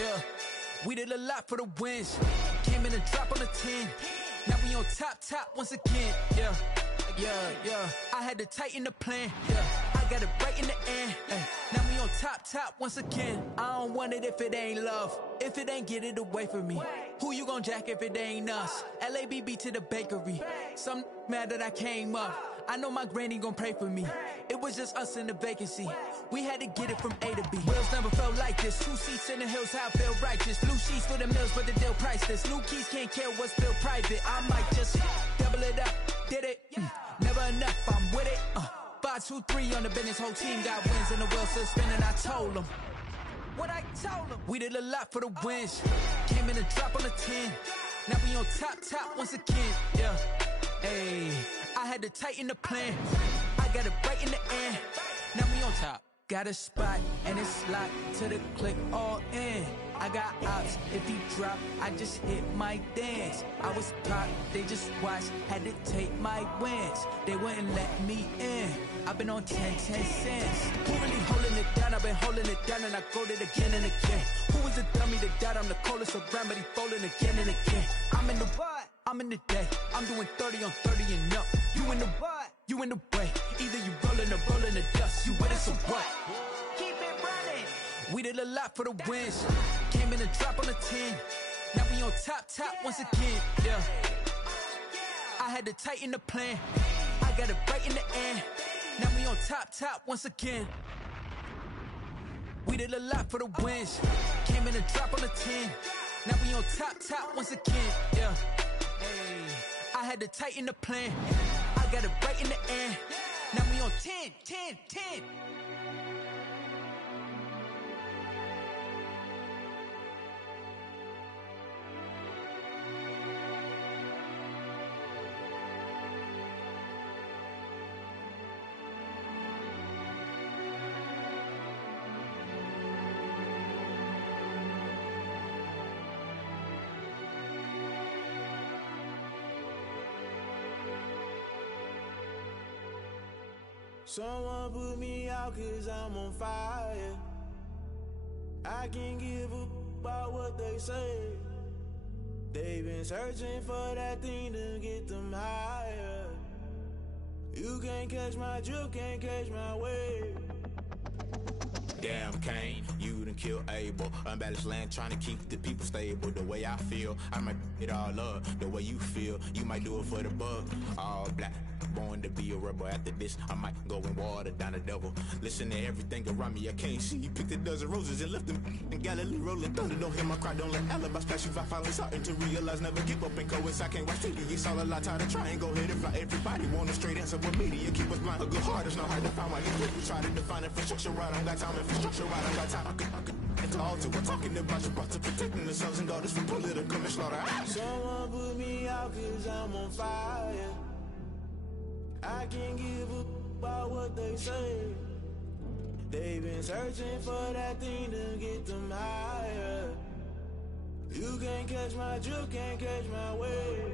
yeah. We did a lot for the wins. Came in a drop on a 10. Now we on top once again, yeah. I had to tighten the plan, yeah. I got it right in the end, ay. Now we on top once again. I don't want it if it ain't love. If it ain't, get it away from me. Who you gon' jack if it ain't us? LABB to the bakery. Some mad that I came up. I know my granny gon' pray for me. It was just us in the vacancy. We had to get it from A to B. Wheels never felt like this. 2 seats in the hills, how I feel righteous. Blue sheets for the mills, but the deal priceless. New keys can't care what's still private. I might just double it up. Did it? Never enough, I'm with it. 5, 2, 3 on the business. Whole team got wins and the wheels still spinning. I told them what I told them. We did a lot for the wins. Came in a drop on a 10. Now we on top once again, yeah. Ayy, I had to tighten the plan. I got it right in the end. Now we on top. Got a spot and it's locked to the click all in. I got ops, if he drop, I just hit my dance. I was pop, they just watched, had to take my wins. They wouldn't let me in. I've been on 10 cents. Who really holding it down? I've been holding it down and I go it again and again. Who was a dummy to doubt? I'm the coldest around, but he folding again and again. I'm in the what? I'm in the day. I'm doing 30 on 30 and up. You in the what? You in the way. Either you rolling or rolling the dust. You with us or what? Keep it running. We did a lot for the wins. Came in a drop on a 10. Now we on top once again, yeah. I had to tighten the plan. I got it right in the end. Now we on top once again. We did a lot for the wins. Came in a drop on a 10. Now we on top once again, yeah. Hey, I had to tighten the plan. I got it right in the end. Now we on 10. Someone put me out 'cause I'm on fire. I can't give a about what they say. They've been searching for that thing to get them higher. You can't catch my drift, can't catch my wave. Damn Kane, you done killed Abel. Unbalanced land trying to keep the people stable. The way I feel, I might it all up. The way you feel, you might do it for the bug. All black, born to be a rebel. After this, I might go and water down the devil. Listen to everything around me, I can't see. You picked a dozen roses and left them in Galilee rolling thunder. Don't hear my cry, don't let alibis splash you. I finally starting to realize, never give up and coincide. I can't watch TV, it's all a lot. Tired of trying, go ahead and fly. Everybody want a straight answer, but media keep us blind. A good heart is not hard to find. Why these people try to define infrastructure right? I don't got time, infrastructure right, I don't got time. I could it's all to we're talking about you, brought to protecting the sons and daughters from political manslaughter. Someone put me out 'cause I'm on fire. I can't give a about what they say. They've been searching for that thing to get them higher. You can't catch my drift, can't catch my wave.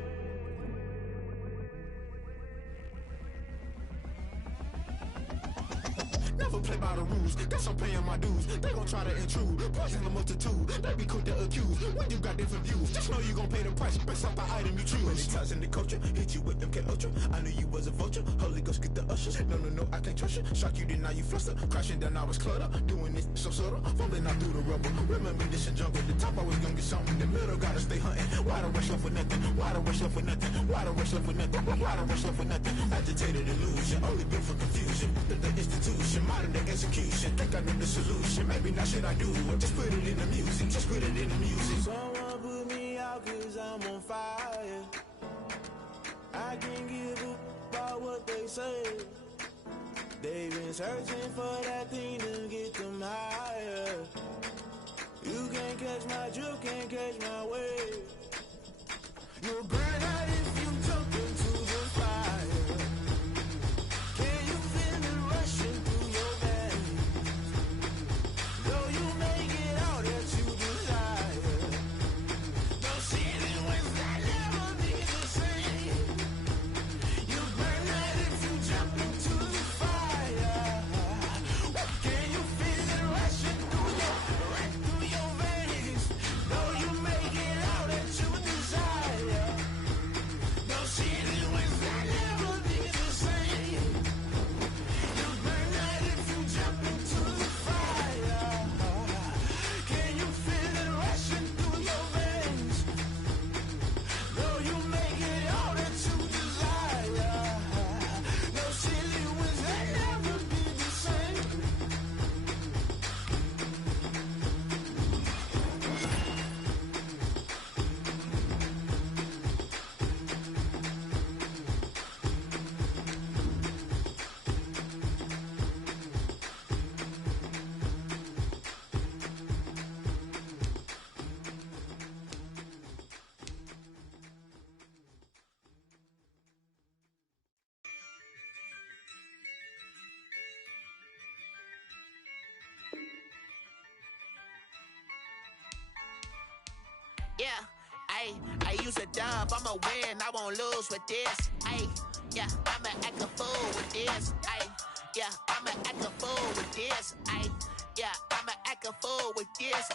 Never play by the rules, guess I'm paying my dues. They gon' try to intrude, poison the multitude. They be quick to accuse, when you got different views. Just know you gon' pay the price, based off the item you choose. When it ties in the culture, hit you with MK Ultra. I knew you was a vulture, Holy Ghost get the ushers. No, I can't trust you. Shock you, then now you fluster. Crashing down, I was cluttered. Doing this so subtle, fumbling out through the rubble. Remember this in jungle, the top I was gonna get something. In the middle, gotta stay hunting. Why the rush left with nothing? Why the rush left with nothing? Why the rush left with nothing? Why the rush left with nothing? Agitated illusion, only built for confusion. The institution, modern day execution. Think I know the solution, maybe not should I do it. Just put it in the music, just put it in the music. Someone put me out 'cause I'm on fire. I can't give a about what they say. They've been searching for that thing to get them higher. You can't catch my drift, can't catch my wave. You'll burn out if you jump into the fire. Can you feel it rushing through your veins? Though you make it out that you desire. No ceiling wins that never be the same. You burn out if you jump into the fire. Can you feel it rushing through your veins? Yeah, I use a dub, I'ma win, I won't lose with this. Yeah, I'ma act a fool with this. Yeah, I'ma act a fool with this. Yeah, I'ma act a fool with this.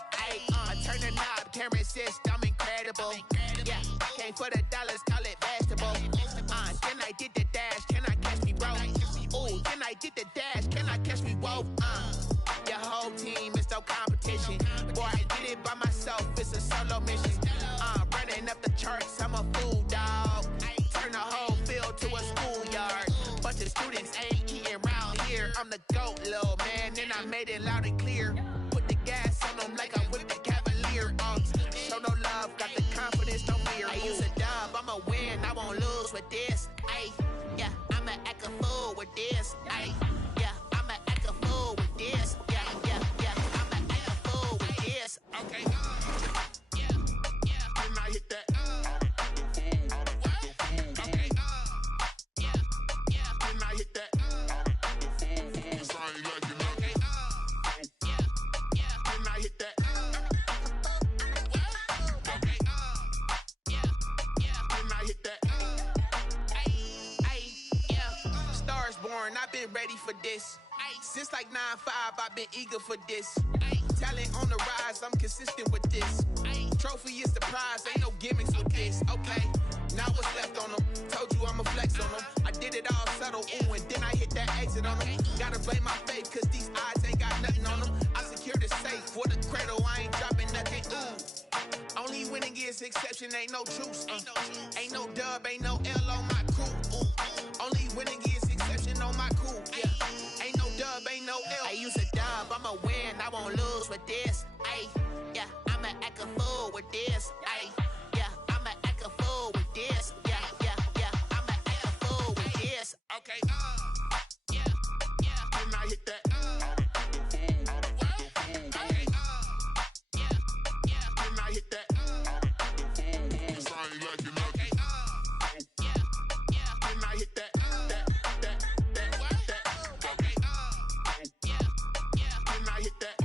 Turn the knob, camera assist, I'm incredible. Yeah, came for the dollars, call it vegetable. Then I did the dash, can I catch me, bro? Ooh, then I did the dash, can I catch me, whoa? Your whole team is no competition. Boy, I did it by myself, it's a solo mission. Running up the charts, I'm a fool, dog. Turn the whole field to a schoolyard. Bunch of students ain't eating round here. I'm the GOAT, little man, and I made it loud and clear. Put the gas on them like I whipped the Cavalier. Show no love, got the confidence, no fear. I use a dub, I'ma win, I won't lose with this. Yeah, I'ma act a fool with this. Yeah, I'ma act a fool with this. Yeah, I'ma act a fool with this. Okay. Can I hit that? Okay. Can I hit that? 'Cause I ain't like it. Okay. Can I hit that? Okay. Can I hit that? Yeah. Stars born, I've been ready for this. Since like 9-5, I've been eager for this. Talent on the rise, I'm consistent with this. Trophy is the prize, ain't no gimmicks with this. Okay, now what's left on them? Told you I'ma flex on them. I did it all subtle, ooh, and then I hit that exit on them. Gotta blame my faith, cause these odds ain't got nothing on them. I secure the safe for the cradle, I ain't dropping nothing, ooh. Only winning is exception, ain't no truce. Ain't no dub, ain't no L on my crew. Only winning is exception on my crew. Yeah, ain't no dub, ain't no L. I use a dub, I'ma win, I won't lose with this. Yeah, I'ma act a fool with this. Yeah, I'ma act a fool with this. Yeah, I'ma act a fool with this. Okay. Can I hit that? Okay. Can I hit that? 'Cause I ain't like it. Okay. Can I hit that? Okay. Can I hit that?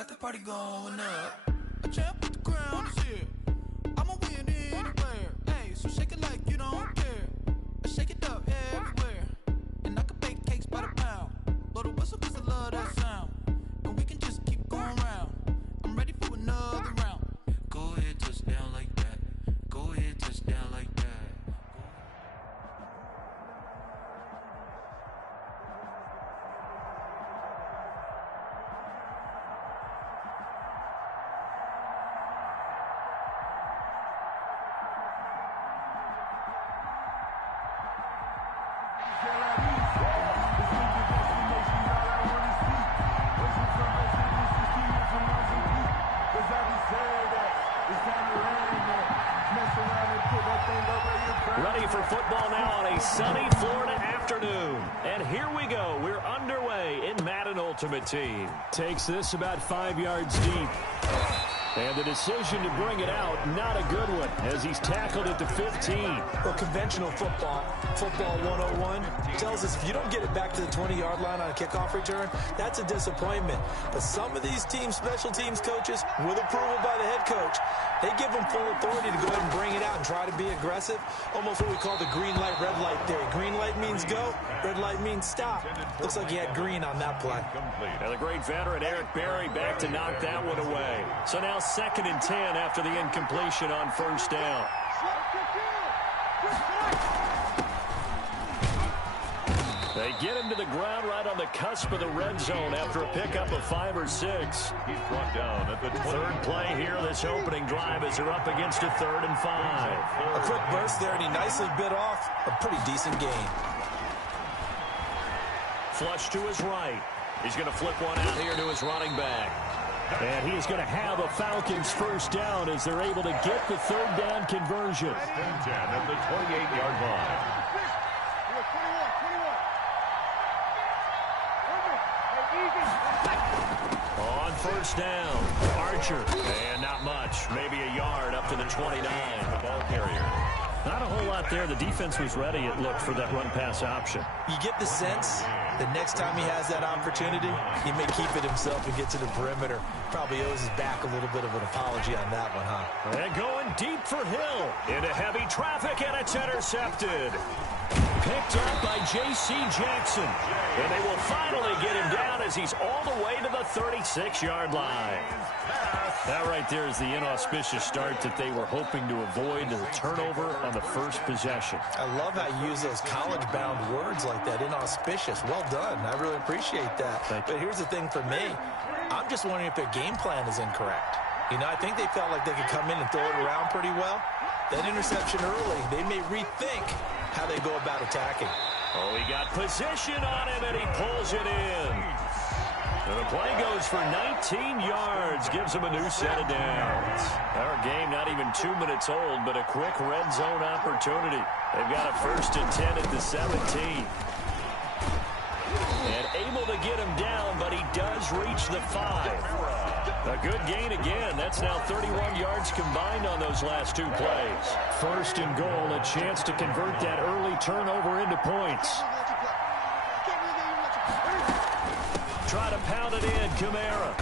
got the party going up. A champ with the crown is here. I'ma win anywhere. Hey, so shake it like you don't care. I shake it up everywhere. And I can bake cakes by the pound. Blow the whistle 'cause I love that sound. And we can just keep going round. I'm ready for another round. Go ahead, touch down like that. Go ahead, touch down like that. Ready for football now on a sunny Florida afternoon. And here we go. We're underway in Madden Ultimate Team. Takes this about 5 yards deep. And the decision to bring it out, not a good one, as he's tackled at the 15. Well, conventional football 101, tells us if you don't get it back to the 20-yard line on a kickoff return, that's a disappointment. But some of these team special teams coaches, with approval by the head coach, they give them full authority to go ahead and bring it out and try to be aggressive. Almost what we call the green light, red light theory. Green light means go, red light means stop. Looks like he had green on that play. And the great veteran Eric Berry back to knock that one away. So now 2nd and 10 after the incompletion on first down. They get him to the ground right on the cusp of the red zone after a pickup of 5 or 6. He's brought down at the third play here this opening drive as they're up against a 3rd and 5. A quick burst there, and he nicely bit off a pretty decent gain. Flush to his right. He's going to flip one out here to his running back. And he's going to have a Falcons first down as they're able to get the 3rd down conversion. 10 at the 28-yard line. On first down, Archer. And not much. Maybe a yard up to the 29. The ball carrier. Not a whole lot there. The defense was ready, it looked, for that run-pass option. You get the sense that next time he has that opportunity, he may keep it himself and get to the perimeter. Probably owes his back a little bit of an apology on that one, huh? And going deep for Hill. Into heavy traffic, and it's intercepted. Picked up by J.C. Jackson. And they will finally get him down as he's all the way to the 36-yard line. That right there is the inauspicious start that they were hoping to avoid, the turnover on the first possession. I love how you use those college-bound words like that, inauspicious. Well done. I really appreciate that. But here's the thing for me. I'm just wondering if their game plan is incorrect. You know, I think they felt like they could come in and throw it around pretty well. That interception early, they may rethink how they go about attacking. Oh, he got position on him, and he pulls it in. And the play goes for 19 yards, gives him a new set of downs. Our game not even 2 minutes old, but a quick red zone opportunity. They've got a 1st and 10 at the 17. And able to get him down, but he does reach the 5. A good gain again. That's now 31 yards combined on those last 2 plays. 1st and goal, a chance to convert that early turnover into points. Try to pound it in, Kamara.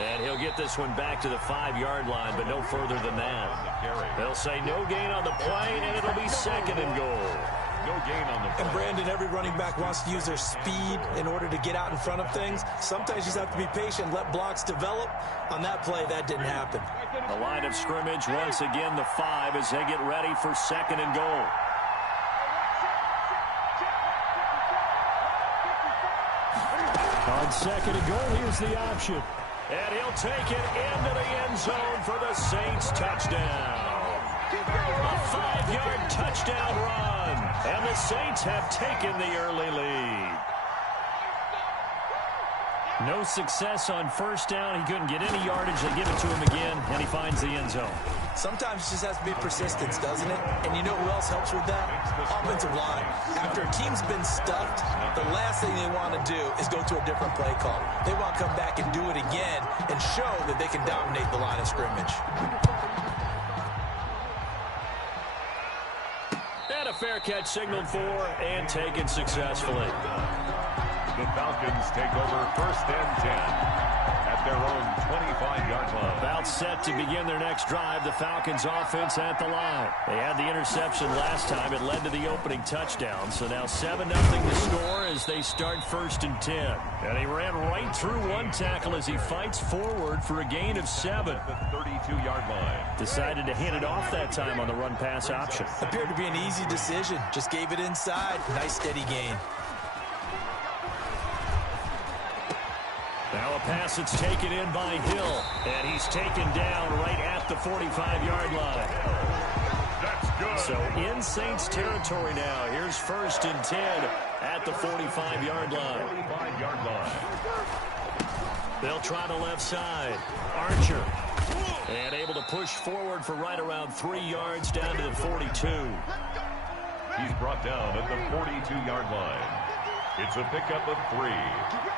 And he'll get this one back to the 5-yard line, but no further than that. They'll say no gain on the play, and it'll be 2nd and goal. No gain on the play. And Brandon, every running back wants to use their speed in order to get out in front of things. Sometimes you just have to be patient, let blocks develop. On that play, that didn't happen. The line of scrimmage, once again, the 5 as they get ready for 2nd and goal. On 2nd and goal, here's the option. And he'll take it into the end zone for the Saints touchdown. A 5-yard touchdown run. And the Saints have taken the early lead. No success on first down. He couldn't get any yardage. They give it to him again, and he finds the end zone. Sometimes it just has to be persistence, doesn't it? And you know who else helps with that? Offensive line. After a team's been stuffed, the last thing they want to do is go to a different play call. They want to come back and do it again and show that they can dominate the line of scrimmage. And a fair catch signaled for and taken successfully. The Falcons take over 1st and 10 at their own 25-yard line. About set to begin their next drive. The Falcons offense at the line. They had the interception last time. It led to the opening touchdown. So now 7-0 the score as they start 1st and 10. And he ran right through one tackle as he fights forward for a gain of 7. The 32-yard line. Decided to hand it off that time on the run-pass option. Appeared to be an easy decision. Just gave it inside. Nice steady gain. Now a pass that's taken in by Hill, and he's taken down right at the 45-yard line. That's good. So in Saints territory now. Here's 1st and 10 at the 45-yard line. 45-yard line. They'll try the left side. Archer. And able to push forward for right around 3 yards down to the 42. He's brought down at the 42-yard line. It's a pickup of 3.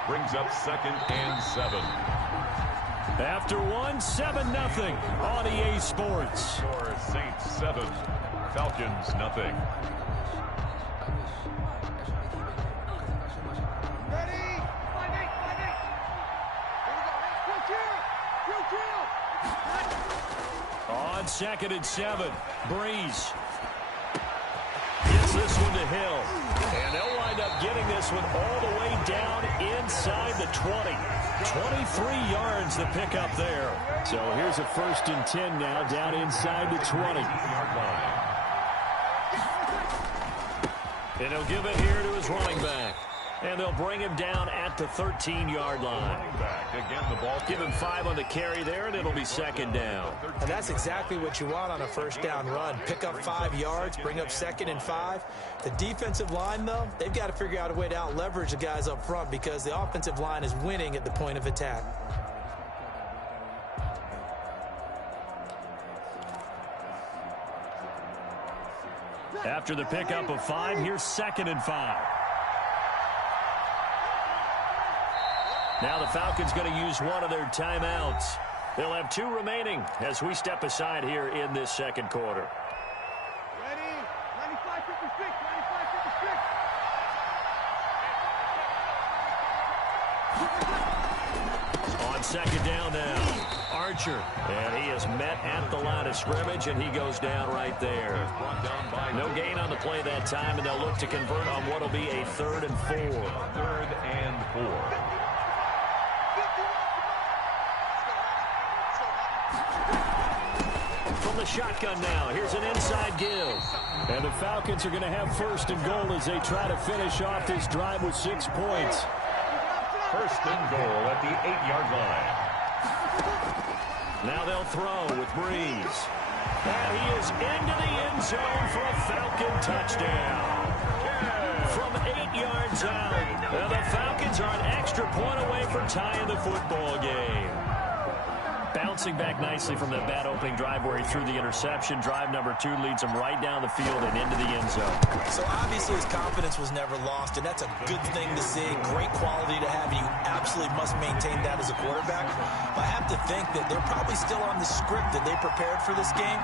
Brings up 2nd and 7. After 7-0 on EA Sports. Score Saints 7, Falcons nothing. On 2nd and 7, Breeze. Gets this one to Hill. And they'll wind up getting this one all the way down inside the 20. 23 yards the pickup there. So here's a 1st and 10 now down inside the 20-yard line. And he'll give it here to his running back. And they'll bring him down at the 13-yard line. Again, the ball. Give him 5 on the carry there, and it'll be 2nd down. And that's exactly what you want on a 1st down run. Pick up 5 yards, bring up 2nd and 5. The defensive line, though, they've got to figure out a way to out-leverage the guys up front because the offensive line is winning at the point of attack. After the pickup of 5, here's 2nd and 5. Now the Falcons going to use one of their timeouts. They'll have 2 remaining as we step aside here in this 2nd quarter. Ready? 95-56, 95-56. On 2nd down now, Archer. And he is met at the line of scrimmage, and he goes down right there. No gain on the play that time, and they'll look to convert on what will be a 3rd and 4. 3rd and 4. From the shotgun now, here's an inside give. And the Falcons are going to have 1st and goal as they try to finish off this drive with 6 points. 1st and goal at the 8-yard line. Now they'll throw with Breeze. And he is into the end zone for a Falcon touchdown. From 8 yards out, and the Falcons are an extra point away from tying the football game. Bouncing back nicely from that bad opening drive where he threw the interception. Drive number 2 leads him right down the field and into the end zone. So obviously his confidence was never lost, and that's a good thing to see. Great quality to have, and you absolutely must maintain that as a quarterback. But I have to think that they're probably still on the script that they prepared for this game.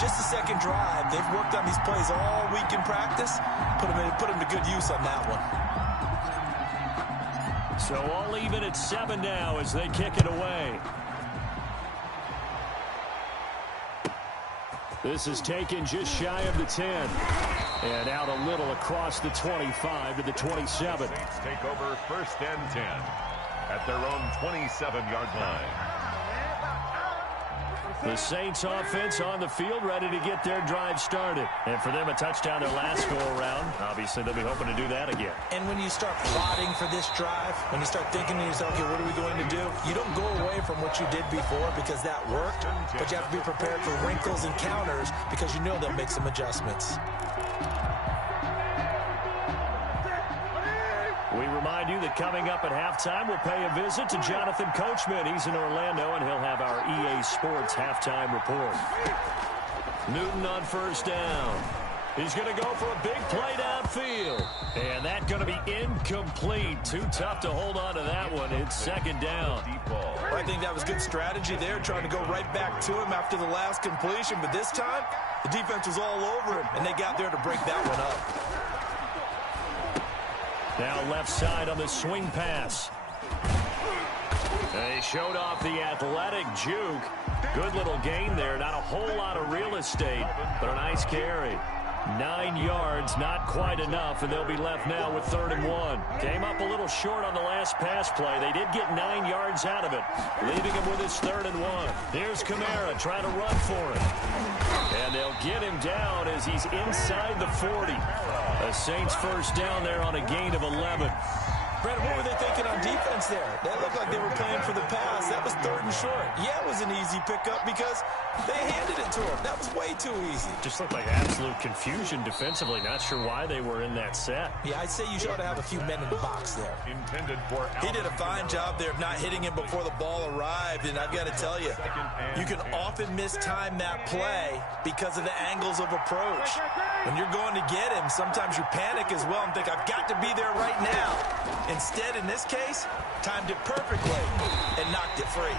Just the 2nd drive, they've worked on these plays all week in practice. Put them to good use on that one. So all even at 7 now as they kick it away. This is taken just shy of the 10. And out a little across the 25 to the 27. Saints take over 1st and 10 at their own 27-yard line. The Saints offense on the field ready to get their drive started. And for them, a touchdown their last go-around. Obviously, they'll be hoping to do that again. And when you start plotting for this drive, when you start thinking to yourself, okay, what are we going to do? You don't go away from what you did before because that worked, but you have to be prepared for wrinkles and counters because you know they'll make some adjustments. We remind you that coming up at halftime, we'll pay a visit to Jonathan Coachman. He's in Orlando, and he'll have our EA Sports halftime report. Newton on 1st down. He's going to go for a big play downfield. And that's going to be incomplete. Too tough to hold on to that one. It's 2nd down. Well, I think that was good strategy there, trying to go right back to him after the last completion. But this time, the defense was all over him, and they got there to break that one up. Now left side on the swing pass. They showed off the athletic juke. Good little gain there. Not a whole lot of real estate, but a nice carry. 9 yards, not quite enough, and they'll be left now with 3rd and 1. Came up a little short on the last pass play. They did get 9 yards out of it, leaving him with his 3rd and 1. Here's Kamara trying to run for it. And they'll get him down as he's inside the 40. A Saints first down there on a gain of 11. Brett, what were they thinking on defense there? That looked like they were playing for the pass. That was 3rd and short. Yeah, it was an easy pickup because they handed it to him. That was way too easy. Just looked like absolute confusion defensively. Not sure why they were in that set. Yeah, I'd say you should have a few men in the box there. He did a fine job there of not hitting him before the ball arrived, and I've got to tell you, you can often mistime that play because of the angles of approach. When you're going to get him, sometimes you panic as well and think, I've got to be there right now. Instead, in this case, timed it perfectly and knocked it free.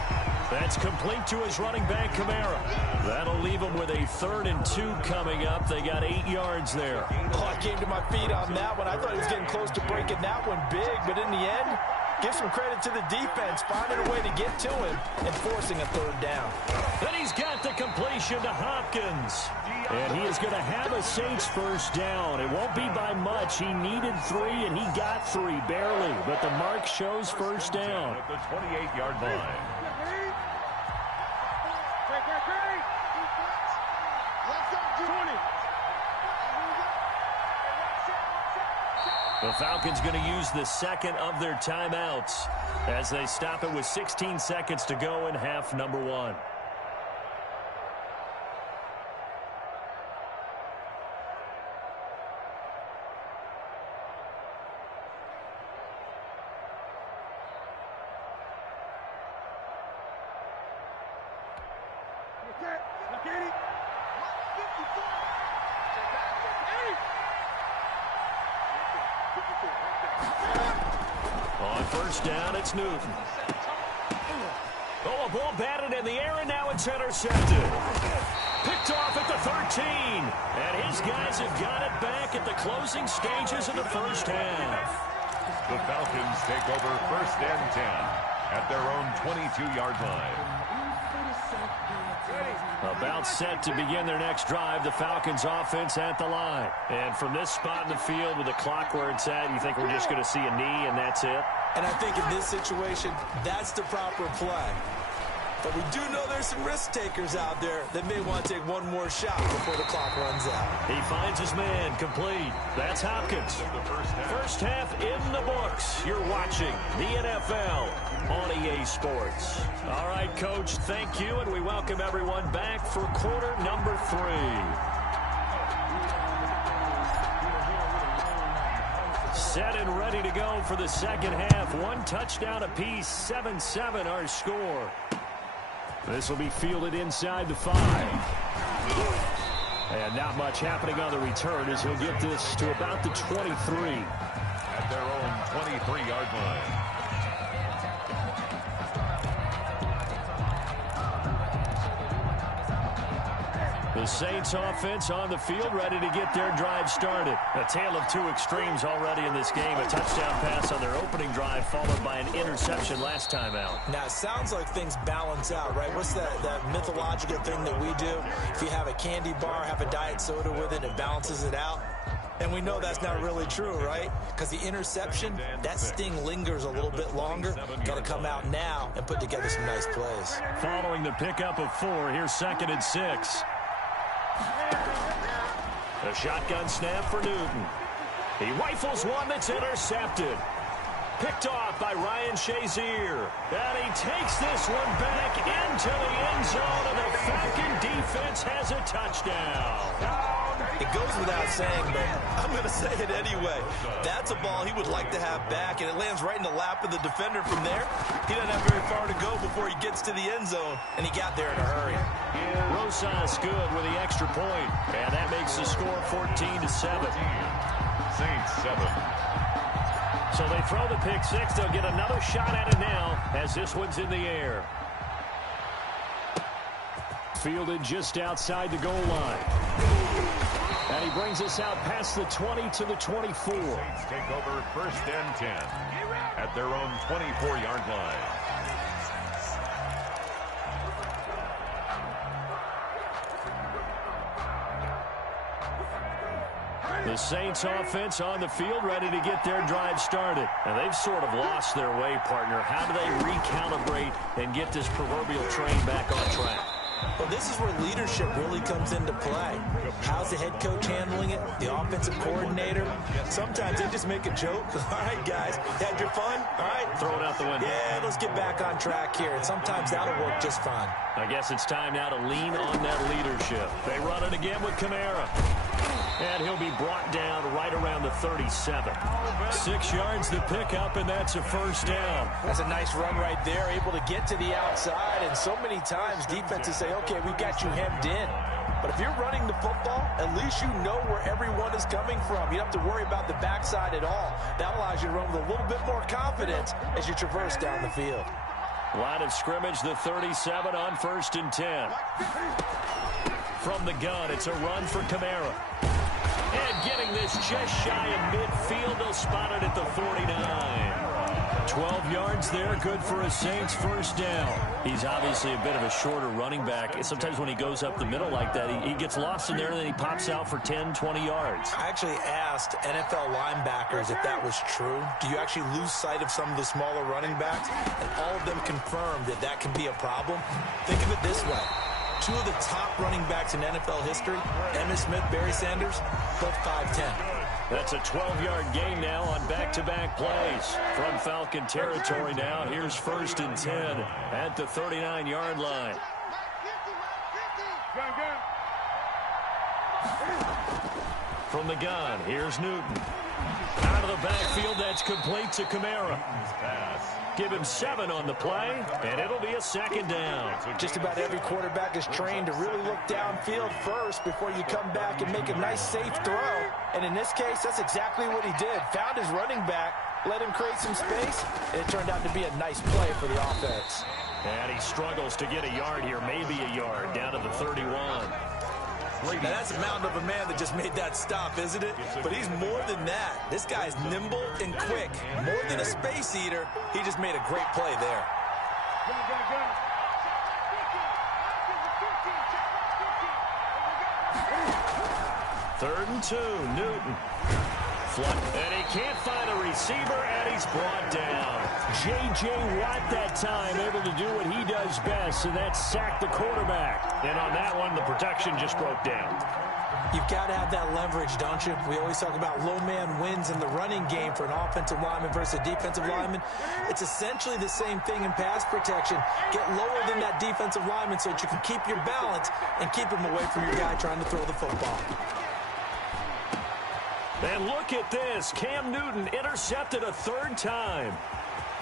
That's complete to his running back, Kamara. That'll leave him with a 3rd and 2 coming up. They got 8 yards there. Oh, I came to my feet on that one. I thought he was getting close to breaking that one big, but in the end, give some credit to the defense, finding a way to get to him and forcing a 3rd down. Then he's got the completion to Hopkins. And he is going to have a Saints first down. It won't be by much. He needed 3, and he got 3, barely. But the mark shows first down. At the 28-yard line. The Falcons going to use the second of their timeouts as they stop it with 16 seconds to go in half number 1. On first down, it's Newton. Oh, a ball batted in the air, and now it's intercepted. Picked off at the 13. And his guys have got it back at the closing stages of the first half. The Falcons take over 1st and 10 at their own 22-yard line. About set to begin their next drive, the Falcons offense at the line. And from this spot in the field with the clock where it's at, you think we're just going to see a knee and that's it? And I think in this situation, that's the proper play. But we do know there's some risk takers out there that may want to take one more shot before the clock runs out. He finds his man complete. That's Hopkins. First half in the books. You're watching the NFL on EA Sports. All right, Coach, thank you, and we welcome everyone back for quarter number 3. Set and ready to go for the second half. 1 touchdown apiece, 7-7 our score. This will be fielded inside the 5. And not much happening on the return as he'll get this to about the 23. At their own 23-yard line. The Saints offense on the field, ready to get their drive started. A tale of 2 extremes already in this game. A touchdown pass on their opening drive, followed by an interception last time out. Now, it sounds like things balance out, right? What's that mythological thing that we do? If you have a candy bar, have a diet soda with it, it balances it out. And we know that's not really true, right? Because the interception, that sting lingers a little bit longer. Got to come out now and put together some nice plays. Following the pickup of 4, here's 2nd and 6. A shotgun snap for Newton. He rifles one that's intercepted. Picked off by Ryan Shazier. And he takes this one back into the end zone, and the Falcon defense has a touchdown. It goes without saying, but I'm going to say it anyway. That's a ball he would like to have back, and it lands right in the lap of the defender from there. He doesn't have very far to go before he gets to the end zone, and he got there in a hurry. Rosas good with the extra point, and that makes the score 14-7. Saints 7. So they throw the pick 6. They'll get another shot at it now as this one's in the air. Fielded just outside the goal line. And he brings us out past the 20 to the 24. Saints take over 1st and 10 at their own 24-yard line. The Saints offense on the field, ready to get their drive started. And they've sort of lost their way, partner. How do they recalibrate and get this proverbial train back on track? Well, this is where leadership really comes into play. How's the head coach handling it? The offensive coordinator? Sometimes they just make a joke. All right, guys, had your fun? All right. Throw it out the window. Yeah, let's get back on track here. And sometimes that'll work just fine. I guess it's time now to lean on that leadership. They run it again with Kamara. And he'll be brought down right around the 37. 6 yards to pick up, and that's a first down. That's a nice run right there, able to get to the outside. And so many times defenses say, okay, we've got you hemmed in. But if you're running the football, at least you know where everyone is coming from. You don't have to worry about the backside at all. That allows you to run with a little bit more confidence as you traverse down the field. Line of scrimmage, the 37 on 1st and 10. From the gun, it's a run for Kamara. And getting this just shy of midfield, they'll spot it at the 49. 12 yards there, good for a Saints first down. He's obviously a bit of a shorter running back. Sometimes when he goes up the middle like that, he gets lost in there, and then he pops out for 10, 20 yards. I actually asked NFL linebackers if that was true. Do you actually lose sight of some of the smaller running backs? And all of them confirmed that that can be a problem. Think of it this way. 2 of the top running backs in NFL history, Emmitt Smith, Barry Sanders, both 5'10". That's a 12-yard gain now on back-to-back plays. From Falcon territory now, here's 1st and 10 at the 39-yard line. From the gun, here's Newton. Out of the backfield, that's complete to Kamara. Give him 7 on the play, and it'll be a second down. Just about every quarterback is trained to really look downfield first before you come back and make a nice, safe throw. And in this case, that's exactly what he did. Found his running back, let him create some space, and it turned out to be a nice play for the offense. And he struggles to get a yard here, maybe a yard, down to the 31. Now that's a mountain of a man that just made that stop, isn't it? But he's more than that. This guy's nimble and quick. More than a space eater, he just made a great play there. 3rd and 2, Newton. And he can't find a receiver, and he's brought down. J.J. Watt that time able to do what he does best, and that's sack the quarterback. And on that one, the protection just broke down. You've got to have that leverage, don't you? We always talk about low man wins in the running game for an offensive lineman versus a defensive lineman. It's essentially the same thing in pass protection. Get lower than that defensive lineman so that you can keep your balance and keep him away from your guy trying to throw the football. And look at this. Cam Newton intercepted a 3rd time.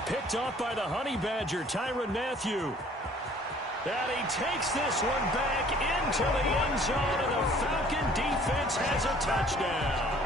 Picked off by the Honey Badger, Tyrann Mathieu. And he takes this one back into the end zone, and the Falcon defense has a touchdown.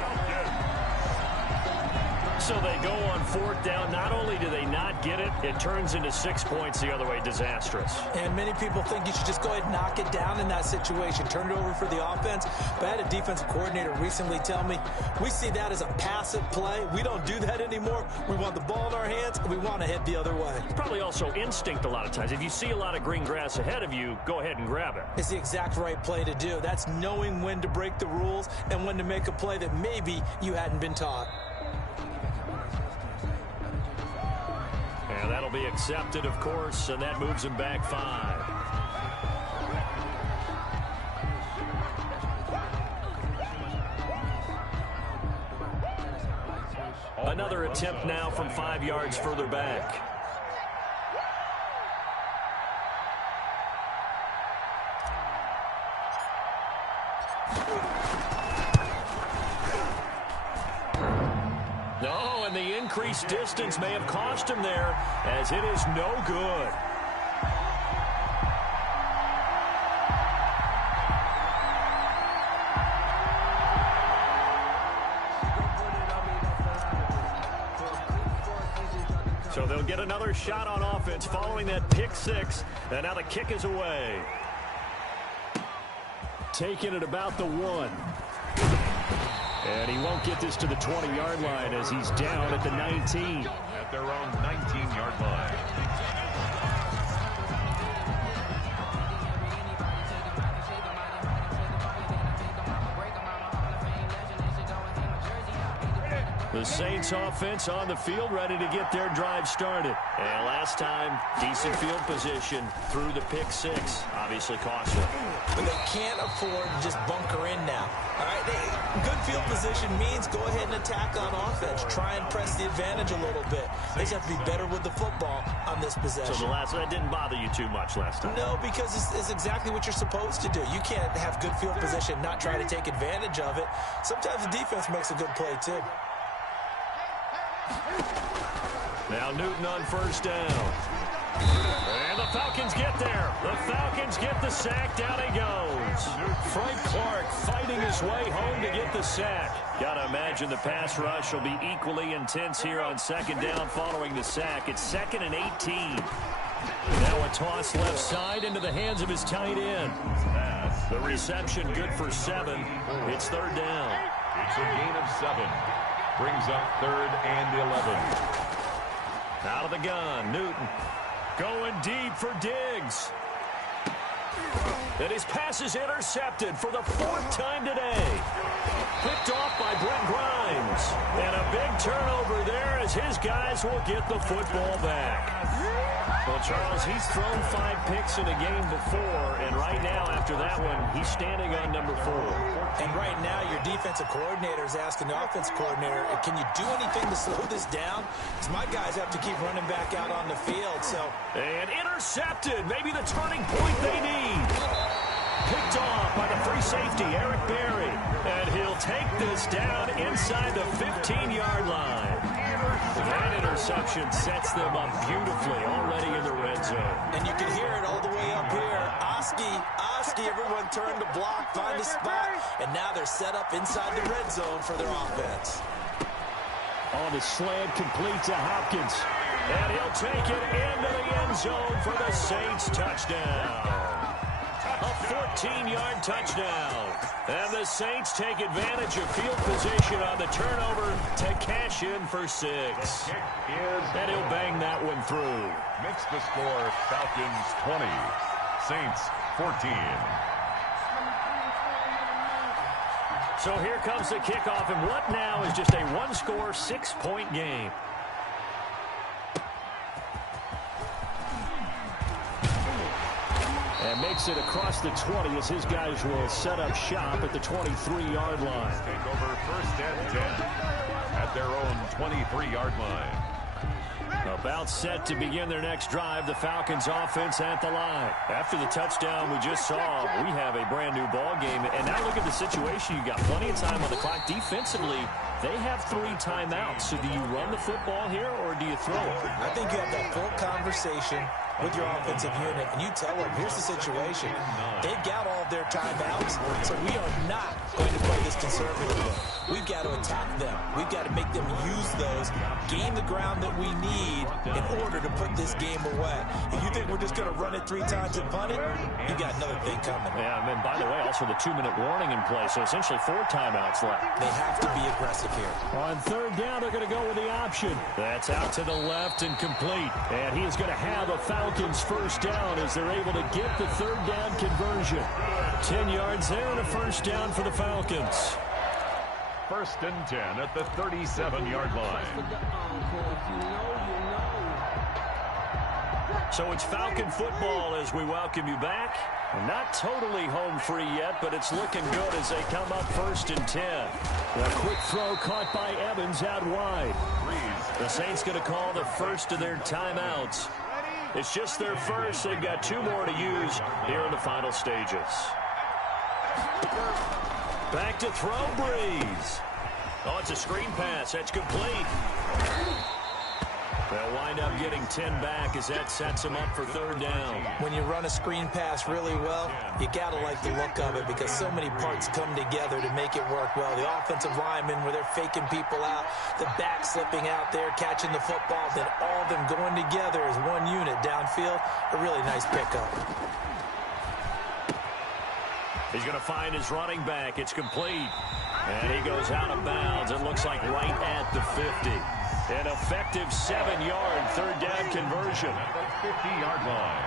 So they go on 4th down. Not only do they not get it, it turns into 6 points the other way. Disastrous. And many people think you should just go ahead and knock it down in that situation. Turn it over for the offense. But I had a defensive coordinator recently tell me, we see that as a passive play. We don't do that anymore. We want the ball in our hands, and we want to head the other way. Probably also instinct a lot of times. If you see a lot of green grass ahead of you, go ahead and grab it. It's the exact right play to do. That's knowing when to break the rules and when to make a play that maybe you hadn't been taught. And that'll be accepted, of course, and that moves him back 5. Another attempt now from 5 yards further back. No, and the increased distance may have cost him there, as it is no good. So they'll get another shot on offense following that pick 6, and now the kick is away. Taking it about the 1. And he won't get this to the 20-yard line as he's down at the 19. At their own 19-yard line. The Saints offense on the field, ready to get their drive started. And last time, decent field position through the pick six. Obviously costly. But they can't afford to just bunker in now. All right, good field position means go ahead and attack on offense. Try and press the advantage a little bit. They just have to be better with the football on this possession. So that didn't bother you too much last time? No, because it's exactly what you're supposed to do. You can't have good field position, not try to take advantage of it. Sometimes the defense makes a good play, too. Now Newton on first down. And the Falcons get there. The Falcons get the sack. Down he goes. Frank Clark fighting his way home to get the sack. Got to imagine the pass rush will be equally intense here on second down following the sack. It's 2nd and 18. Now a toss left side into the hands of his tight end. The reception good for 7. It's 3rd down. It's a gain of 7. Brings up 3rd and 11. Out of the gun, Newton. Going deep for Diggs. And his pass is intercepted for the 4th time today. Picked off by Brent Grimes. And a big turnover there as his guys will get the football back. Well, Charles, he's thrown 5 picks in a game before, and right now, after that one, he's standing on number 4. And right now, your defensive coordinator is asking the offensive coordinator, can you do anything to slow this down? Because my guys have to keep running back out on the field, so. And intercepted, maybe the turning point they need. Picked off by the free safety, Eric Berry. And he'll take this down inside the 15-yard line. That interception sets them up beautifully already in the red zone. And you can hear it all the way up here. Oski, everyone turned to block, find a spot, and now they're set up inside the red zone for their offense. On the slant, complete to Hopkins. And he'll take it into the end zone for the Saints touchdown. A 14-yard touchdown. And the Saints take advantage of field position on the turnover to cash in for 6. And he'll bang that one through. Makes the score Falcons 20, Saints 14. So here comes the kickoff, and what now is just a one-score, 6-point game. And makes it across the 20 as his guys will set up shop at the 23-yard line. Take over 1st and 10 at their own 23-yard line. About set to begin their next drive, the Falcons offense at the line. After the touchdown we just saw, we have a brand new ball game. And now look at the situation. You got plenty of time on the clock. Defensively, they have 3 timeouts. So do you run the football here or do you throw it? I think you have that full conversation with your offensive unit, and you tell them, here's the situation. They've got all of their timeouts, so we are not going to play this conservatively. We've got to attack them. We've got to make them use those, gain the ground that we need in order to put this game away. If you think we're just going to run it 3 times and punt it, you got another thing coming. Yeah, and by the way, also the 2-minute warning in play, so essentially 4 timeouts left. They have to be aggressive here. On 3rd down, they're going to go with the option. That's out to the left and complete. And he is going to have a Falcons first down as they're able to get the 3rd down conversion. 10 yards there and a first down for the Falcons. 1st and 10 at the 37-yard line. So it's Falcon football as we welcome you back. Not totally home free yet, but it's looking good as they come up 1st and 10. A quick throw caught by Evans out wide. The Saints going to call the first of their timeouts. It's just their first. They've got 2 more to use here in the final stages. Back to throw, Breeze. Oh, it's a screen pass. That's complete. They'll wind up getting 10 back as that sets them up for 3rd down. When you run a screen pass really well, you got to like the look of it because so many parts come together to make it work well. The offensive linemen where they're faking people out, the back slipping out there, catching the football, then all of them going together as one unit downfield. A really nice pickup. He's going to find his running back. It's complete. And he goes out of bounds. It looks like right at the 50. An effective 7-yard 3rd down conversion. At the 50-yard line.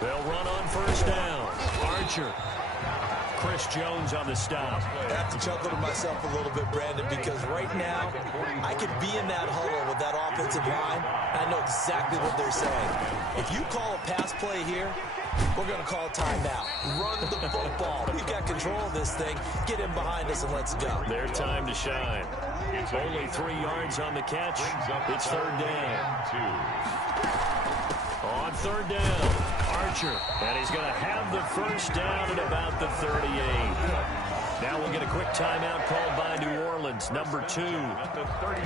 They'll run on first down. Archer. Chris Jones on the stop. I have to chuckle to myself a little bit, Brandon, because right now I could be in that huddle with that offensive line, and I know exactly what they're saying. If you call a pass play here, we're going to call timeout. Run the football. We've got control of this thing. Get in behind us and let's go. Their time to shine. Only 3 yards on the catch. It's third down. On third down, Archer. And he's going to have the first down at about the 38. Now we'll get a quick timeout called by New Orleans, number 2.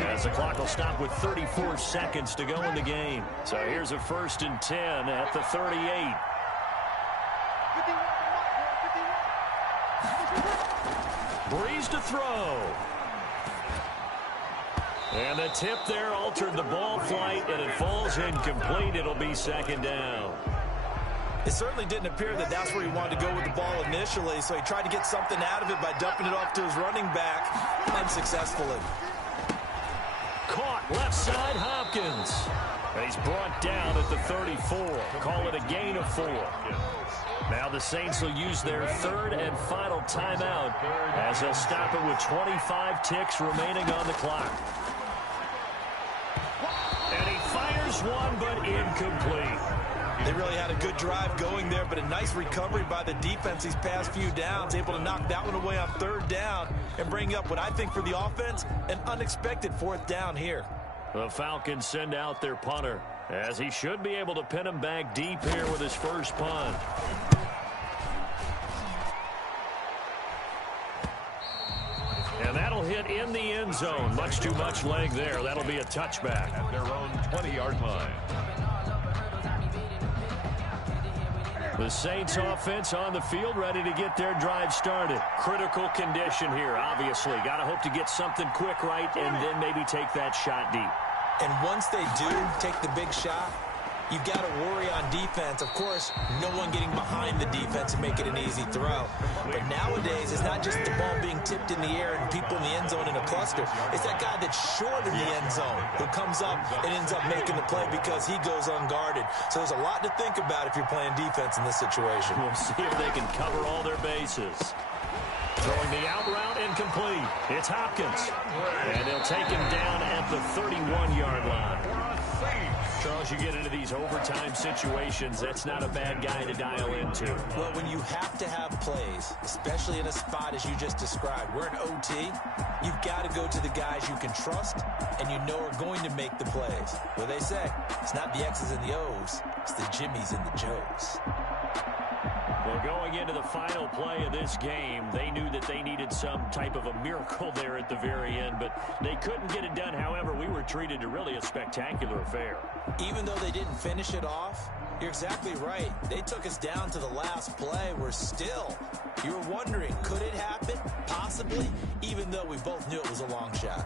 As the clock will stop with 34 seconds to go in the game. So here's a 1st and 10 at the 38. Breeze to throw. And the tip there altered the ball flight, and it falls incomplete. It'll be 2nd down. It certainly didn't appear that that's where he wanted to go with the ball initially, so he tried to get something out of it by dumping it off to his running back unsuccessfully. Caught left side, Hopkins. And he's brought down at the 34. Call it a gain of 4. Now the Saints will use their 3rd and final timeout as they'll stop it with 25 ticks remaining on the clock. And he fires one, but incomplete. They really had a good drive going there, but a nice recovery by the defense these past few downs, able to knock that one away on 3rd down and bring up what I think for the offense, an unexpected 4th down here. The Falcons send out their punter, as he should be able to pin him back deep here with his first punt. And that'll hit in the end zone. Much too much leg there. That'll be a touchback. At their own 20-yard line. The Saints offense on the field, ready to get their drive started. Critical condition here, obviously. Got to hope to get something quick right and then maybe take that shot deep. And once they do take the big shot, you've got to worry on defense. Of course, no one getting behind the defense and make it an easy throw. But nowadays, it's not just the ball being tipped in the air and people in the end zone in a cluster. It's that guy that's short in the end zone who comes up and ends up making the play because he goes unguarded. So there's a lot to think about if you're playing defense in this situation. We'll see if they can cover all their bases. Throwing the out route, incomplete. It's Hopkins. And they'll take him down at the 31-yard line. Charles, you get into these overtime situations, that's not a bad guy to dial into. Well, when you have to have plays, especially in a spot as you just described, we're in OT, you've got to go to the guys you can trust and you know are going to make the plays. What they say, it's not the X's and the O's, it's the Jimmies and the Joes. Well, going into the final play of this game, they knew that they needed some type of a miracle there at the very end, but they couldn't get it done. However, we were treated to really a spectacular affair. Even though they didn't finish it off, you're exactly right. They took us down to the last play. We're still, you were wondering, could it happen? Possibly, even though we both knew it was a long shot.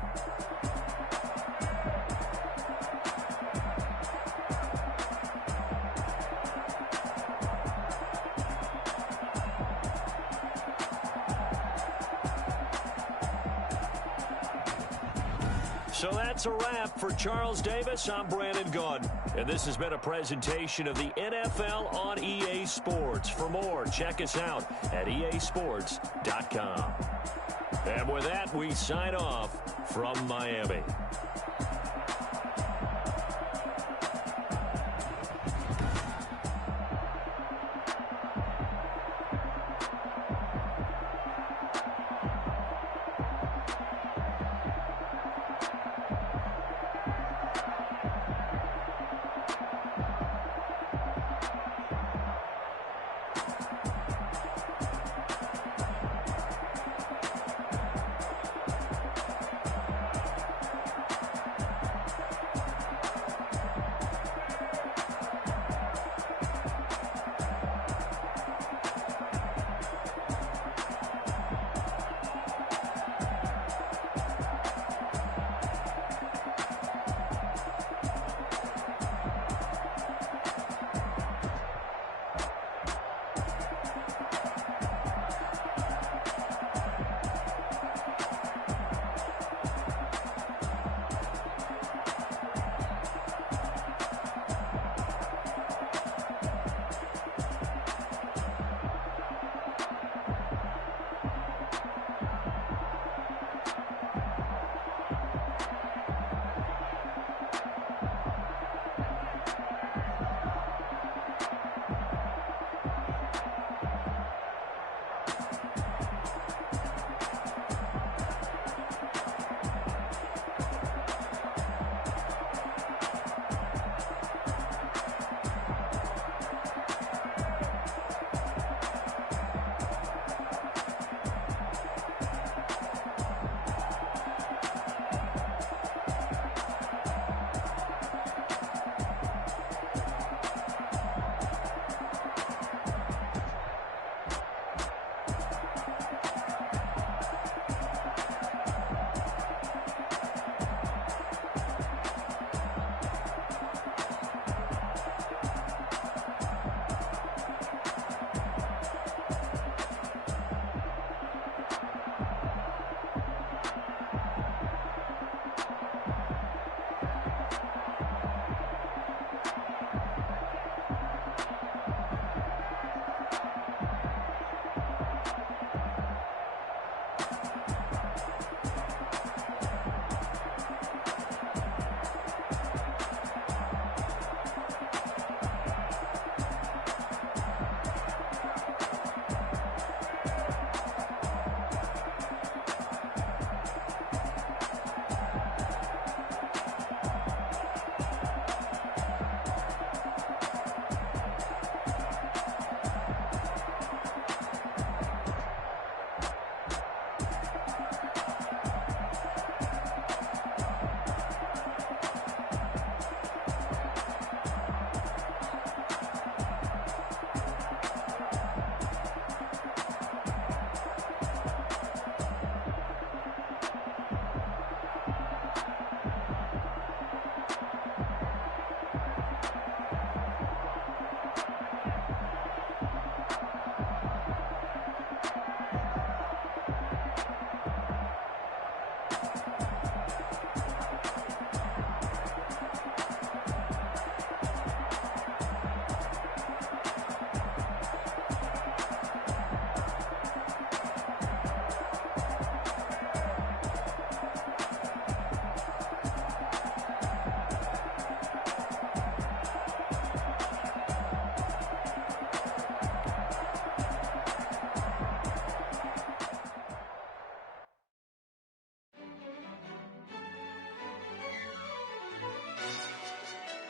So that's a wrap for Charles Davis. I'm Brandon Gaudin, and this has been a presentation of the NFL on EA Sports. For more, check us out at easports.com. And with that, we sign off from Miami.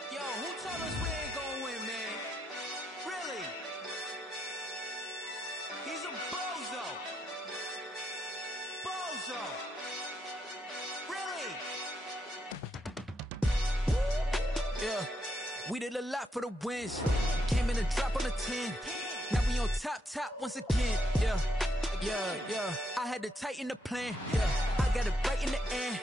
Yo, who told us we ain't gonna win, man? Really? He's a bozo. Bozo. Really? Yeah, we did a lot for the wins. Came in a drop on a 10. Now we on top once again. Yeah. I had to tighten the plan. Yeah, I got it right in the end.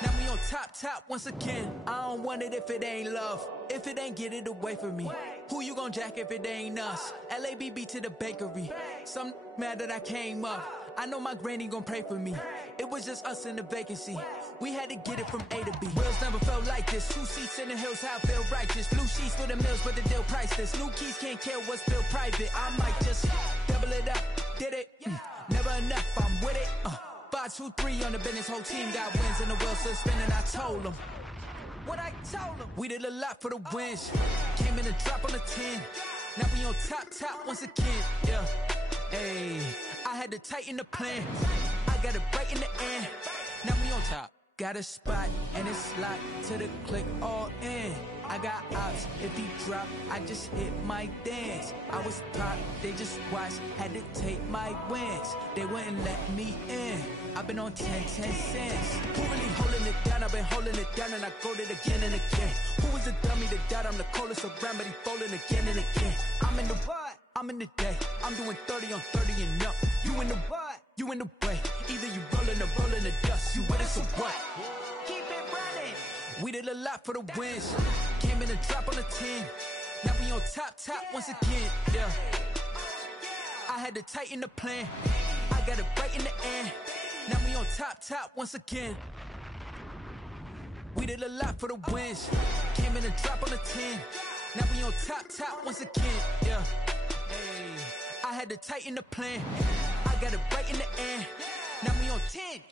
Now we on top once again. I don't want it if it ain't love. If it ain't, get it away from me. Who you gon' jack if it ain't us? LABB to the bakery. Some mad that I came up. I know my granny gon' pray for me. It was just us in the vacancy. We had to get it from A to B. Wheels never felt like this. 2 seats in the hills, how I feel righteous. Blue sheets for the mills, but the deal priceless. New keys can't care what's built private. I might just double it up. Did it? Never enough, I'm with it. 5, 2, 3 on the business. Whole team got wins and the wheels still spinning. I told them what I told them. We did a lot for the wins. Came in a drop on a 10. Now we on top once again. Yeah. Hey, I had to tighten the plan. I got it right in the end. Now we on top. Got a spot and it's locked to the click all in. I got ops, if he drop, I just hit my dance. I was top, they just watched, had to take my wins. They wouldn't let me in. I've been on 10 cents. Who really holding it down? I've been holding it down and I go it again and again. Who was the dummy that doubt I'm the coldest around, but he folding again and again. I'm in the what? I'm in the day. I'm doing 30 on 30 and up. You in the what? You in the way. Either you rolling or rolling the dust. You with us or what? Keep it running. We did a lot for the wins. Came in a drop on a 10. Now we on top once again. Yeah. I had to tighten the plan. I got it right in the end. Now we on top once again. We did a lot for the wins. Came in a drop on a 10. Now we on top once again. Yeah. Hey, I had to tighten the plan. I got it right in the end. Now we on 10.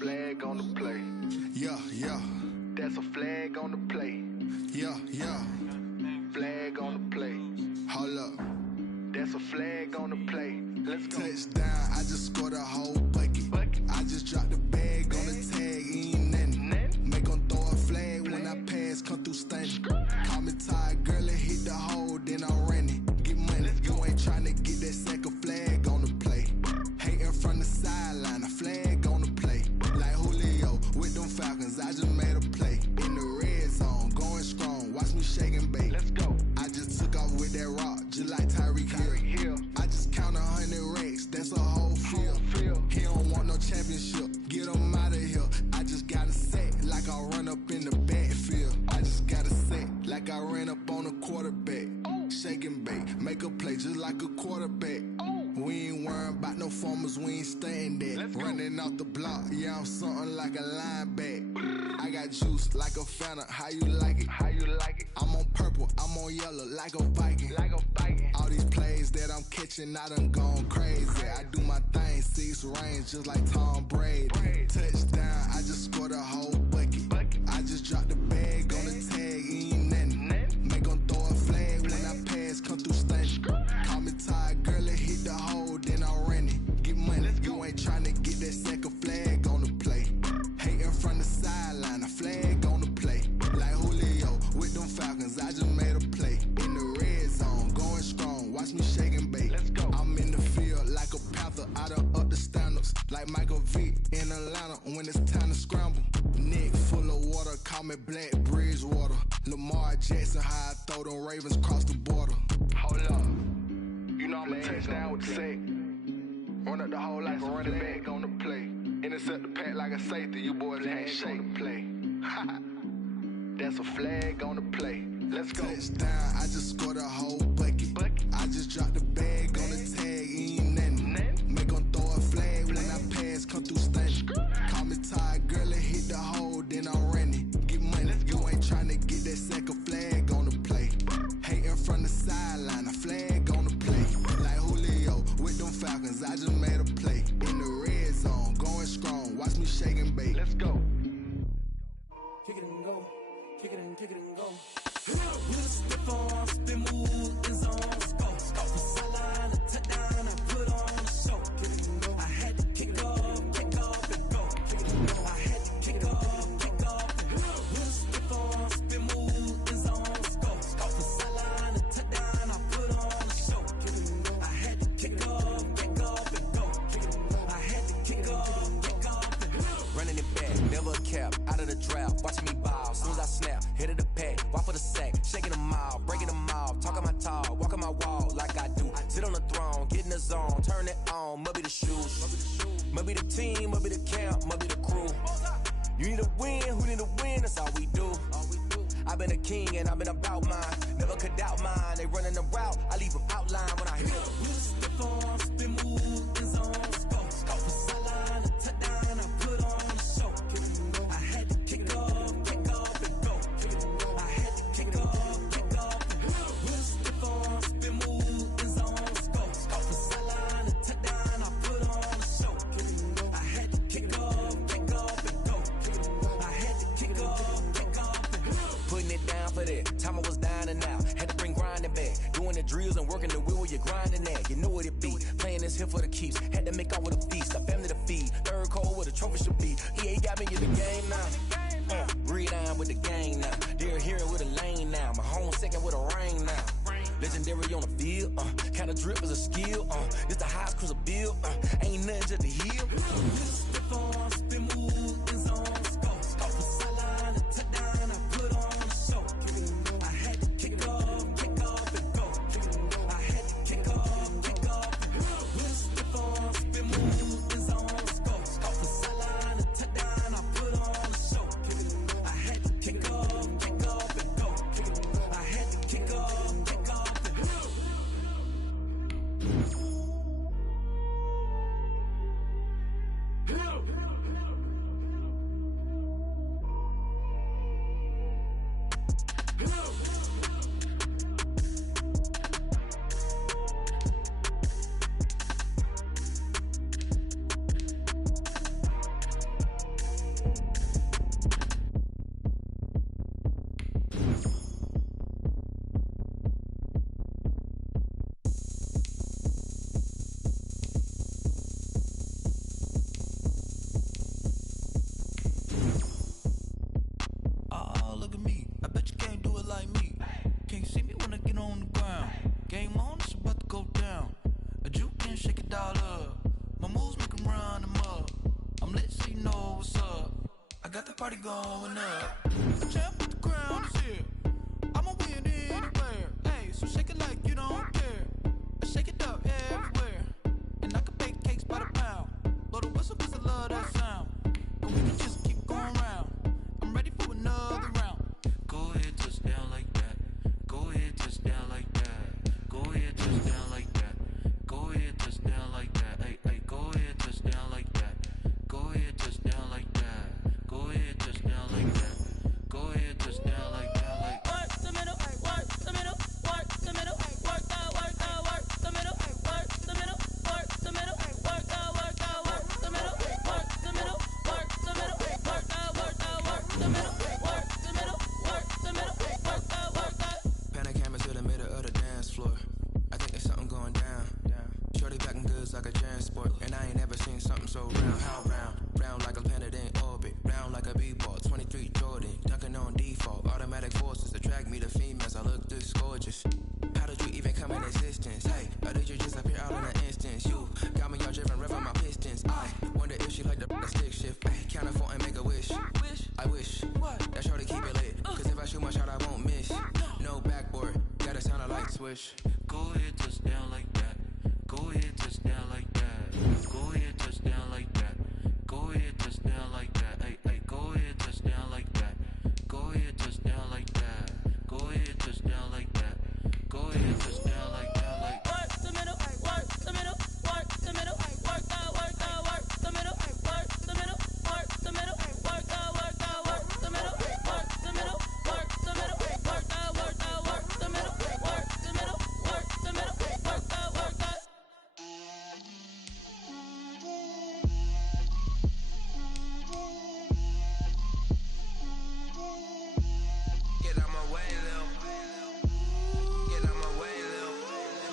Flag on the play. Yeah. That's a flag on the play. Yeah. Flag on the play. Hold up. That's a flag on the play. Let's go. Touchdown, I just scored a whole bucket. I just dropped the bag on the tag, ain't nothing. Make 'em throw a flag when I pass, come through stunning. Call me tired, girl, and hit the hole, then I'm running. Get money, you ain't tryna get that second flag on the play. Hating from the sideline, a flag on the play. Like Julio with them Falcons, I just made a play. In the red zone, going strong, watch me shake and bake. Let's go. I just took off with that rock, just like Tyreek Hill. I just count 100 racks, that's a whole field. He don't want no championship, get him out of here. I just got a set, like I run up in the backfield. I just got a set, like I ran up on a quarterback. Shake and bake, make a play just like a quarterback. We ain't worrying about no formers, we ain't staying there. Running off the block, yeah, I'm something like a linebacker. I got juice like a Fanta, how you like it? I'm on purple, I'm on yellow, like a Viking. All these plays that I'm catching, I done gone crazy. I do my thing, 6 range, just like Tom Brady. Touchdown, I just scored a whole bucket. I just dropped the bag on the tag, ain't nothing. Make 'em throw a flag when I pass, come through stunning. Call me tired, girl, and hit the hole, then I'm running. Get money, you ain't tryna get that second flag on the play. Hating from the sideline, a flag on the play. Like Julio with them Falcons, I just made a play. In the red zone, going strong, watch me shake and bake. I'm in the field like a panther, I done up the standards. Like Michael Vick in Atlanta when it's time to score. call me Black Bridgewater. Lamar Jackson, how I throw them Ravens across the border. Hold up. You know I'm a touchdown with the sack. Run up the whole like a running back on the play. Intercept the pack like a safety. You boys ain't shake the play. That's a flag on the play. Let's go. Touchdown, I just scored a whole bucket. I just dropped the bag on the tag, ain't nothing. Make them throw a flag when I pass, come through stunning. Call me Todd Gurley, hit the hole, then I'm running. Get money, you ain't tryna get that second flag on the play. Hating from the sideline, a flag on the play. Like Julio with them Falcons, I just made a play. In the red zone, going strong, watch me shake and bake. Let's go. Kick it and go, kick it and go. With a stiff arm, spin move, in zone, scope. From sideline to touchdown, I put on a show. I had to kick off and go. I had to kick off and go. With a stiff arm, spin move, in zone, scope. From sideline to touchdown, I put on a show. I had to kick off and go. I had to kick off and go. Running it back, never a cap, out of the draft, watching me ball. Soon as I snap, hit of the pack, walk for the sack, shaking them all, breaking them all, talking my talk, walking my wall like I do. Sit on the throne, get in the zone, turn it on, must be the shoes, must be the team, must be the camp, must be the crew. You need a win, who need a win, that's all we do. I've been a king and I've been about mine, never could doubt mine. They running the route, I leave them outline when I hit them. With a stiff arm, spin move, in zone, scope. From sideline to touchdown, I put on a show. I had to kick off and go. I had to kick off and go. With a stiff arm, spin move, in zone, scope. From sideline to touchdown, I put on a show. I had to kick off and go. I had to kick off and go. Putting it down for that, time I was down and out. Had to bring grinding back, doing the drills and working the wheel where you're grinding at. You know what it be, playing this here for the keeps. Had to make off with a feast, a family to feed. Third cold where the trophy should be. EA got me in the game now. Breathe down with the game now. They're here with a lane now. My home second with a ring now. Legendary on the field, kind of drip is a skill. This the highest cruiser bill, ain't nothing just to heal. Stiff arm, spin move, in zone, scope. From sideline to touchdown, I put on a show. I had to kick off and go. I had to kick off and go. With a stiff arm, spin move, in zone, scope. From sideline to touchdown, I put on a show. I had to kick off and go. I had to kick off and go. Party going up. The champ with the crown is here. I'ma win anywhere. Hey, so shake it like you don't care. I shake it up everywhere. And I can bake cakes by the pound. Blow the whistle cause I love that sound. And we can just keep going round. I'm ready for another round. Go ahead, touch down like that. Go ahead, touch down like that. Go ahead, touch down like that. Go ahead, touch down like that. Hey, hey, go ahead, touch down like that. Go ahead, touch down like that. Go ahead, touch down like that. Go ahead, touch down like that. Like work the middle, work the middle, work the middle, work the middle, work the middle, work the middle, work the middle, work the middle, work the middle, work the middle, work the middle, work the middle, work the. Panic hammers to the middle of the dance floor. I think there's something going down. Shorty packing goods like a transport, and I ain't never seen something so round. How round? Round like a planet in orbit, round like a b-ball. 23 Jordan, dunking on default. Automatic forces attract me to females. I look this gorgeous. How did you even come in existence? Hey, or did you just appear out in an instance? You got me all driven, revving my pistons. I wonder if she like the stick shift. Hey, count a 4 and make a wish. I wish that shorty keep wish. Go ahead, touchdown like that. Go ahead, touchdown like that. Go ahead, touchdown like that. Go ahead, touchdown like that. Hey, hey, go ahead, touchdown like that. Go ahead, touchdown like that. Go ahead, touchdown like that. Go ahead, touchdown like that. Like work the middle, work the middle, work the middle, work the middle, work the middle, work the middle, work the middle, work the middle, work the middle, work the middle, work the middle, work the middle, work the middle, work the middle, work the. Get out my way, Lil. Get out my way, Lil.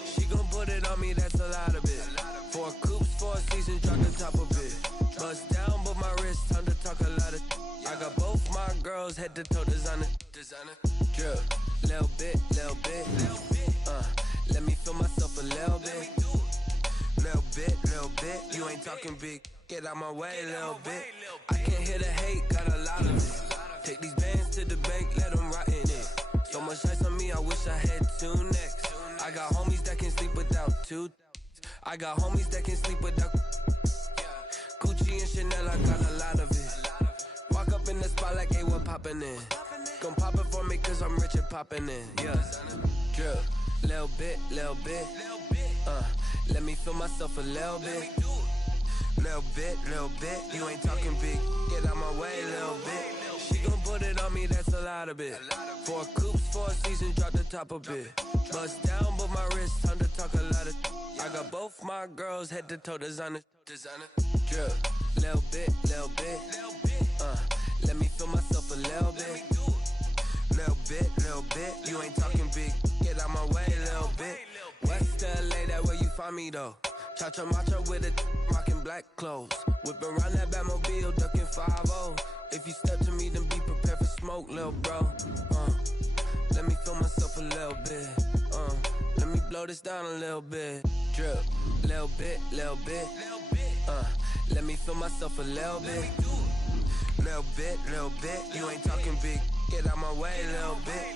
She gon' put it on me, that's a lot of it. 4 coops, 4 seasons, drop the top of it. Bust down, but my wrist, time to talk a lot of. I got both my girls, head to toe designer. Drip, little bit, little bit. Let me feel myself a little bit. Little bit. You ain't talking big. Get out my way, little bit. I can't hear the hate, got a lot of it. Take these bands to the bank, let them rot in it. So much ice on me, I wish I had 2 necks. I got homies that can sleep without 2. I got homies that can sleep without Gucci and Chanel, I got a lot of it. Walk up in the spot like, hey, what poppin' in? Gon' pop it for me cause I'm rich and poppin' in, yeah. Drip, little bit. Let me feel myself a little bit. Little bit. You ain't talking big. Get out my way, little bit. She gon' put it on me, that's a lot of it. 4 coops, 4 seasons, drop the top a bit. Bust down, but my wrist, time to talk a lot of. I got both my girls, head to toe designer. Drip, little bit. Let me feel myself a little bit. Little bit. You ain't talking big. Get out my way, little bit. West LA, that where you find me though. Cha-cha matcha with a rockin' black clothes. Whippin' around that Batmobile, duckin' 5-0. If you step to me, then be prepared for smoke, lil' bro. Let me feel myself a little bit. Let me blow this down a little bit. Drip, little bit. Let me feel myself a little bit. Little bit. You ain't talking big. Get out my way, little bit.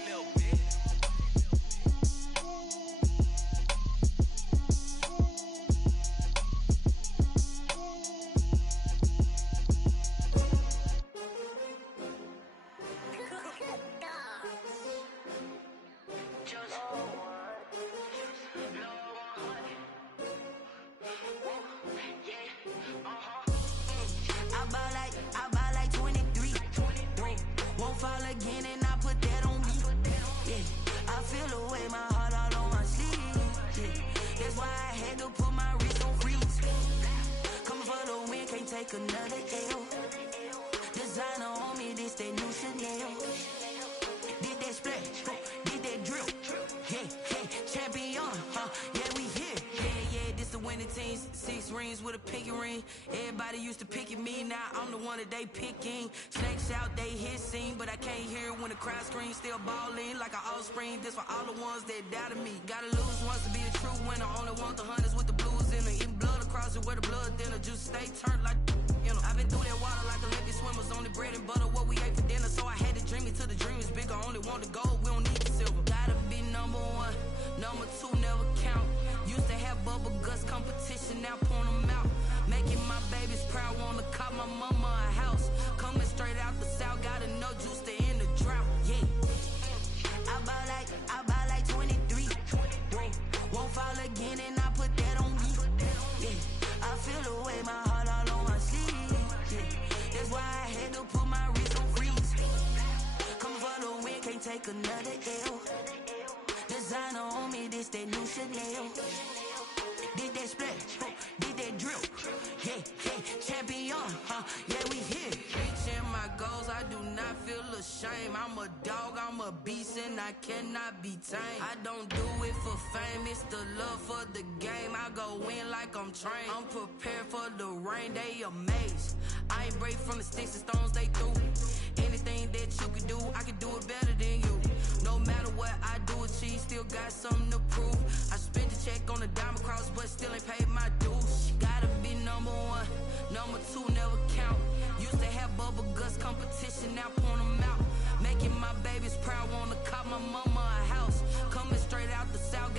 I buy like 23. Won't fall again and I put that on me. Yeah, I feel away my heart all on my sleeve. Yeah, that's why I had to put my wrist on freeze. Coming for the win, can't take another L. Designer on me, this that new Chanel. Did that splash, did that drill. Yeah, champion, yeah, we here. Yeah, this the winning team. 6 rings with a pinky ring. Everybody used to pick at me, now I'm the one that they picking. Snakes out, they hit scene, but I can't hear it when the crowd screams. Still ballin' like an offspring. This for all the ones that doubted me. Gotta lose once to be a true winner. Only want the hunters with the blues in it. Eating blood across it where the blood dinner. Juice stay turned like, you know. I've been through that water like Olympic swimmers. Only bread and butter, what we ate for dinner. So I had to dream it till the dream is bigger. Only want the gold, we don't need the silver. Gotta be number 1, number 2 never count. Used to have bubble guts competition, now point them out. Making my babies proud, wanna call my mama a house. Coming straight out the south, gotta know juice to end the drought. Yeah, I buy like 23. Won't fall again and I put that on me. Yeah, I feel away my heart all on my sleeve. Yeah, that's why I had to put my wrist on freeze. Coming for the win, can't take another L. Designer on me, this that new Chanel. Did that splash, did that drill. Yeah, champion, yeah, we here. Reaching my goals, I do not feel ashamed. I'm a dog, I'm a beast, and I cannot be tamed. I don't do it for fame, it's the love for the game. I go in like I'm trained. I'm prepared for the rain, they amazed. I ain't break from the sticks and stones they threw. Anything that you can do, I can do it better than you. No matter what I do achieve, still got something to prove. I spent the check on the diamond cross, but still ain't paid my dues. Gotta be number 1, number 2 never count. Used to have bubble guts competition, now point them out. Making my babies proud, wanna call my mama a house. Coming straight out the south,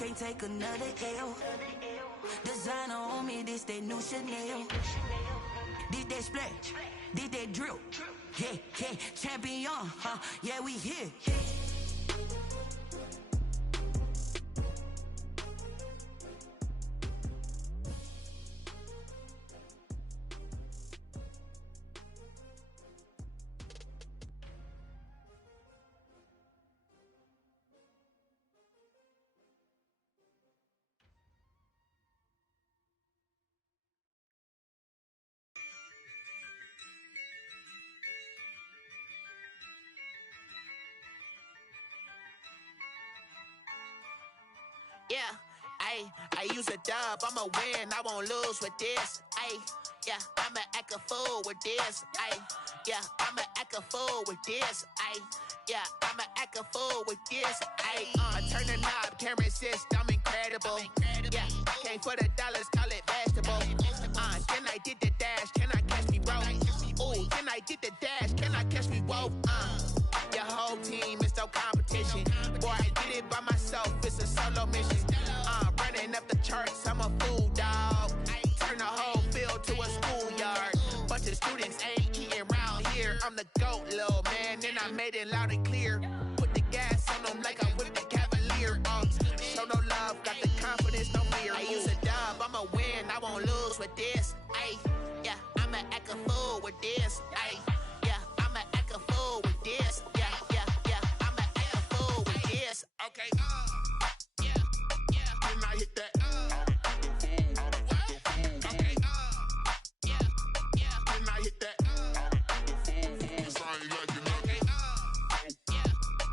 can't take another L. Designer on me, this that new Chanel. This that splash, this that drip. Yeah, yeah, champion, huh? Yeah, we here. Yeah, I use a dub, I'ma win, I won't lose with this. Yeah, I'ma act a fool with this. Yeah, I'ma act a fool with this. Yeah, I'ma act a fool with this. I turn the knob, can't resist, I'm incredible. Yeah, came for the dollars, call it vegetable. Then I did the dash, can I catch me, bro? Ooh, then I did the dash, can I catch me, whoa? Your whole team is no competition. Boy, I did it by myself, it's a solo mission. Running up the charts, I'm a fool, dog. Turn the whole field to a schoolyard. Bunch of students ain't eating round here. I'm the GOAT, little man, and I made it loud and clear. Put the gas on them like I'm with the Cavalier. Show no love, got the confidence, no fear. I use a dub, I'ma win, I won't lose with this. Yeah, I'ma act a fool with this. Yeah, I'ma act a fool with this. Yeah, I'ma act a fool with this. Okay, yeah, then I hit that. Okay, yeah, then I hit that. Sound like you know. Okay,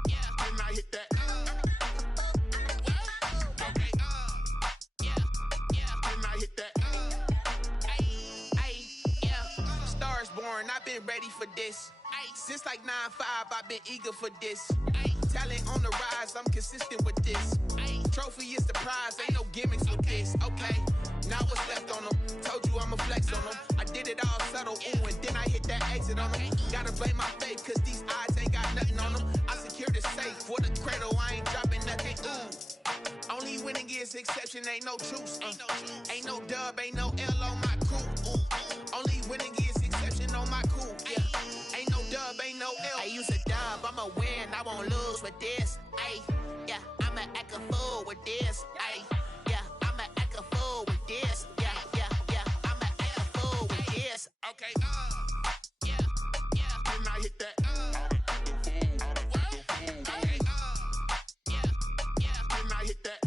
yeah, then I hit that. Okay, yeah, then I hit that. Yeah, stars born, I've been ready for this. Since like 9-5, I've been eager for this. Talent on the rise, I'm consistent with this. Trophy is the prize, ain't no gimmicks with this. Okay, now what's left on them? Told you I'ma flex on them. I did it all subtle, ooh, and then I hit that exit on them. Gotta blame my faith, cause these eyes ain't got nothing on them. I secured the safe for the cradle, I ain't dropping nothing, ooh. Only winning is exception, ain't no truce. Ain't no dub, ain't no L on my crew, ooh. Only winning is exception on my crew, yeah. Ain't no dub, ain't no L. I use a dub, I'ma win, I won't lose with this. Yeah, I'ma act a fool with this. Yeah, I'ma act a fool with this. Yeah, I'ma act a fool with this. Okay, yeah, then I hit that. Okay, yeah, then I hit that.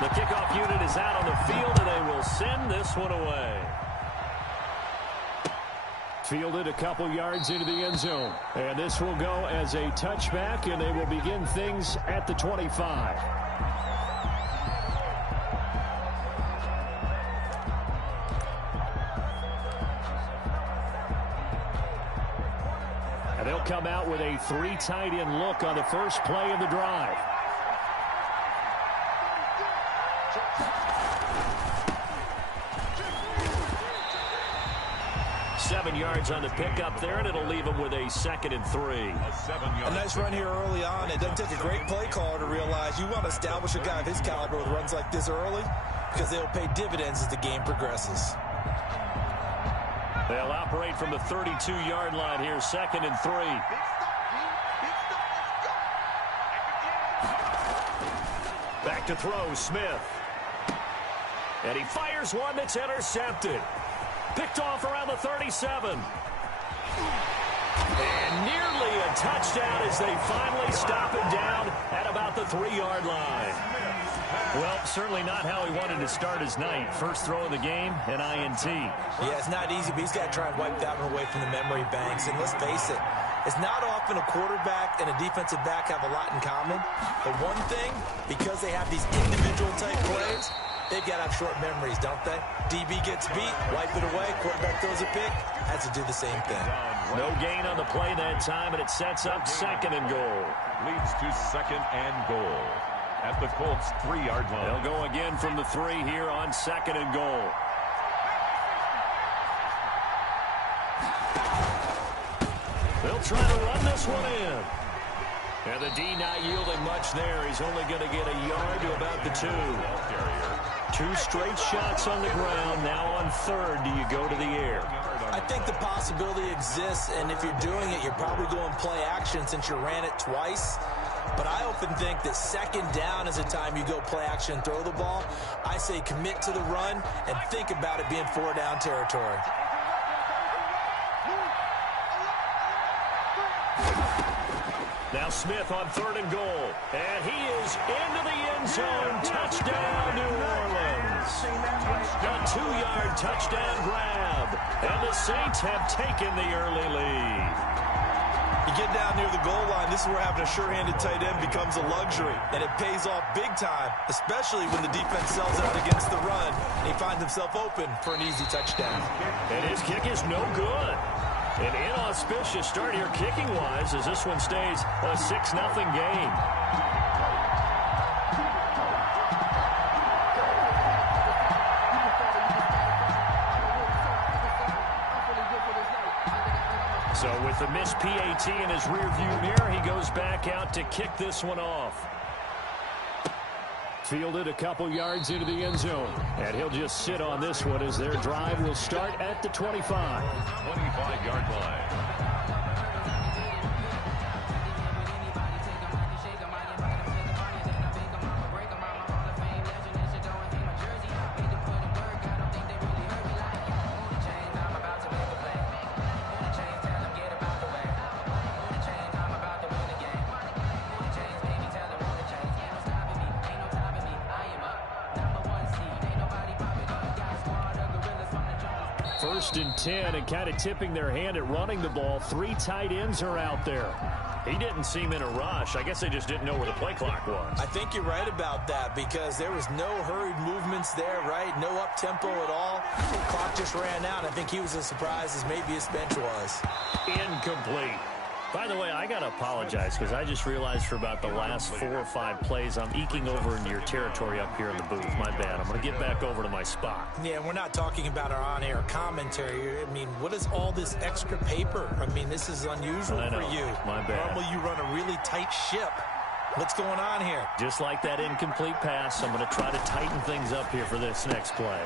The kickoff unit is out on the field, and they will send this one away. Fielded a couple yards into the end zone. And this will go as a touchback, and they will begin things at the 25. And they'll come out with a 3 tight end look on the first play of the drive. Seven yards on the pickup there, and it'll leave them with a 2nd and 3. A nice run here early on. It doesn't take a great play caller to realize you want to establish a guy of his caliber with runs like this early because they'll pay dividends as the game progresses. They'll operate from the 32-yard line here, 2nd and 3. Back to throw, Smith. And he fires one that's intercepted. Picked off around the 37. And nearly a touchdown as they finally stop him down at about the 3-yard line. Well, certainly not how he wanted to start his night. First throw of the game, an INT. Yeah, it's not easy, but he's got to try and wipe that one away from the memory banks. And let's face it, it's not often a quarterback and a defensive back have a lot in common. But one thing, because they have these individual type plays, They've got to have short memories, don't they? DB gets beat, wipe it away, quarterback throws a pick, has to do the same thing. No gain on the play that time, and it sets up 2nd and goal. Leads to 2nd and goal at the Colts' 3-yard line. They'll go again from the 3 here on 2nd and goal. They'll try to run this one in. And the D not yielding much there. He's only going to get a yard to about the 2. 2 straight shots on the ground. Now on 3rd, do you go to the air? I think the possibility exists, and if you're doing it, you're probably going play action since you ran it twice. But I often think that 2nd down is a time you go play action and throw the ball. I say commit to the run and think about it being 4-down territory. Now Smith on 3rd and goal. And he is into the end zone. Touchdown, New Orleans. A 2-yard touchdown grab. And the Saints have taken the early lead. You get down near the goal line, this is where having a sure-handed tight end becomes a luxury. And it pays off big time, especially when the defense sells out against the run. And he finds himself open for an easy touchdown. And his kick is no good. An inauspicious start here kicking-wise as this one stays a 6-0 game. So with the missed PAT in his rearview mirror, he goes back out to kick this one off. Fielded a couple yards into the end zone. And he'll just sit on this one as their drive will start at the 25. 25-yard line. First and 10, and kind of tipping their hand at running the ball. 3 tight ends are out there. He didn't seem in a rush. I guess they just didn't know where the play clock was. I think you're right about that because there was no hurried movements there, right? No up-tempo at all. The clock just ran out. I think he was as surprised as maybe his bench was. Incomplete. By the way, I got to apologize because I just realized for about the last 4 or 5 plays, I'm eking over into your territory up here in the booth. My bad. I'm going to get back over to my spot. Yeah, we're not talking about our on-air commentary. I mean, what is all this extra paper? I mean, this is unusual for you. My bad. Normally you run a really tight ship. What's going on here? Just like that incomplete pass, I'm going to try to tighten things up here for this next play.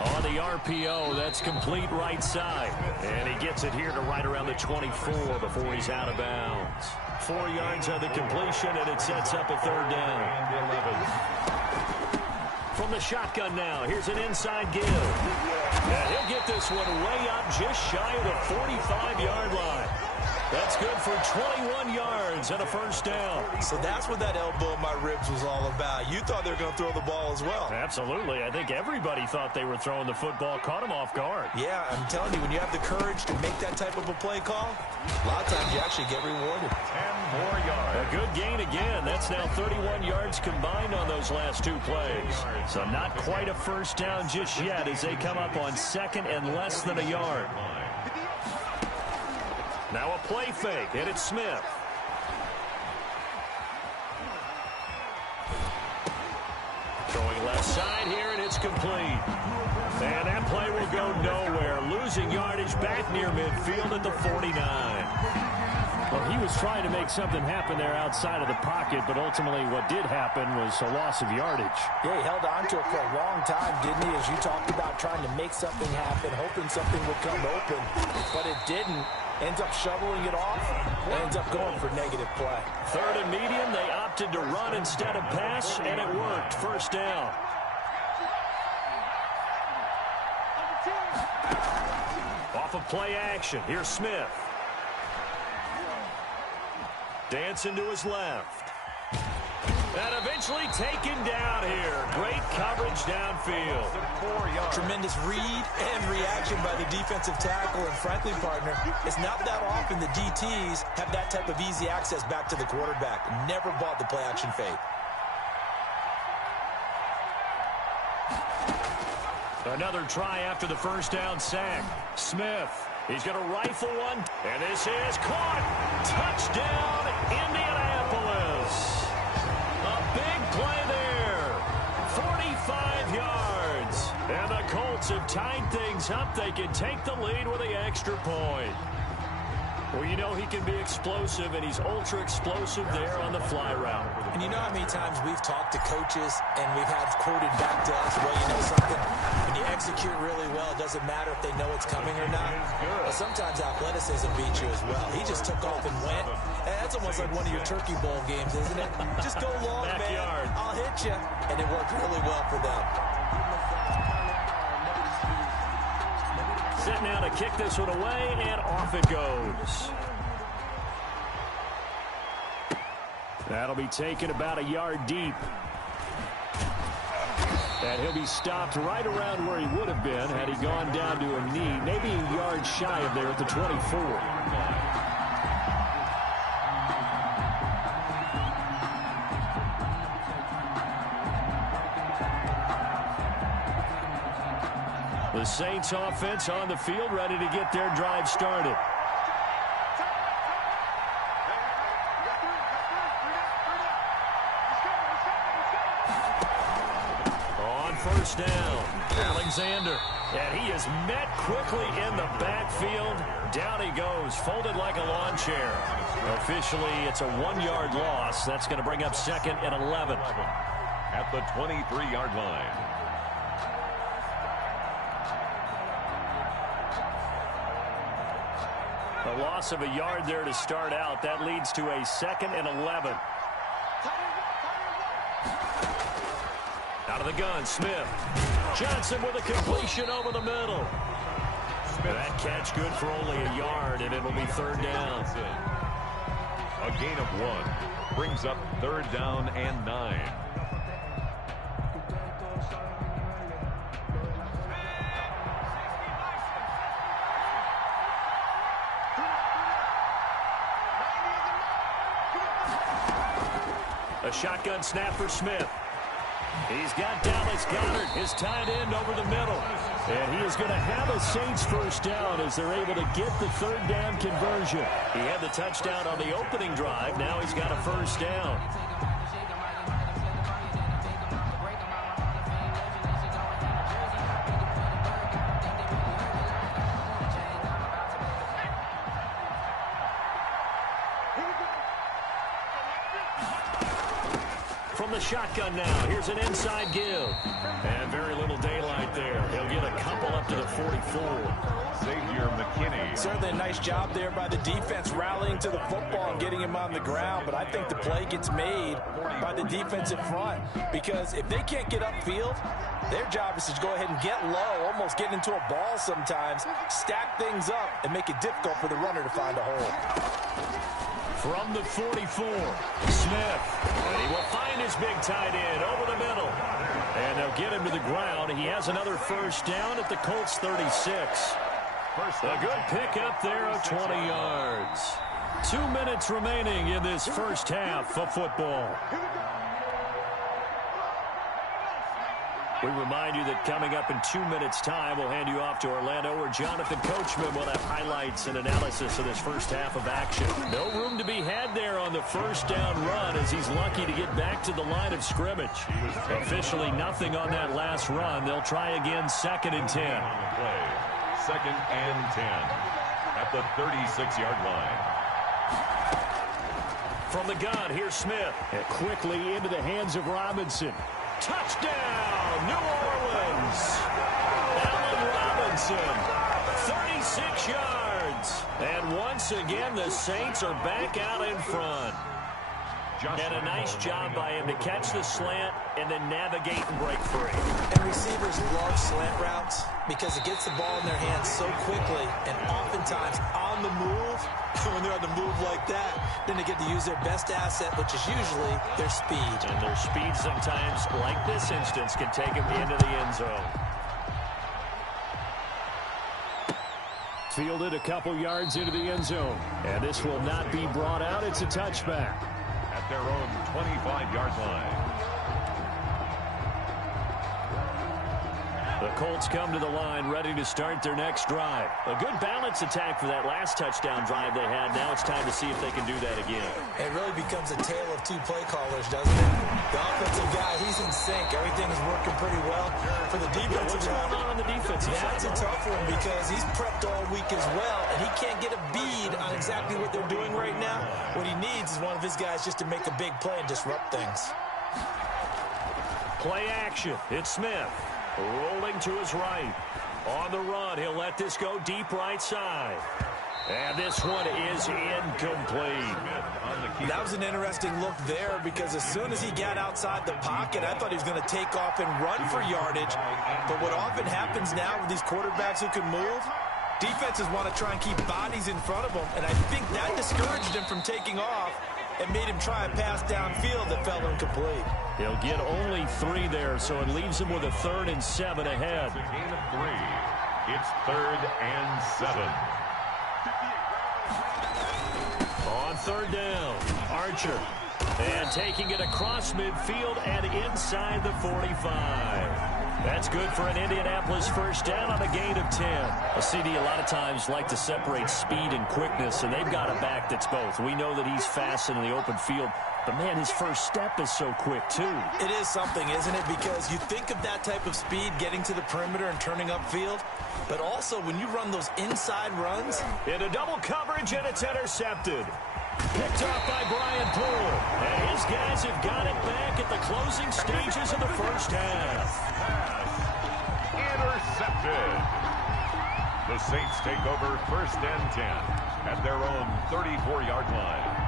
On the RPO, that's complete right side. And he gets it here to right around the 24 before he's out of bounds. 4 yards on the completion, and it sets up a 3rd down. From the shotgun now, here's an inside give. And he'll get this one way up just shy of the 45-yard line. That's good for 21 yards and a 1st down. So that's what that elbow in my ribs was all about. You thought they were going to throw the ball as well. Absolutely. I think everybody thought they were throwing the football, caught him off guard. Yeah, I'm telling you, when you have the courage to make that type of a play call, a lot of times you actually get rewarded. 10 more yards. A good gain again. That's now 31 yards combined on those last 2 plays. So not quite a 1st down just yet as they come up on 2nd and less than a yard. Now a play fake, and it's Smith. Throwing left side here, and it's complete. And that play will go nowhere. Losing yardage back near midfield at the 49. Well, he was trying to make something happen there outside of the pocket, but ultimately what did happen was a loss of yardage. Yeah, he held on to it for a long time, didn't he? As you talked about trying to make something happen, hoping something would come open, but it didn't. Ends up shoveling it off, ends up going for negative play. 3rd and medium, they opted to run instead of pass, and it worked. 1st down. Off of play action, here's Smith. Dancing to his left. And eventually taken down here. Great coverage downfield. 4 yards. Tremendous read and reaction by the defensive tackle. And frankly, partner, it's not that often the DTs have that type of easy access back to the quarterback. Never bought the play action fake. Another try after the first down sack. Smith, he's going to rifle one, and this is caught. Touchdown, Indianapolis. A big play there. 45 yards. And the Colts have tied things up. They can take the lead with the extra point. Well, you know he can be explosive, and he's ultra-explosive there on the fly route. And you know how many times we've talked to coaches, and we've had quoted back to us, well, you know something, when you execute really well, it doesn't matter if they know it's coming or not. Well, sometimes athleticism beats you as well. He just took off and went. And that's almost like one of your Turkey Bowl games, isn't it? Just go long, man. I'll hit you. And it worked really well for them. Set now to kick this one away, and off it goes. That'll be taken about a yard deep. And he'll be stopped right around where he would have been had he gone down to a knee, maybe a yard shy of there at the 24. The Saints offense on the field, ready to get their drive started. On first down, Alexander. And he is met quickly in the backfield. Down he goes, folded like a lawn chair. Officially, it's a 1-yard loss. That's going to bring up 2nd and 11. At the 23-yard line. A loss of a yard there to start out. That leads to a 2nd and 11. Out of the gun, Smith. Johnson with a completion over the middle. That catch good for only a yard, and it'll be 3rd down. A gain of 1 brings up 3rd down and 9. A shotgun snap for Smith. He's got Dallas Goedert, his tight end, over the middle. And he is going to have a Saints first down as they're able to get the 3rd down conversion. He had the touchdown on the opening drive. Now he's got a first down. From the shotgun now, here's an inside give. And very little daylight there. He'll get a couple up to the 44. Xavier McKinney. Certainly a nice job there by the defense rallying to the football and getting him on the ground. But I think the play gets made by the defensive front. Because if they can't get upfield, their job is to go ahead and get low, almost get into a ball sometimes, stack things up, and make it difficult for the runner to find a hole. From the 44, Smith. And he will find his big tight end over the middle. And they'll get him to the ground. He has another first down at the Colts 36. A good pickup there of 20 yards. 2 minutes remaining in this first half of football. We remind you that coming up in 2 minutes' time, we'll hand you off to Orlando, where Jonathan Coachman will have highlights and analysis of this first half of action. No room to be had there on the first down run, as he's lucky to get back to the line of scrimmage. Officially nothing on that last run. They'll try again, 2nd and 10. 2nd and 10 at the 36-yard line. From the gun, here's Smith. And quickly into the hands of Robinson. Touchdown, New Orleans. Allen Robinson, 36 yards. And once again, the Saints are back out in front. And a nice job by him to catch the slant and then navigate and break free. And receivers love slant routes because it gets the ball in their hands so quickly and oftentimes on the move. When they're on the move like that, then they get to use their best asset, which is usually their speed. And their speed sometimes, like this instance, can take them into the end zone. Fielded a couple yards into the end zone. And this will not be brought out. It's a touchback. At their own 25-yard line. The Colts come to the line ready to start their next drive. A good balance attack for that last touchdown drive they had. Now it's time to see if they can do that again. It really becomes a tale of two play callers, doesn't it? The offensive guy, he's in sync. Everything is working pretty well. For the defensive guy, what's going on the defensive side? That's a tough one because he's prepped all week as well, and he can't get a bead on exactly what they're doing right now. What he needs is one of his guys just to make a big play and disrupt things. Play action. It's Smith. Rolling to his right. On the run, he'll let this go deep right side. And this one is incomplete. That was an interesting look there because as soon as he got outside the pocket, I thought he was going to take off and run for yardage. But what often happens now with these quarterbacks who can move, defenses want to try and keep bodies in front of them, and I think that discouraged him from taking off and made him try a pass downfield that fell incomplete. He'll get only 3 there, so it leaves him with a 3rd and 7 ahead. Gain of 3. It's 3rd and 7. On 3rd down, Archer. And taking it across midfield and inside the 45. That's good for an Indianapolis first down on a gain of 10. A CD a lot of times like to separate speed and quickness, and they've got a back that's both. We know that he's fast in the open field, but, man, his first step is so quick, too. It is something, isn't it? Because you think of that type of speed getting to the perimeter and turning upfield, but also when you run those inside runs. Into double coverage, and it's intercepted. Picked off by Brian Poole. And his guys have got it back at the closing stages of the first half. Intercepted. The Saints take over 1st and 10 at their own 34-yard line.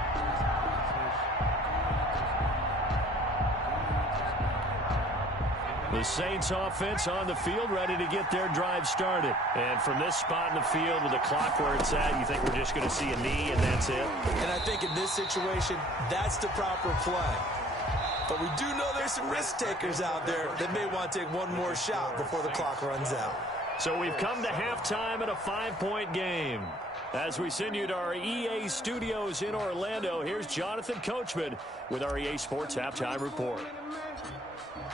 The Saints offense on the field ready to get their drive started. And from this spot in the field with the clock where it's at, you think we're just going to see a knee and that's it? And I think in this situation, that's the proper play. But we do know there's some risk takers out there that may want to take one more shot before the clock runs out. So we've come to halftime in a 5-point game. As we send you to our EA studios in Orlando, here's Jonathan Coachman with our EA Sports Halftime Report.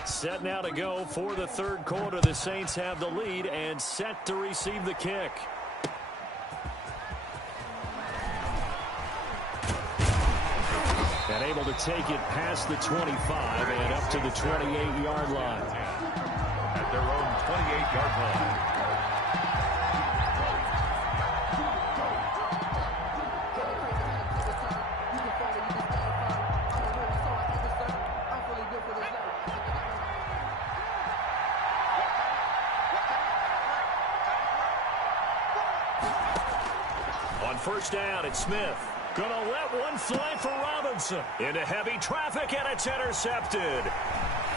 Set now to go for the 3rd quarter. The Saints have the lead and set to receive the kick. And able to take it past the 25 and up to the 28-yard line. At their own 28-yard line. First down, it's Smith. Gonna let one fly for Robinson. Into heavy traffic, and it's intercepted.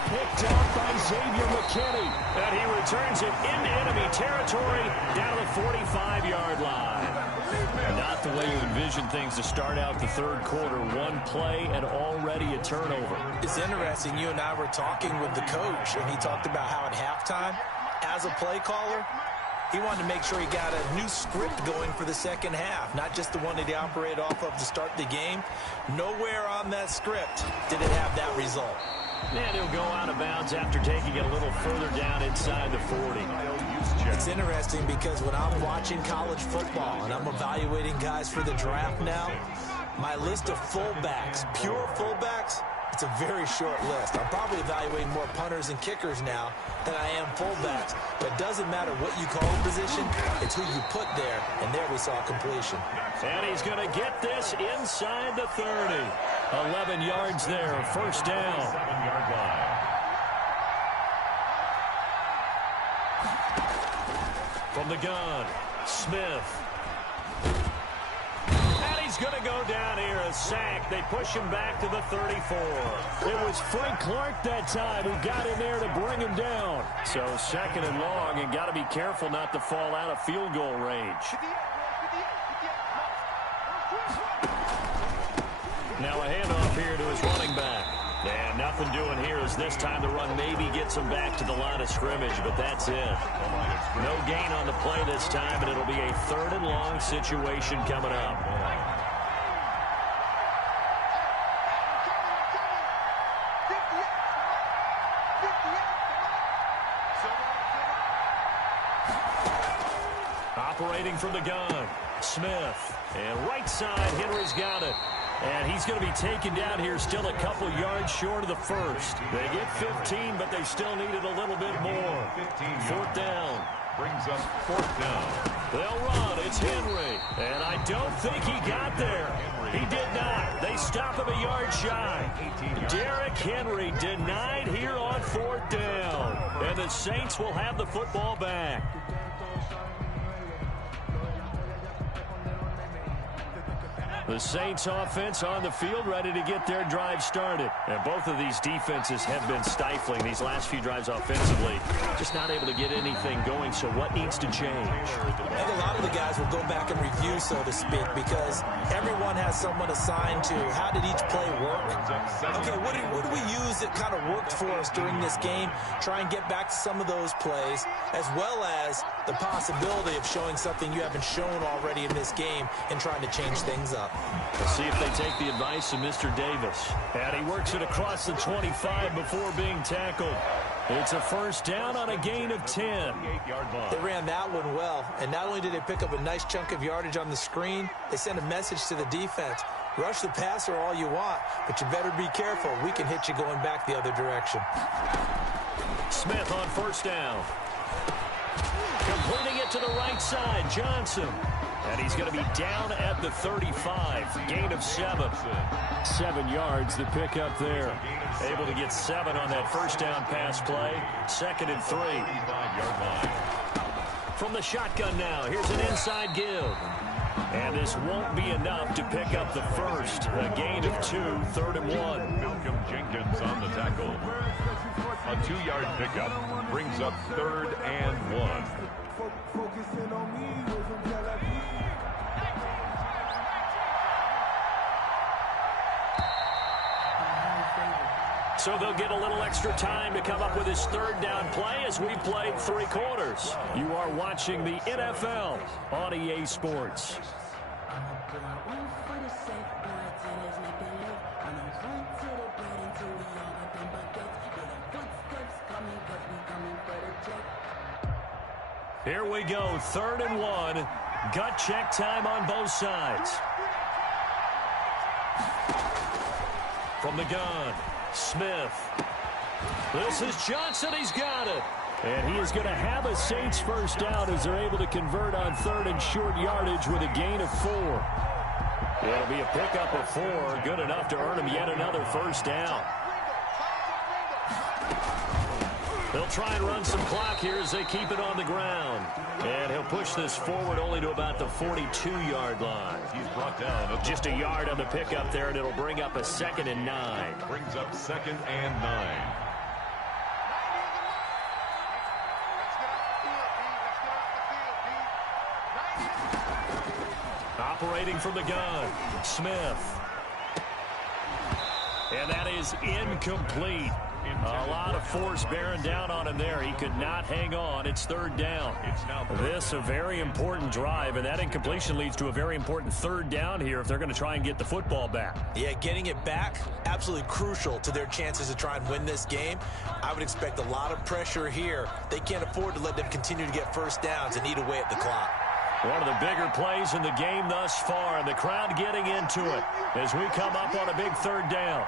Picked off by Xavier McKinney. And he returns it into enemy territory down to the 45-yard line. Not the way you envision things to start out the 3rd quarter. One play and already a turnover. It's interesting. You and I were talking with the coach, and he talked about how at halftime, as a play caller, he wanted to make sure he got a new script going for the second half, not just the one that he operated off of to start the game. Nowhere on that script did it have that result. And he'll go out of bounds after taking it a little further down inside the 40. It's interesting because when I'm watching college football and I'm evaluating guys for the draft now, my list of fullbacks, pure fullbacks, it's a very short list. I'm probably evaluating more punters and kickers now than I am fullbacks. But it doesn't matter what you call the position, it's who you put there. And there we saw completion. And he's going to get this inside the 30. 11 yards there, first down. 7-yard line. From the gun, Smith. He's going to go down here, a sack. They push him back to the 34. It was Frank Clark that time who got in there to bring him down. So 2nd and long, and got to be careful not to fall out of field goal range. Now a handoff here to his running back. And nothing doing here as this time the run maybe gets him back to the line of scrimmage, but that's it. No gain on the play this time, and it'll be a 3rd and long situation coming up. Operating from the gun, Smith. And right side, Henry's got it. And he's going to be taken down here, still a couple yards short of the first. They get 15, but they still needed a little bit more. Fourth down. Brings up fourth down. They'll run. It's Henry. And I don't think he got there. He did not. They stop him a yard shy. Derrick Henry denied here on fourth down. And the Saints will have the football back. The Saints offense on the field, ready to get their drive started. And both of these defenses have been stifling these last few drives offensively. Just not able to get anything going, so what needs to change? I think a lot of the guys will go back and review, so to speak, because everyone has someone assigned to how did each play work. Okay, what do we use that kind of worked for us during this game? Try and get back to some of those plays, as well as the possibility of showing something you haven't shown already in this game and trying to change things up. Let's see if they take the advice of Mr. Davis. And he works it across the 25 before being tackled. It's a first down on a gain of 10. They ran that one well, and not only did they pick up a nice chunk of yardage on the screen, they sent a message to the defense. Rush the passer all you want, but you better be careful. We can hit you going back the other direction. Smith on first down. Completing it to the right side, Johnson. And he's going to be down at the 35. Gain of 7. 7 yards to pick up there. Able to get 7 on that first down pass play. 2nd and 3. From the shotgun now, here's an inside give. And this won't be enough to pick up the first. A gain of 2, 3rd and 1. Malcolm Jenkins on the tackle. A 2-yard pickup brings up 3rd and 1. So they'll get a little extra time to come up with his 3rd down play as we played 3 quarters. You are watching the NFL on EA Sports. Here we go, 3rd and 1. Gut check time on both sides. From the gun, Smith. This is Johnson. He's got it. And he is going to have a Saints first down as they're able to convert on 3rd and short yardage with a gain of 4. It'll be a pickup of 4. Good enough to earn him yet another first down. They'll try and run some clock here as they keep it on the ground. And he'll push this forward only to about the 42-yard line. He's brought down just a yard on the pickup there, and it'll bring up a 2nd and 9. Brings up 2nd and 9. Operating from the gun, Smith. And that is incomplete. A lot of force bearing down on him there. He could not hang on. It's 3rd down. This a very important drive, and that incompletion leads to a very important 3rd down here if they're going to try and get the football back. Yeah, getting it back, absolutely crucial to their chances to try and win this game. I would expect a lot of pressure here. They can't afford to let them continue to get first downs and eat away at the clock. One of the bigger plays in the game thus far, and the crowd getting into it as we come up on a big 3rd down.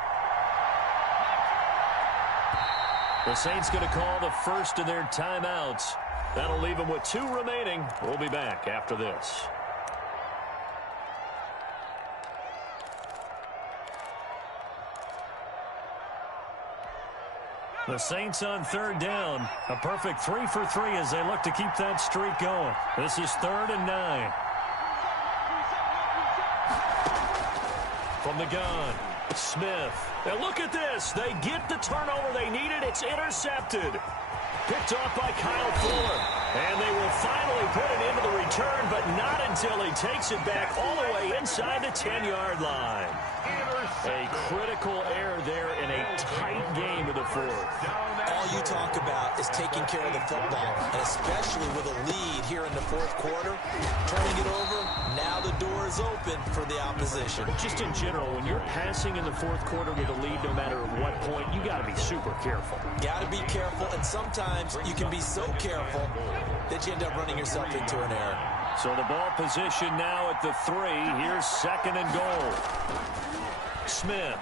The Saints going to call the first of their timeouts. That'll leave them with 2 remaining. We'll be back after this. The Saints on 3rd down. A perfect 3 for 3 as they look to keep that streak going. This is 3rd and 9. From the gun, Smith. Now look at this. They get the turnover they needed. It's intercepted. Picked off by Kyle Fuller. And they will finally put it into the return, but not until he takes it back all the way inside the 10-yard line. A critical error there in a tight game of the 4th. All you talk about is taking care of the football, and especially with a lead here in the 4th quarter, turning it over, now the door is open for the opposition. Just in general, when you're passing in the 4th quarter with a lead, no matter at what point, you got to be super careful. Got to be careful, and sometimes you can be so careful that you end up running yourself into an error. So the ball position now at the 3. Here's 2nd and goal. Smith.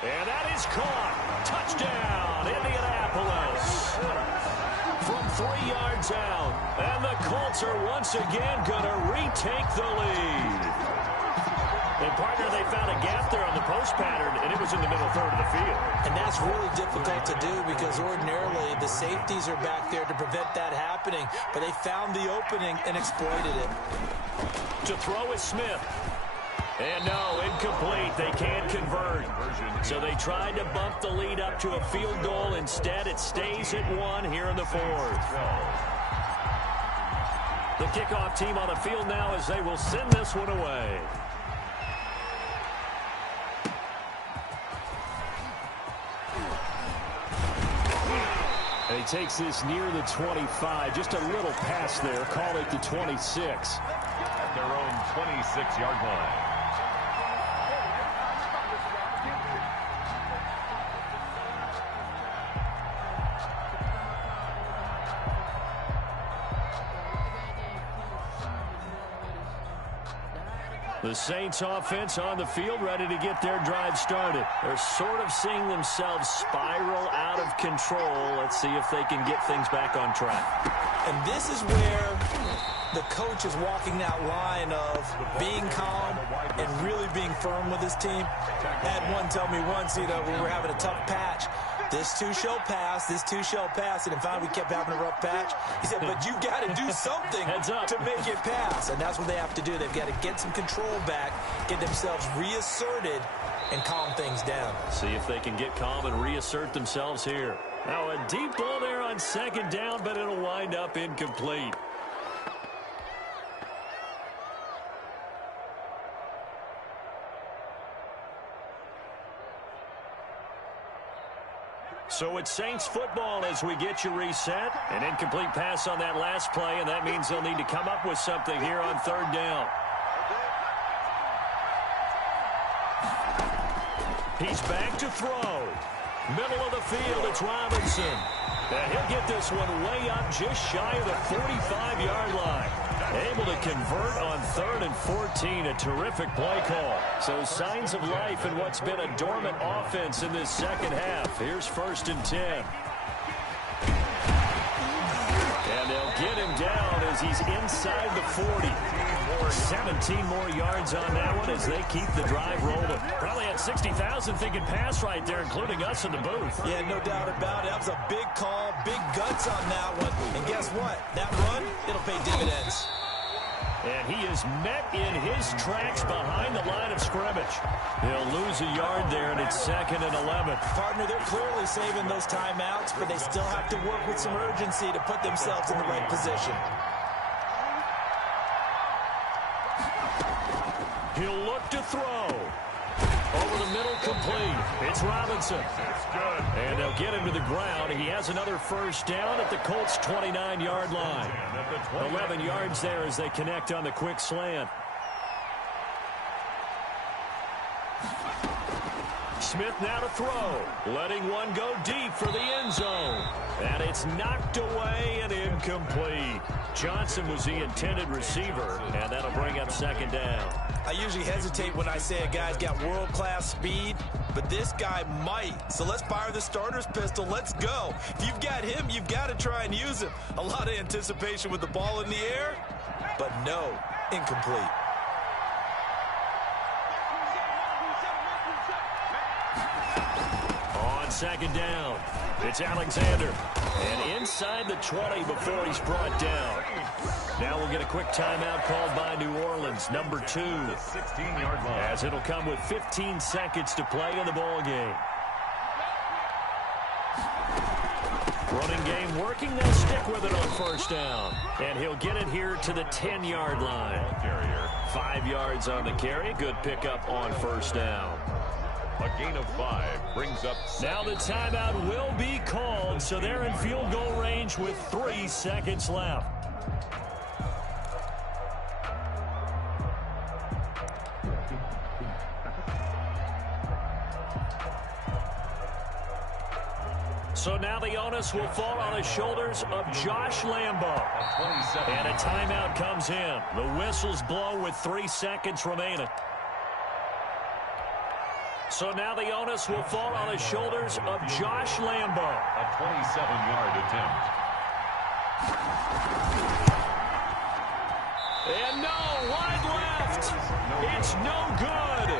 And that is caught. Touchdown, Indianapolis. From 3 yards out. And the Colts are once again going to retake the lead. And, partner, they found a gap there on the post pattern, and it was in the middle third of the field. And that's really difficult to do because ordinarily the safeties are back there to prevent that happening. But they found the opening and exploited it. To throw is Smith. And no, incomplete. They can't convert. So they tried to bump the lead up to a field goal. Instead, it stays at 1 here in the 4th. The kickoff team on the field now as they will send this one away. And he takes this near the 25. Just a little pass there. Call it the 26. At their own 26-yard line. The Saints offense on the field, ready to get their drive started. They're sort of seeing themselves spiral out of control. Let's see if they can get things back on track. And this is where the coach is walking that line of being calm and really being firm with his team. Had one tell me once, when we were having a tough patch, this too shall pass, this too shall pass. And in fact, we kept having a rough patch. He said, but you got to do something to make it pass. And that's what they have to do. They've got to get some control back, get themselves reasserted, and calm things down. See if they can get calm and reassert themselves here. Now a deep ball there on 2nd down, but it'll wind up incomplete. So it's Saints football as we get you reset. An incomplete pass on that last play, and that means they'll need to come up with something here on 3rd down. He's back to throw. Middle of the field, it's Robinson. And he'll get this one way up just shy of the 45-yard line. Able to convert on 3rd and 14. A terrific play call. So signs of life in what's been a dormant offense in this 2nd half. Here's 1st and 10. And they'll get him down as he's inside the 40. 17 more yards on that one as they keep the drive rolling. Probably had 60,000 thinking pass right there, including us in the booth. Yeah, no doubt about it. That was a big call, big guts on that one. And guess what? That run, it'll pay dividends. And he is met in his tracks behind the line of scrimmage. He'll lose a yard there, and it's 2nd and 11. Partner, they're clearly saving those timeouts, but they still have to work with some urgency to put themselves in the right position. He'll look to throw. Over the middle, complete. It's Robinson. And they'll get him to the ground. He has another 1st down at the Colts' 29-yard line. 11 yards there as they connect on the quick slant. Smith now to throw. Letting one go deep for the end zone. And it's knocked away and incomplete. Johnson was the intended receiver, and that'll bring up 2nd down. I usually hesitate when I say a guy's got world-class speed, but this guy might. So let's fire the starter's pistol. Let's go. If you've got him, you've got to try and use him. A lot of anticipation with the ball in the air, but no, incomplete. On 2nd down, it's Alexander. And inside the 20 before he's brought down. Now we'll get a quick timeout called by New Orleans, number 2. 16-yard line. As it'll come with 15 seconds to play in the ball game. Running game working. They'll stick with it on 1st down. And he'll get it here to the 10-yard line. 5 yards on the carry. Good pickup on 1st down. A gain of 5 brings up 7. Now the timeout will be called, so they're in field goal range with 3 seconds left. So now the onus will fall on the shoulders of Josh Lambo. And a timeout comes in. The whistles blow with 3 seconds remaining. So now the onus will fall on the shoulders of Josh Lambo. A 27-yard attempt. And no, wide left. It's no good.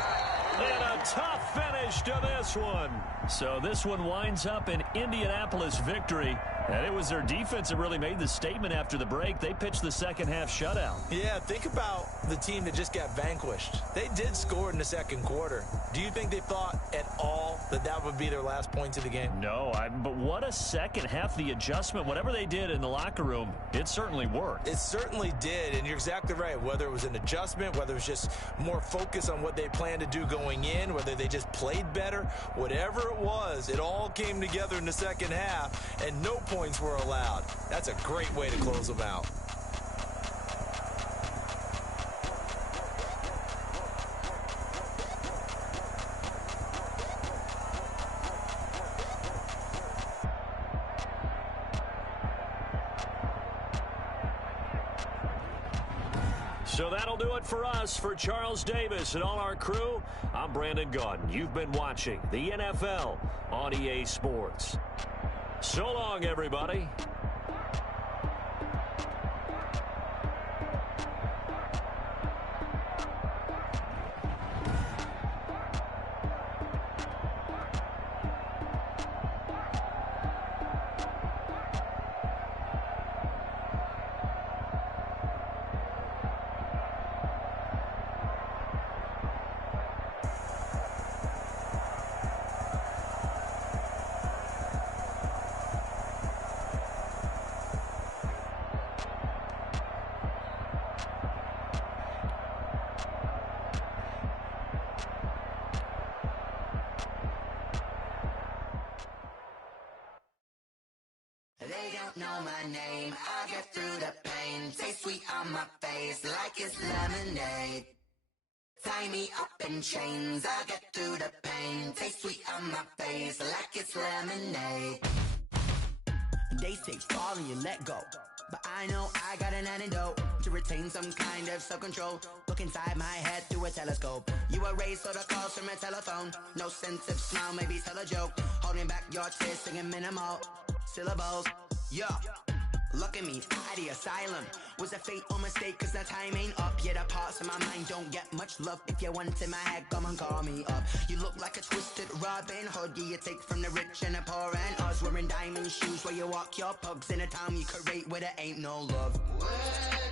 And a tough finish to this one. So this one winds up an Indianapolis victory. And it was their defense that really made the statement after the break. They pitched the second-half shutout. Yeah, think about the team that just got vanquished. They did score in the second quarter. Do you think they thought at all that that would be their last points of the game? No, but what a second half. The adjustment, whatever they did in the locker room, it certainly worked. It certainly did, and you're exactly right. Whether it was an adjustment, whether it was just more focus on what they planned to do going in, whether they just played better, whatever it was, it all came together in the second half, and no points were allowed. That's a great way to close them out. So that'll do it for us. For Charles Davis and all our crew, I'm Brandon Gaudin. You've been watching the NFL on EA Sports. So long, everybody. They don't know my name, I get through the pain. Taste sweet on my face like it's lemonade. Tie me up in chains, I get through the pain. Taste sweet on my face like it's lemonade. They say fall and you let go, but I know I got an antidote to retain some kind of self-control. Look inside my head through a telescope. You erase all the calls from a telephone. No sense of smile, maybe tell a joke. Holding back your tears, singing minimal syllables. Yeah, look at me, out the asylum. Was a fate or mistake, cause the time ain't up. Yeah, the parts of my mind don't get much love. If you want in my head, come and call me up. You look like a twisted Robin Hood. Yeah, you take from the rich and the poor and us. Wearing diamond shoes where you walk your pugs in a town you create where there ain't no love. Where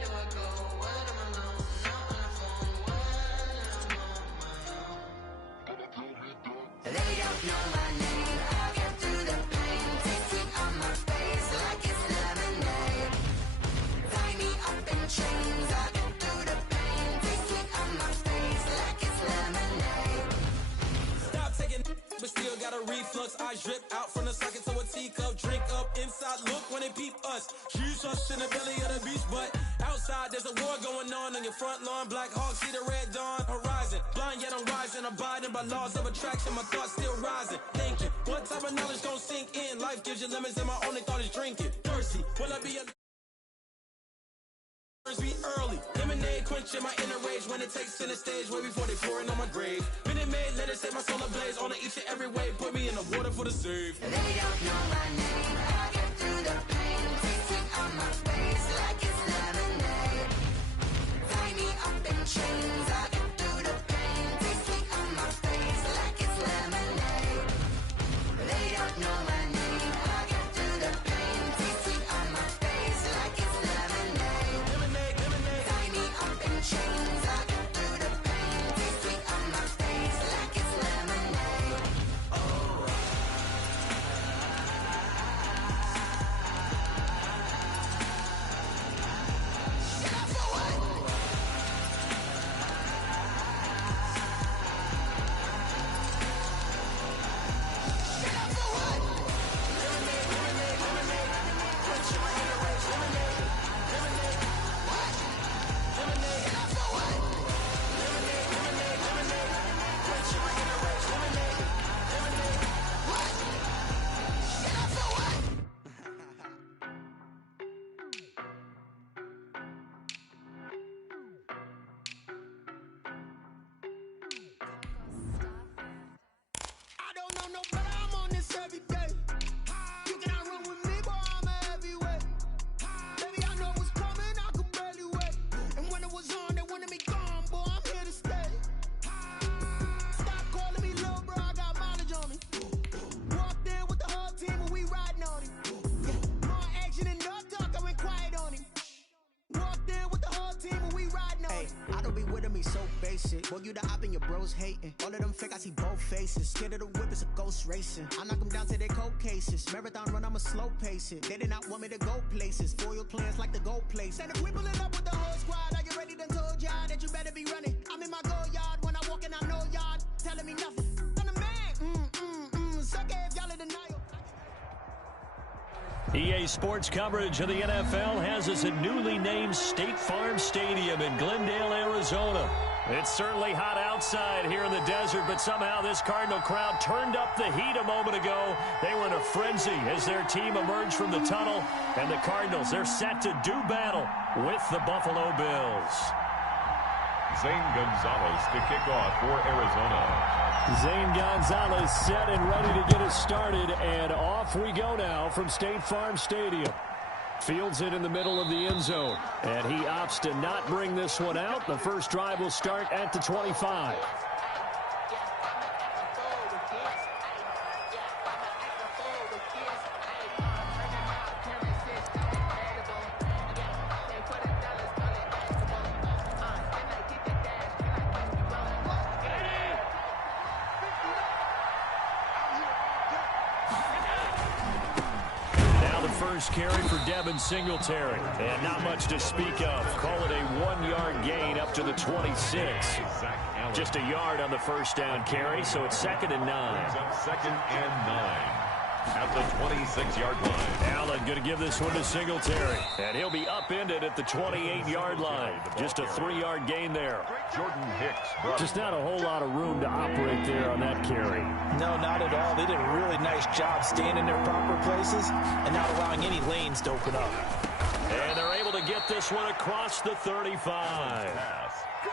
do I go? When I'm alone? Not on the phone. When I'm on my own. They don't know my name. I'll get through the pain. Taste sweet on my face like it's lemonade. Tie me up in chains. I'll get through the pain. Taste sweet on my face like it's lemonade. Stop taking, but still got a reflux. Eyes drip out from the socket to a teacup. Drink up inside, look when they peep us. Shoes us in the belly of the beach, but outside there's a war going on your front lawn. Black Hawk, see the red dawn horizon. Blind yet I'm rising, abiding by laws of attraction. My thoughts still rising. Thinking, what type of knowledge gon' sink in? Life gives you lemons, and my only thought is drinking. Thirsty, will I be a be early? Lemonade quenching my inner rage when it takes center stage way before they pour it on my grave. Minute Maid, let it set my soul ablaze on each and every way. Put me in the water for the save. They don't know my name. I get through the pain. Taste sweet on my face like it's lemonade. Tie me up in chains. I get through the pain. Taste sweet on my face like it's lemonade. They don't know my name. I get through the pain. Taste sweet on my face like it's lemonade. Tie me up in chains. I get through the pain. Taste sweet on my face like it's lemonade. Oh. me so basic. Boy, you the op and your bros hating. All of them fake, I see both faces. Scared of the whip, it's a ghost racing. I knock them down to their cold cases. Marathon run, I'ma slow pace it. They did not want me to go places. Foil plans like the goal place. And if we pulling up with the whole squad, are you ready? Done told y'all that you better be running. I'm in my go yard when I walk in, I know y'all telling me nothing. I'm the man. Suck it if y'all in denial. EA Sports coverage of the NFL has us at newly named State Farm Stadium in Glendale, Arizona. It's certainly hot outside here in the desert, but somehow this Cardinal crowd turned up the heat a moment ago. They were in a frenzy as their team emerged from the tunnel, and the Cardinals, they're set to do battle with the Buffalo Bills. Zane Gonzalez to kick off for Arizona. Zane Gonzalez set and ready to get us started, and off we go now from State Farm Stadium. Fields it in the middle of the end zone, and he opts to not bring this one out. The first drive will start at the 25. Carry for Devin Singletary, and not much to speak of. Call it a 1-yard gain up to the 26. Just a yard on the first down carry, so it's 2nd and 9. Second and 9 at the 26-yard line. Allen going to give this one to Singletary, and he'll be upended at the 28-yard line. Just a 3-yard gain there. Jordan Hicks. Just not a whole lot of room to operate there on that carry. No, not at all. They did a really nice job staying in their proper places and not allowing any lanes to open up. And they're able to get this one across the 35.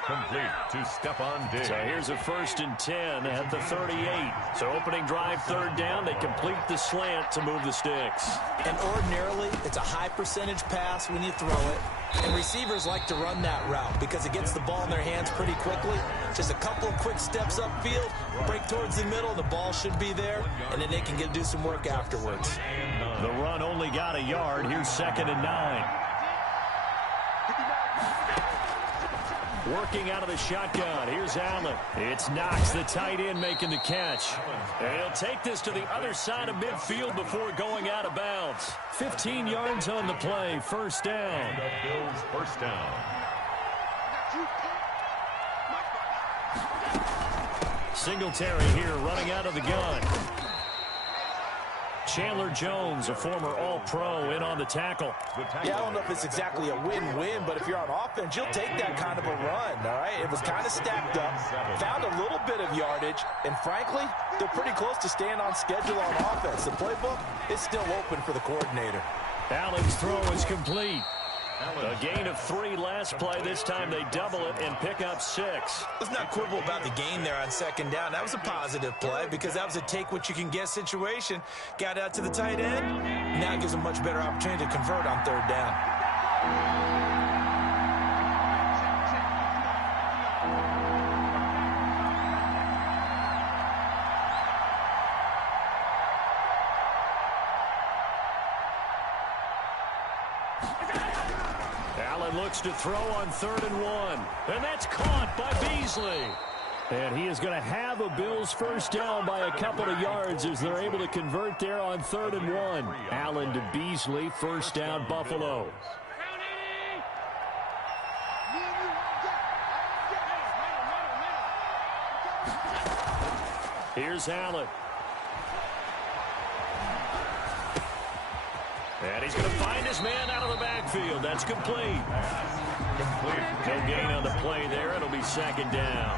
Complete to Stephon Diggs. So here's a 1st and 10 at the 38. So opening drive, 3rd down. They complete the slant to move the sticks. And ordinarily, it's a high percentage pass when you throw it. And receivers like to run that route because it gets the ball in their hands pretty quickly. Just a couple of quick steps upfield, break towards the middle, the ball should be there, and then they can do some work afterwards. The run only got a yard. Here's 2nd and 9. Working out of the shotgun. Here's Allen. It's Knox, the tight end, making the catch. And he'll take this to the other side of midfield before going out of bounds. 15 yards on the play. 1st down. The Bills' 1st down. Singletary here running out of the gun. Chandler Jones, a former All-Pro, in on the tackle. Yeah, I don't know if it's exactly a win-win, but if you're on offense, you'll take that kind of a run, all right? It was kind of stacked up, found a little bit of yardage, and frankly, they're pretty close to staying on schedule on offense. The playbook is still open for the coordinator. Allen's throw is complete. A gain of 3 last play. This time they double it and pick up 6. Let's not quibble about the gain there on 2nd down. That was a positive play because that was a take-what-you-can-get situation. Got out to the tight end. Now it gives them a much better opportunity to convert on 3rd down. Looks to throw on 3rd and 1. And that's caught by Beasley. And he is going to have a Bills 1st down by a couple of yards as they're able to convert there on 3rd and 1. Allen to Beasley, 1st down Buffalo. Here's Allen. And he's going to find his man out of the backfield. That's complete. No gain on the play there. It'll be 2nd down.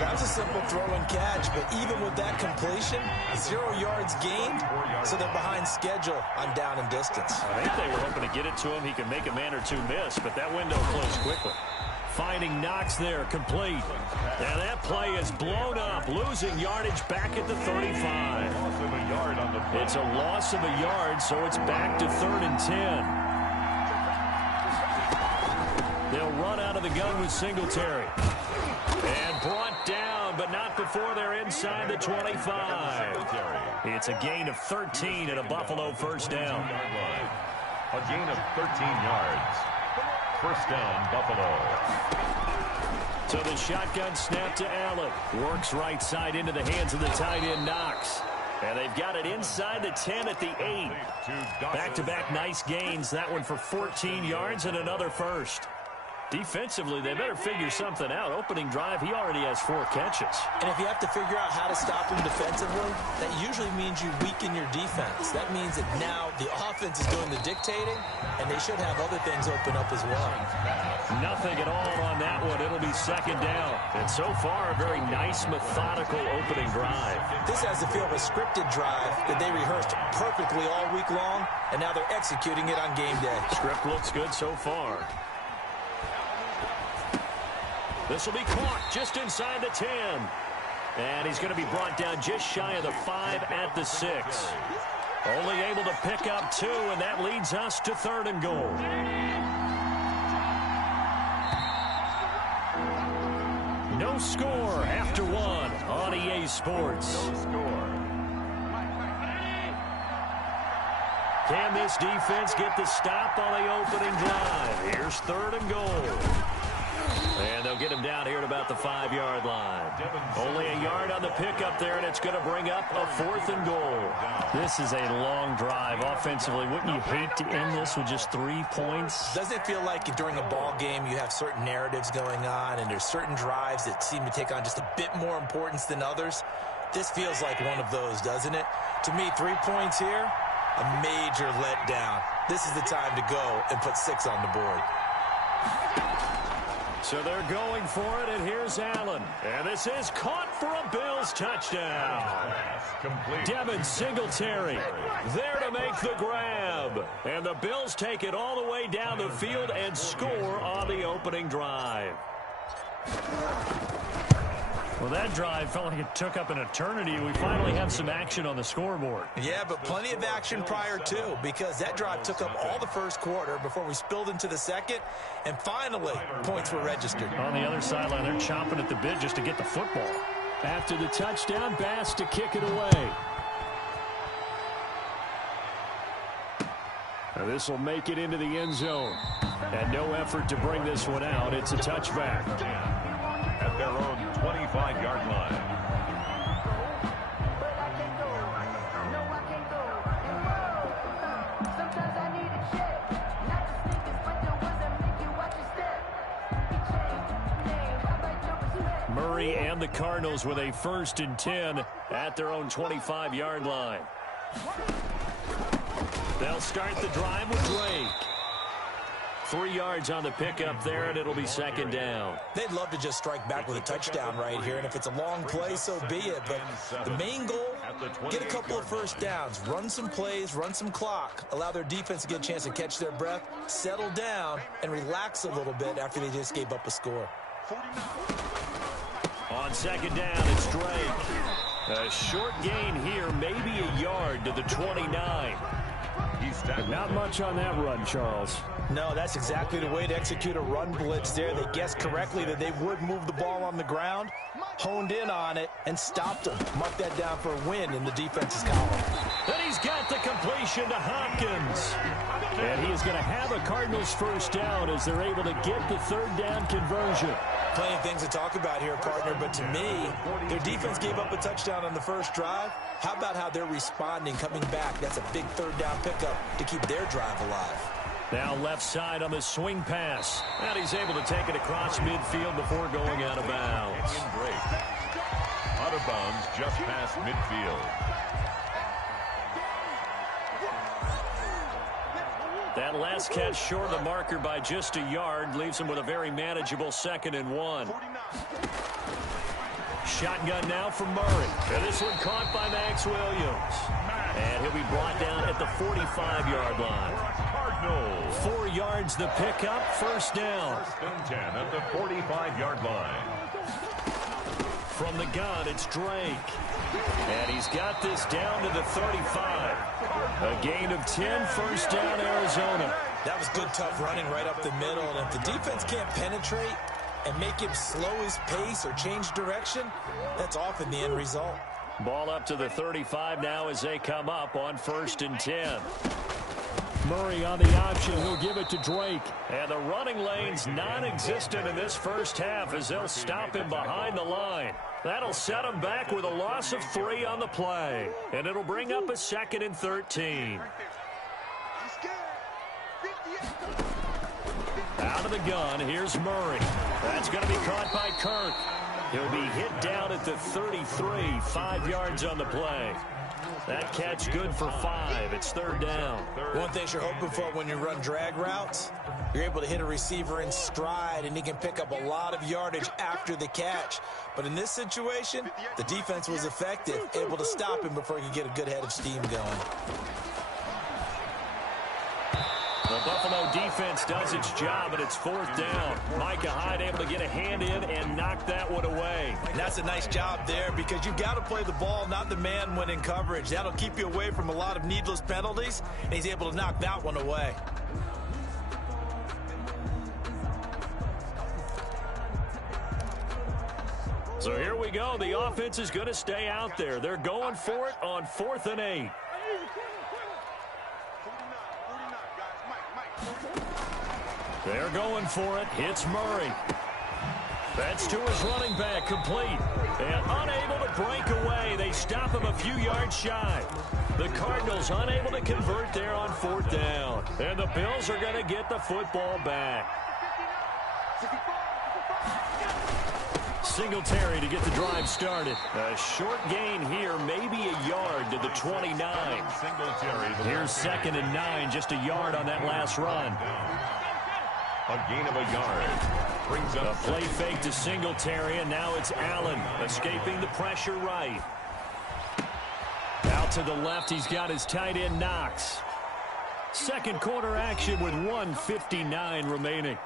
That was a simple throw and catch, but even with that completion, 0 yards gained, so they're behind schedule on down and distance. I think they were hoping to get it to him. He could make a man or two miss, but that window closed quickly. Finding Knox there, complete. And that play is blown up, losing yardage back at the 35. It's a loss of a yard, so it's back to 3rd and 10. They'll run out of the gun with Singletary. And brought down, but not before they're inside the 25. It's a gain of 13 and a Buffalo 1st down. A gain of 13 yards. 1st down, Buffalo. So the shotgun snap to Allen. Works right side into the hands of the tight end, Knox. And they've got it inside the 10 at the 8. Back-to-back nice gains. That one for 14 yards and another first. Defensively, they better figure something out. Opening drive, he already has 4 catches. And if you have to figure out how to stop him defensively, that usually means you weaken your defense. That means that now the offense is doing the dictating, and they should have other things open up as well. Nothing at all on that one. It'll be second down. And so far, a very nice, methodical opening drive. This has the feel of a scripted drive that they rehearsed perfectly all week long, and now they're executing it on game day. Script looks good so far. This will be caught just inside the 10. And he's going to be brought down just shy of the 5 at the 6. Only able to pick up 2, and that leads us to 3rd and goal. No score after 1 on EA Sports. No score. Can this defense get the stop on the opening drive? Here's 3rd and goal. And they'll get him down here at about the 5-yard line. Only a yard on the pickup there, and it's going to bring up a 4th and goal. This is a long drive offensively. Wouldn't you hate to end this with just 3 points? Doesn't it feel like during a ball game you have certain narratives going on, and there's certain drives that seem to take on just a bit more importance than others? This feels like one of those, doesn't it? To me, 3 points here, a major letdown. This is the time to go and put 6 on the board. So they're going for it, and here's Allen. And this is caught for a Bills touchdown. Devin Singletary there to make the grab. And the Bills take it all the way down the field and score on the opening drive. Well, that drive felt like it took up an eternity. We finally have some action on the scoreboard. Yeah, but plenty of action prior to, because that drive took up all the first quarter before we spilled into the second, and finally, points were registered. On the other sideline, they're chomping at the bit just to get the football. After the touchdown, Bass to kick it away. Now this will make it into the end zone. And no effort to bring this one out. It's a touchback. At their own 25-yard line. Murray and the Cardinals with a 1st and 10 at their own 25-yard line. They'll start the drive with Drake. 3 yards on the pickup there, and it'll be second down. They'd love to just strike back with a touchdown right here, and if it's a long play, so be it. But the main goal, get a couple of first downs, run some plays, run some clock, allow their defense to get a chance to catch their breath, settle down, and relax a little bit after they just gave up a score. On second down, it's Drake. A short gain here, maybe a yard to the 29. Not much on that run, Charles. No, that's exactly the way to execute a run blitz there. They guessed correctly that they would move the ball on the ground, honed in on it, and stopped them. Mark that down for a win in the defense's column. Then he's got the completion to Hopkins. And he is going to have a Cardinals first down as they're able to get the 3rd down conversion. Plenty of things to talk about here, partner, but to me, their defense gave up a touchdown on the first drive. How about how they're responding, coming back? That's a big 3rd down pickup to keep their drive alive. Now left side on the swing pass. And he's able to take it across midfield before going out of bounds. Out of bounds just past midfield. That last catch short of the marker by just a yard leaves him with a very manageable 2nd and 1. Shotgun now for Murray. And this one caught by Max Williams. And he'll be brought down at the 45-yard line. 4 yards the pickup, first down. 1st and 10 at the 45-yard line. From the gun, it's Drake. And he's got this down to the 35. A gain of 10, first down, Arizona. That was good, tough running right up the middle. And if the defense can't penetrate and make him slow his pace or change direction, that's often the end result. Ball up to the 35 now as they come up on 1st and 10. Murray on the option. He'll give it to Drake. And the running lane's non-existent in this first half as they'll stop him behind the line. That'll set him back with a loss of 3 on the play. And it'll bring up a 2nd and 13. Out of the gun, here's Murray. That's going to be caught by Kirk. He'll be hit down at the 33, 5 yards on the play. That catch good for 5. It's 3rd down. One thing you're hoping for when you run drag routes, you're able to hit a receiver in stride, and he can pick up a lot of yardage after the catch. But in this situation, the defense was effective, able to stop him before he could get a good head of steam going. The Buffalo defense does its job, and it's 4th down. Micah Hyde able to get a hand in and knock that one away. And that's a nice job there because you've got to play the ball, not the man when in coverage. That'll keep you away from a lot of needless penalties, and he's able to knock that one away. So here we go. The offense is going to stay out there. They're going for it on 4th and 8. They're going for it. It's Murray. That's to his running back, complete. And unable to break away. They stop him a few yards shy. The Cardinals unable to convert there on 4th down. And the Bills are going to get the football back. Singletary to get the drive started. A short gain here, maybe a yard to the 29. Here's 2nd and 9, just a yard on that last run. A gain of a yard. Brings up a play fake to Singletary, and now it's Allen escaping the pressure right. Out to the left, he's got his tight end Knox. Second quarter action with 1:59 remaining.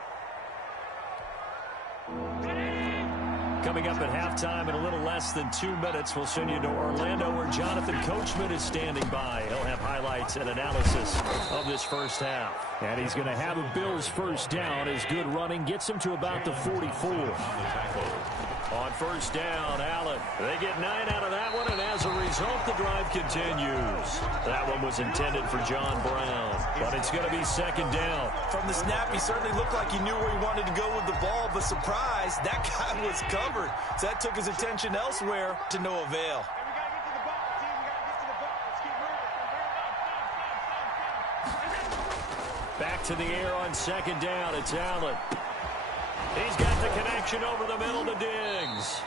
Coming up at halftime in a little less than 2 minutes, we'll send you to Orlando where Jonathan Coachman is standing by. He'll have highlights and analysis of this first half. And he's going to have a Bills first down as good running gets him to about the 44. On first down, Allen. They get 9 out of that one, and as a result, the drive continues. That one was intended for John Brown, but it's going to be 2nd down. From the snap, he certainly looked like he knew where he wanted to go with the ball, but surprise, that guy was covered. So that took his attention elsewhere to no avail. Back to the air on 2nd down. It's Allen. He's got the connection over the middle to Diggs.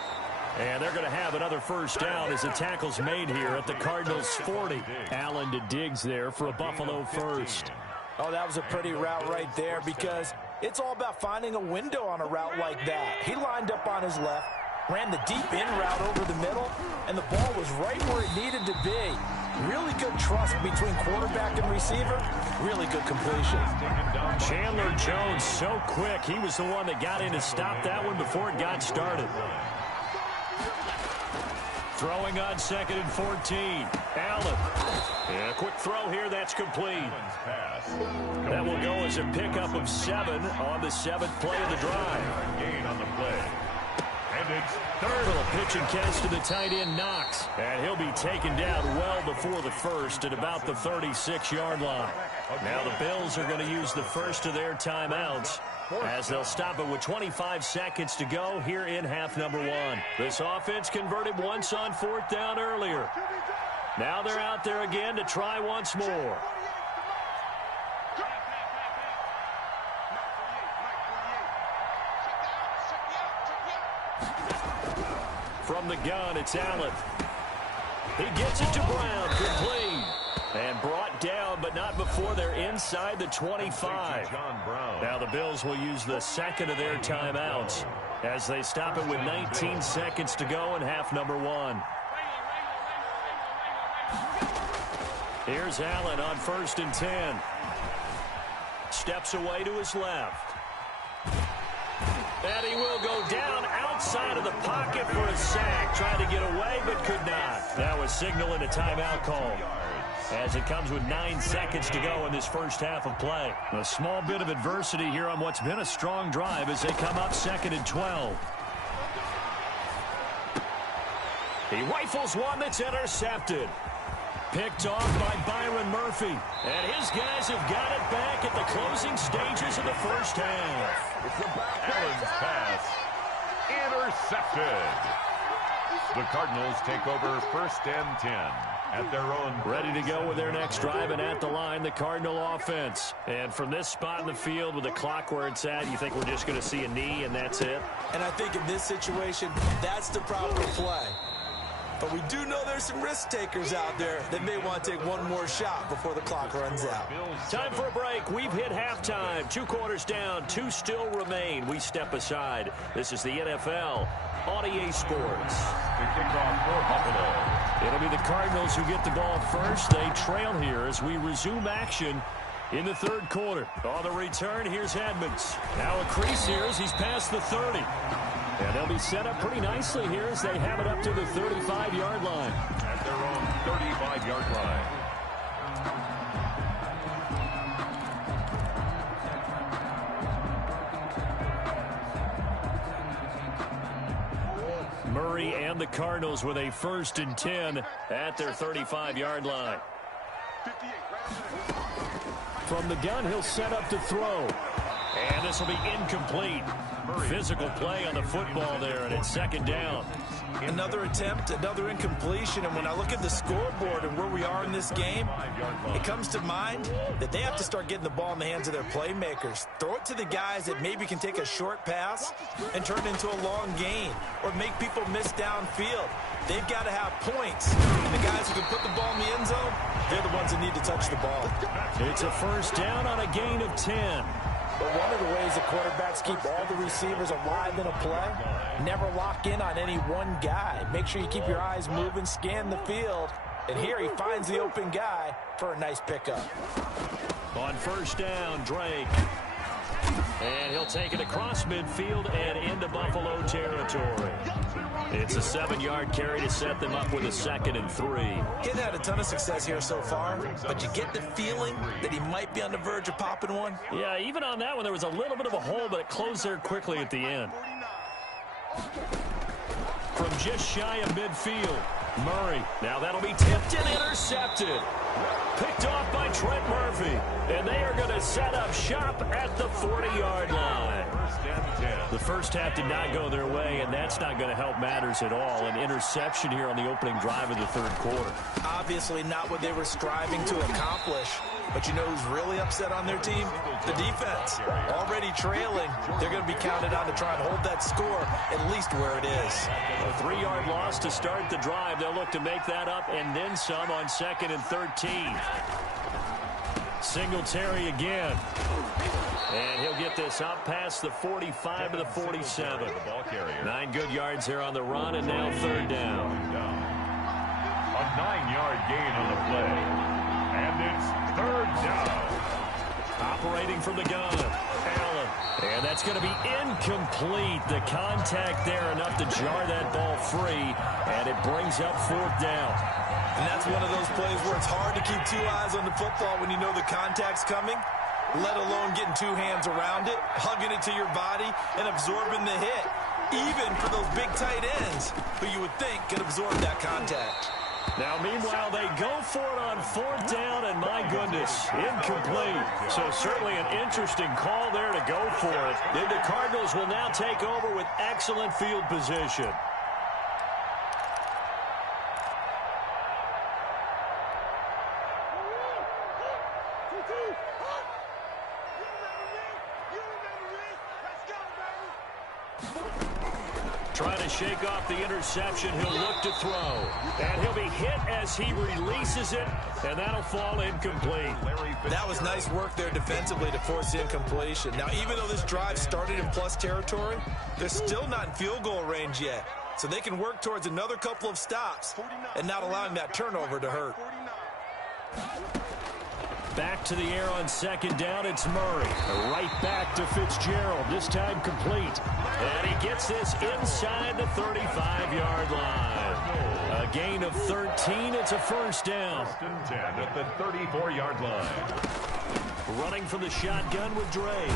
And they're going to have another first down as the tackle's made here at the Cardinals' 40. Allen to Diggs there for a Buffalo first. Oh, that was a pretty route right there because it's all about finding a window on a route like that. He lined up on his left, ran the deep in route over the middle, and the ball was right where it needed to be. Really good trust between quarterback and receiver. Really good completion. Chandler Jones so quick. He was the one that got in to stop that one before it got started. Throwing on 2nd and 14. Allen. And a quick throw here. That's complete. That will go as a pickup of 7 on the 7th play of the drive. Gain on the play. And it's third. Little pitch and catch to the tight end Knox. And he'll be taken down well before the first at about the 36-yard line. Now the Bills are going to use the first of their timeouts as they'll stop it with 25 seconds to go here in half number 1. This offense converted once on 4th down earlier. Now they're out there again to try once more. From the gun, it's Allen. He gets it to Brown, complete. And brought down, but not before they're inside the 25. Now the Bills will use the second of their timeouts as they stop it with 19 seconds to go in half number 1. Here's Allen on 1st and 10. Steps away to his left. And he will go down outside of the pocket for a sack. Tried to get away, but could not. Now a signal and a timeout call as it comes with 9 seconds to go in this first half of play. A small bit of adversity here on what's been a strong drive as they come up 2nd and 12. He rifles one that's intercepted. Picked off by Byron Murphy. And his guys have got it back at the closing stages of the first half. Allen's pass intercepted. The Cardinals take over 1st and 10 at their own. Ready to go with their next drive, and at the line, the Cardinal offense. And from this spot in the field with the clock where it's at, you think we're just going to see a knee and that's it? And I think in this situation, that's the proper play. But we do know there's some risk takers out there that may want to take one more shot before the clock runs out. Time for a break. We've hit halftime. 2 quarters down. 2 still remain. We step aside. This is the NFL on EA Sports. The kickoff for Buffalo. It'll be the Cardinals who get the ball first. They trail here as we resume action in the 3rd quarter. On the return, here's Edmonds. Now a crease here as he's past the 30. And they'll be set up pretty nicely here as they have it up to the 35-yard line. At their own 35-yard line. Murray and the Cardinals with a 1st and 10 at their 35-yard line. From the gun, he'll set up to throw. And this will be incomplete. Physical play on the football there, and it's 2nd down. Another attempt, another incompletion, and when I look at the scoreboard and where we are in this game, it comes to mind that they have to start getting the ball in the hands of their playmakers. Throw it to the guys that maybe can take a short pass and turn it into a long gain or make people miss downfield. They've got to have points. And the guys who can put the ball in the end zone, they're the ones that need to touch the ball. It's a 1st down on a gain of 10. But one of the ways the quarterbacks keep all the receivers alive in a play, never lock in on any one guy. Make sure you keep your eyes moving, scan the field. And here he finds the open guy for a nice pickup. On 1st down, Drake. And he'll take it across midfield and into Buffalo territory. It's a 7-yard carry to set them up with a 2nd and 3. He hasn't had a ton of success here so far, but you get the feeling that he might be on the verge of popping one. Yeah, even on that one, there was a little bit of a hole, but it closed there quickly at the end. From just shy of midfield, Murray. Now that'll be tipped and intercepted. Picked off by Trent Murphy. And they are going to set up shop at the 40-yard line. The first half did not go their way, and that's not going to help matters at all. An interception here on the opening drive of the 3rd quarter. Obviously not what they were striving to accomplish. But you know who's really upset on their team? The defense. Already trailing. They're going to be counted on to try and hold that score at least where it is. A 3-yard loss to start the drive. They'll look to make that up and then some on 2nd and 13. Singletary again. And he'll get this up past the 45 to the 47. 9 good yards there on the run, and now 3rd down. A 9-yard gain on the play. And it's 3rd down. Operating from the gun, Allen. And that's going to be incomplete. The contact there enough to jar that ball free, and it brings up 4th down. And that's one of those plays where it's hard to keep 2 eyes on the football when you know the contact's coming, let alone getting 2 hands around it, hugging it to your body, and absorbing the hit, even for those big tight ends who you would think could absorb that contact. Now, meanwhile, they go for it on 4th down, and my goodness, incomplete. So certainly an interesting call there to go for it. Then the Cardinals will now take over with excellent field position. Trying to shake off the interception. He'll look to throw. And he'll be hit as he releases it, and that'll fall incomplete. That was nice work there defensively to force the incompletion. Now, even though this drive started in plus territory, they're still not in field goal range yet. So they can work towards another couple of stops and not allowing that turnover to hurt. Back to the air on 2nd down, it's Murray. Right back to Fitzgerald, this time complete. And he gets this inside the 35-yard line. A gain of 13, it's a 1st down. 10 at the 34-yard line. Running from the shotgun with Drake.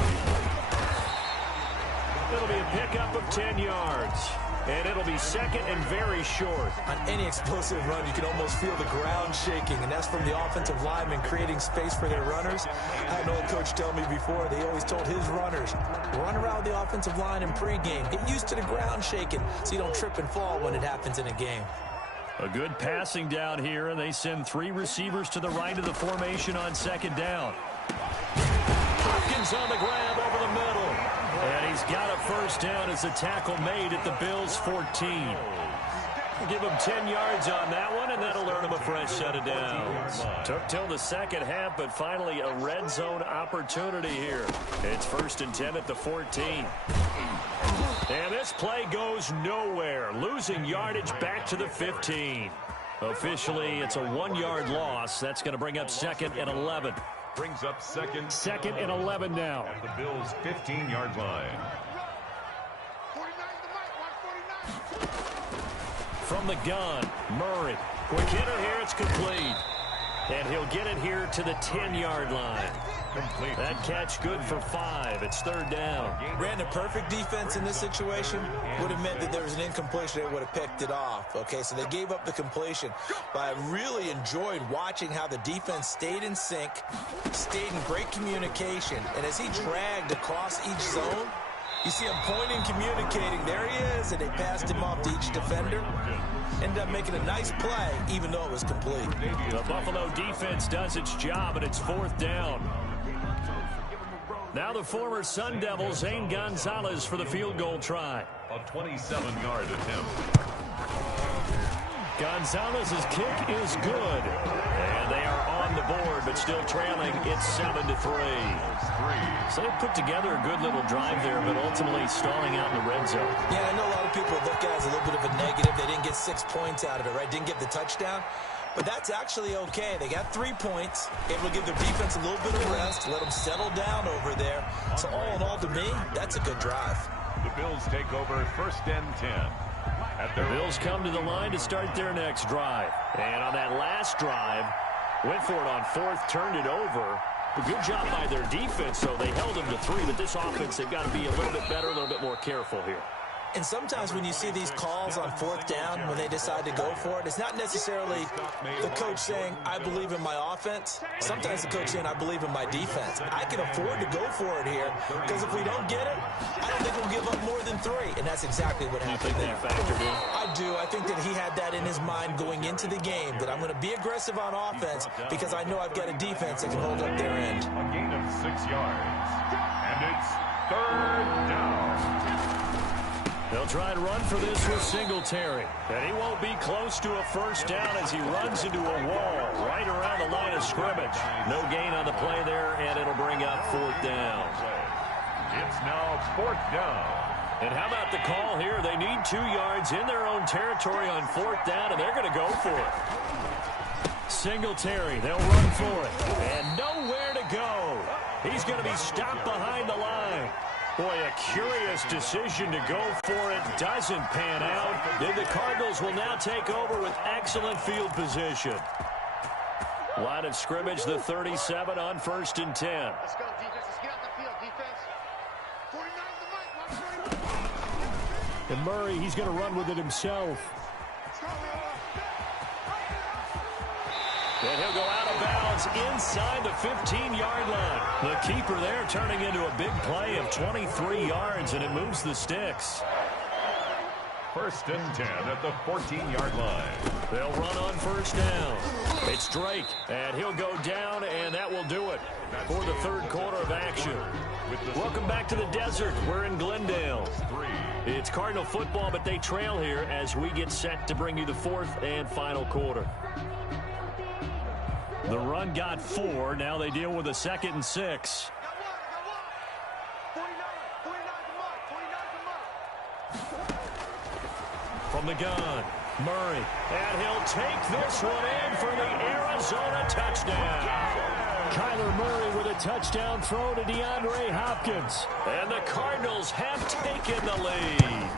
It'll be a pickup of 10 yards. And it'll be second and very short. On any explosive run, you can almost feel the ground shaking, and that's from the offensive linemen creating space for their runners. I had an old coach tell me before, they always told his runners, run around the offensive line in pregame. Get used to the ground shaking so you don't trip and fall when it happens in a game. A good passing down here, and they send 3 receivers to the right of the formation on second down. Hopkins on the grab over the middle. And he's got a first down as a tackle made at the Bills' 14. Give him 10 yards on that one, and that'll earn him a fresh set of downs. Took till the second half, but finally a red zone opportunity here. It's 1st and 10 at the 14. And this play goes nowhere, losing yardage back to the 15. Officially, it's a 1-yard loss. That's going to bring up 2nd and 11. Brings up second and 11 now. At the Bills' 15-yard line. From the gun, Murray. Quick hitter here, it's complete. And he'll get it here to the 10-yard line. Complete. That catch good for 5. It's 3rd down. Ran the perfect defense in this situation. Would have meant that there was an incompletion. They would have picked it off. Okay, so they gave up the completion. But I really enjoyed watching how the defense stayed in sync, stayed in great communication. And as he dragged across each zone, you see him pointing, communicating. There he is, and they passed him off to each defender. Ended up making a nice play, even though it was complete. The Buffalo defense does its job, and it's 4th down. Now the former Sun Devil, Zane Gonzalez, for the field goal try. A 27-yard attempt. Gonzalez's kick is good. And they are on the board, but still trailing. It's 7-3. So they put together a good little drive there, but ultimately stalling out in the red zone. Yeah, I know a lot of people look at it as a little bit of a negative. They didn't get 6 points out of it, right? Didn't get the touchdown. But that's actually okay. They got 3 points, able to give their defense a little bit of rest, let them settle down over there. So all in all, to me, that's a good drive. The Bills take over 1st and 10. The Bills come to the line to start their next drive. And on that last drive, went for it on 4th, turned it over. A good job by their defense, though. They held them to 3, but this offense, they've got to be a little bit better, a little bit more careful here. And sometimes when you see these calls on 4th down, when they decide to go for it, it's not necessarily the coach saying, I believe in my offense. Sometimes the coach saying, I believe in my defense. I can afford to go for it here, because if we don't get it, I don't think we'll give up more than 3. And that's exactly what happened there. I do. I think that he had that in his mind going into the game, that I'm going to be aggressive on offense because I know I've got a defense that can hold up their end. A gain of 6 yards. And it's 3rd down. They'll try and run for this with Singletary. And he won't be close to a first down as he runs into a wall right around the line of scrimmage. No gain on the play there, and it'll bring up 4th down. It's now 4th down. And how about the call here? They need 2 yards in their own territory on 4th down, and they're going to go for it. Singletary, they'll run for it. And nowhere to go. He's going to be stopped behind the line. Boy, a curious decision to go for it. Doesn't pan out. Then the Cardinals will now take over with excellent field position. Line of scrimmage, the 37 on 1st and 10. Let's go, defense. Let's get out the field, defense. 49 to the right. And Murray, he's going to run with it himself. And he'll go out of bounds inside the 15-yard line. The keeper there turning into a big play of 23 yards, and it moves the sticks. 1st and 10 at the 14-yard line. They'll run on 1st down. It's Drake, and he'll go down, and that will do it for the 3rd quarter of action. Welcome back to the desert. We're in Glendale. It's Cardinal football, but they trail here as we get set to bring you the 4th and final quarter. The run got 4. Now they deal with a 2nd and 6. From the gun, Murray. And he'll take this one in for the Arizona touchdown. Kyler Murray with a touchdown throw to DeAndre Hopkins. And the Cardinals have taken the lead.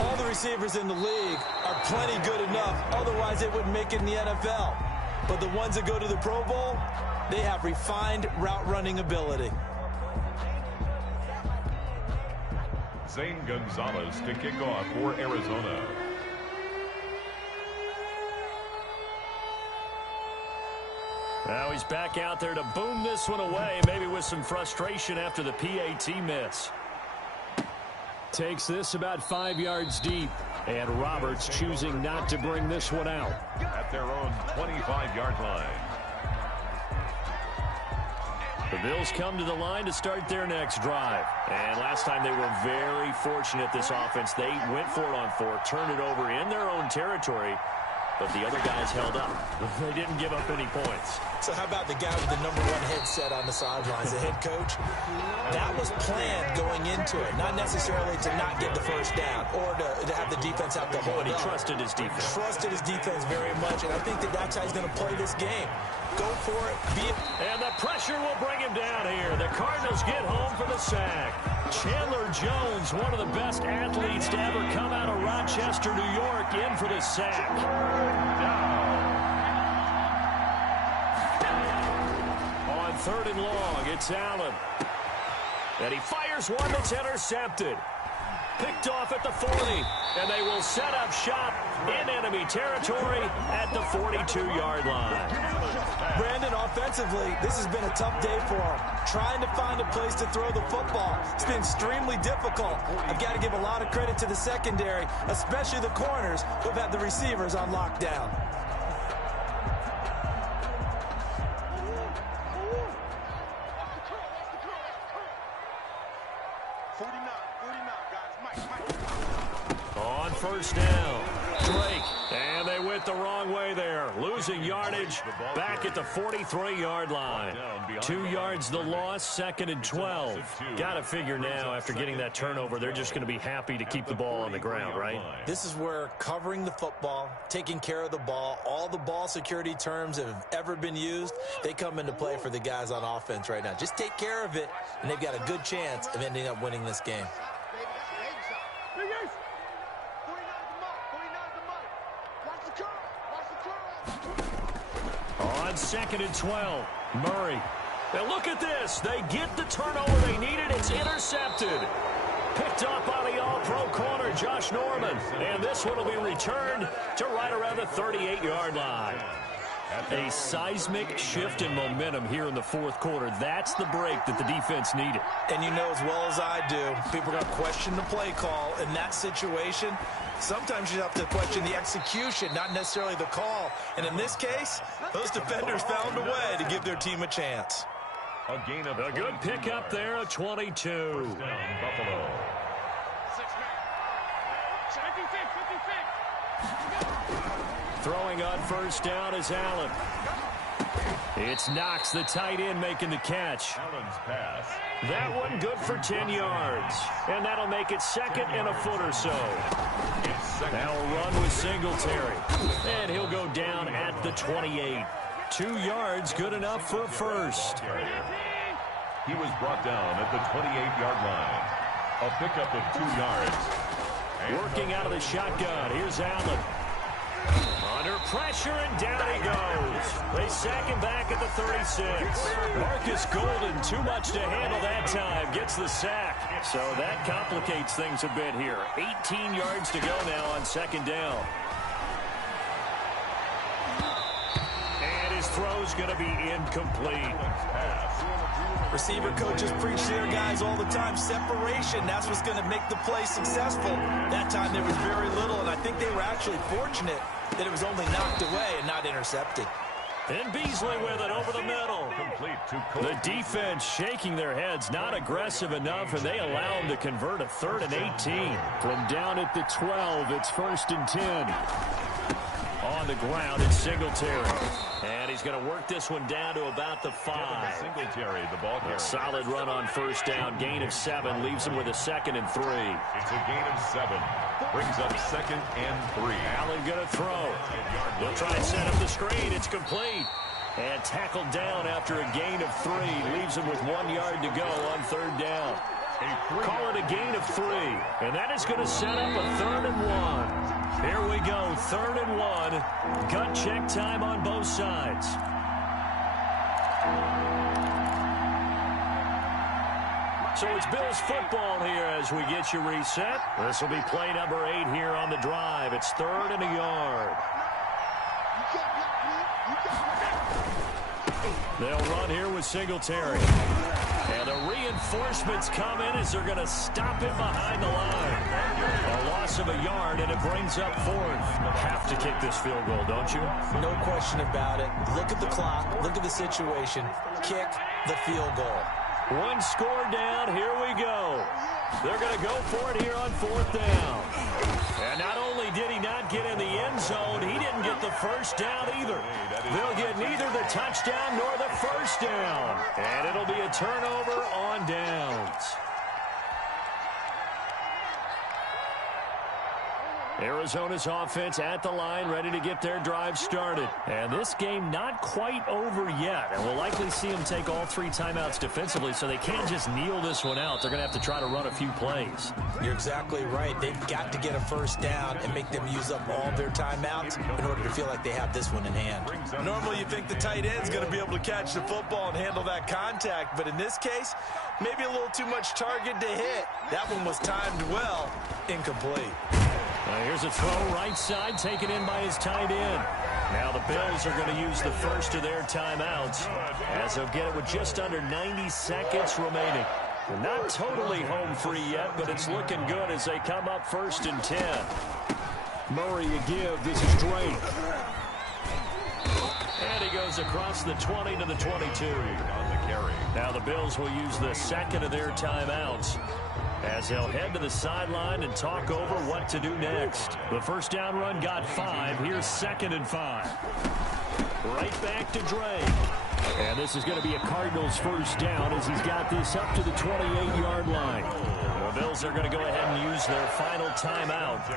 All the receivers in the league are plenty good enough. Otherwise, they wouldn't make it in the NFL. But the ones that go to the Pro Bowl, they have refined route running ability. Zane Gonzalez to kick off for Arizona. Now he's back out there to boom this one away, maybe with some frustration after the PAT miss. Takes this about 5 yards deep, and Roberts choosing not to bring this one out. At their own 25-yard line. The Bills come to the line to start their next drive. And last time they were very fortunate, this offense. They went for it on 4, turned it over in their own territory, but the other guys held up. They didn't give up any points. So how about the guy with the #1 headset on the sidelines, the head coach? That was planned going into it, not necessarily to not get the first down or to have the defense have to hold But he up. trusted his defense. Trusted his defense very much, and I think that's how he's going to play this game. Go for it. And the pressure will bring him down here. The Cardinals get home for the sack. Chandler Jones, one of the best athletes to ever come out of Rochester, New York, in for the sack. On 3rd and long, it's Allen. And he fires one that's intercepted. Picked off at the 40, and they will set up shop in enemy territory at the 42-yard line. Brandon, offensively, this has been a tough day for him. Trying to find a place to throw the football. It's been extremely difficult. I've got to give a lot of credit to the secondary, especially the corners who have had the receivers on lockdown. On 1st down, Drake, and they went the wrong way there. Losing yardage back at the 43-yard line. 2 yards the loss, 2nd and 12. Got to figure now, after getting that turnover, they're just going to be happy to keep the ball on the ground, right? This is where covering the football, taking care of the ball, all the ball security terms that have ever been used, they come into play for the guys on offense right now. Just take care of it, and they've got a good chance of ending up winning this game. On 2nd and 12, Murray. Now look at this. They get the turnover they needed. It's intercepted. Picked up by the all-pro corner, Josh Norman. And this one will be returned to right around the 38-yard line. A seismic shift in momentum here in the 4th quarter. That's the break that the defense needed. And you know as well as I do, people are going to question the play call in that situation. Sometimes you have to question the execution, not necessarily the call. And in this case, those defenders found a way to give their team a chance. A gain of a good pickup there, a 22. First down, Buffalo. Throwing on 1st down is Allen. It's Knox, the tight end, making the catch. Allen's pass. That one good for 10 yards. And that'll make it 2nd and a foot or so. Now a run with Singletary. And he'll go down at the 28. 2 yards, good enough for a first. He was brought down at the 28-yard line. A pickup of 2 yards. Working out of the shotgun. Here's Allen. Under pressure, and down he goes. They sack him back at the 36. Marcus Golden, too much to handle that time, gets the sack. So that complicates things a bit here. 18 yards to go now on 2nd down. And his throw's going to be incomplete. Receiver coaches preach to their guys all the time. Separation, that's what's going to make the play successful. That time there was very little, and I think they were actually fortunate that it was only knocked away and not intercepted. And Beasley with it over the middle. The defense shaking their heads, not aggressive enough, and they allow them to convert a 3rd and 18. From down at the 12, it's 1st and 10. On the ground, it's Singletary. And he's going to work this one down to about the 5. Singletary, the ball carrier. A solid run on 1st down. Gain of 7 leaves him with a 2nd and 3. It's a gain of 7. Brings up 2nd and 3. Allen going to throw. He'll try and set up the screen. It's complete. And tackled down after a gain of 3. Leaves him with 1 yard to go on 3rd down. Call it a gain of 3. And that is going to set up a 3rd and 1. Here we go, 3rd and 1. Gut check time on both sides. So it's Bills football here as we get you reset. This will be play number 8 here on the drive. It's 3rd and a yard. They'll run here with Singletary. And the reinforcements come in as they're going to stop him behind the line. A loss of a yard, and it brings up 4th. Have to kick this field goal, don't you? No question about it. Look at the clock. Look at the situation. Kick the field goal. One score down. Here we go. They're going to go for it here on 4th down. And not only did he not get in the end zone, he didn't get the first down either. They'll get neither the touchdown nor the first down. And it'll be a turnover on downs. Arizona's offense at the line, ready to get their drive started. And this game not quite over yet. And we'll likely see them take all 3 timeouts defensively, so they can't just kneel this one out. They're going to have to try to run a few plays. You're exactly right. They've got to get a first down and make them use up all their timeouts in order to feel like they have this one in hand. Normally you think the tight end's going to be able to catch the football and handle that contact, but in this case, maybe a little too much target to hit. That one was timed well, incomplete. Here's a throw right side, taken in by his tight end. Now the Bills are going to use the first of their timeouts as they'll get it with just under 90 seconds remaining. They're not totally home free yet, but it's looking good as they come up 1st and 10. Murray a give. This is Drake. And he goes across the 20 to the 22. On the carry. Now the Bills will use the second of their timeouts as they'll head to the sideline and talk over what to do next. The first down run got 5. Here's 2nd and 5. Right back to Drake. And this is going to be a Cardinals first down as he's got this up to the 28-yard line. The Bills are going to go ahead and use their final timeout.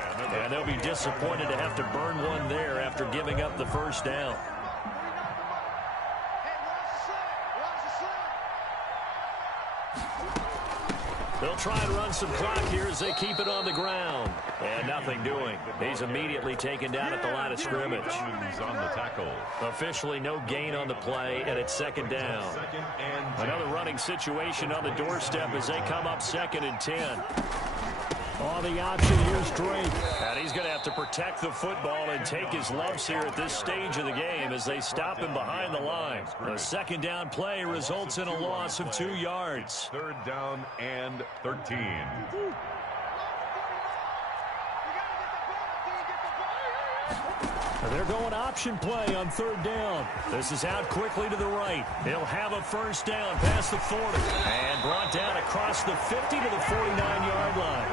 And they'll be disappointed to have to burn one there after giving up the first down. They'll try and run some clock here as they keep it on the ground. And nothing doing. He's immediately taken down at the line of scrimmage. On the tackle. Officially no gain on the play, and it's 2nd down. Another running situation on the doorstep as they come up 2nd and 10. On the option, here's Drake. And he's going to have to protect the football and take his lumps here at this stage of the game as they stop him behind the line. The 2nd down play results in a loss of 2 yards. 3rd down and 13. They're going option play on 3rd down. This is out quickly to the right. He'll have a first down past the 40. And brought down across the 50 to the 49-yard line.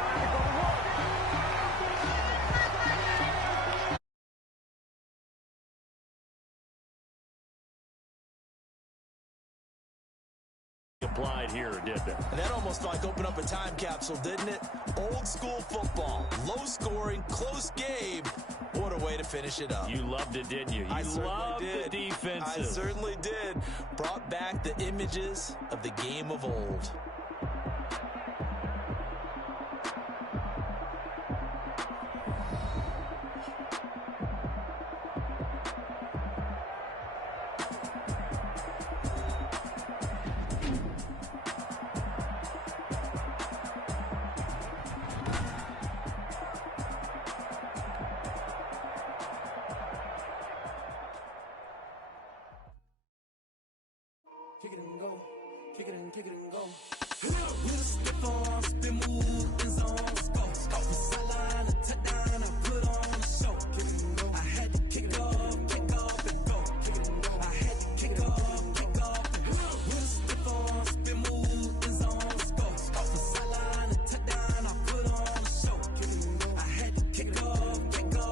Applied here, did they? And that almost like opened up a time capsule, didn't it? Old school football, low scoring, close game. What a way to finish it up. You loved it, didn't you? You loved the defensive. I certainly did. Brought back the images of the game of old. Kick it and go. Kick it and kick it and go. With a stiff arm, spin move, and zones, go. From sideline to touchdown, I put on a show. Kick it and go. I had to kick off and go. Kick it and go. I had to kick off and go. With a stiff arm, spin move, and zones, go. From sideline to touchdown, I put on a show. Kick it and go. I had to kick off and go.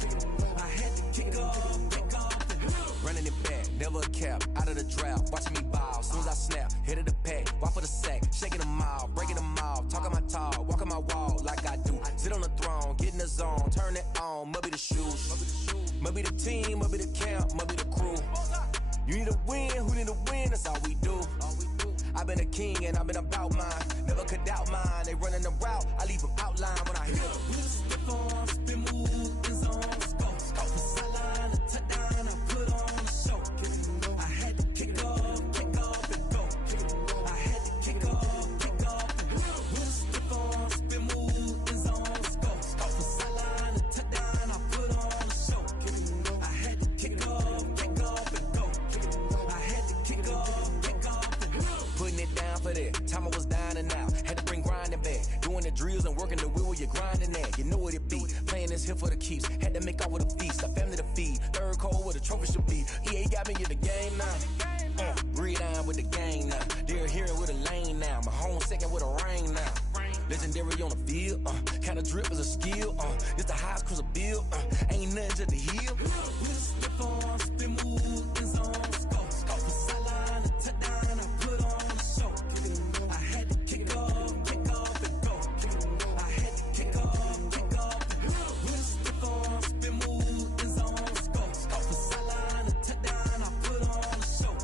Kick it and go. I had to kick off and go. Running it back, never a cap, out of the draft. Watching me ball, soon as I snap, hit of the pack, walk for the sack, shaking them all, breaking them off, talking my talk, walking my wall like I do. Sit on the throne, get in the zone, turn it on, must be the shoes, must be the team, must be the camp, must be the crew. You need a win, who need a win, that's all we do. I've been a king and I've been about mine, never could doubt mine. They running the route, I leave them outline when I hit them. We step on, spin move, and zones, go. From sideline to touchdown, I put on a show. I had to kick off and go. I had to kick off and drills and working the wheel where you're grinding at. You know what it be. Playing this here for the keeps. Had to make off with a feast. A family to feed. Third cold where the trophy should be. EA got me in the game now. Breed on with the gang now. They're hearing with a lane now. My home second with a rain now. Legendary on the field. Kind of drip is a skill. It's the highest cruiser bill. Ain't nothing just the heel. Slip on, spin move, in zone, scope. Scope for sideline, a touchdown, I put on a show. I had to kick off and go. I had to kick off and go. Slip on, spin move, in zone, scope. Scope for sideline, a touchdown, I put on a show.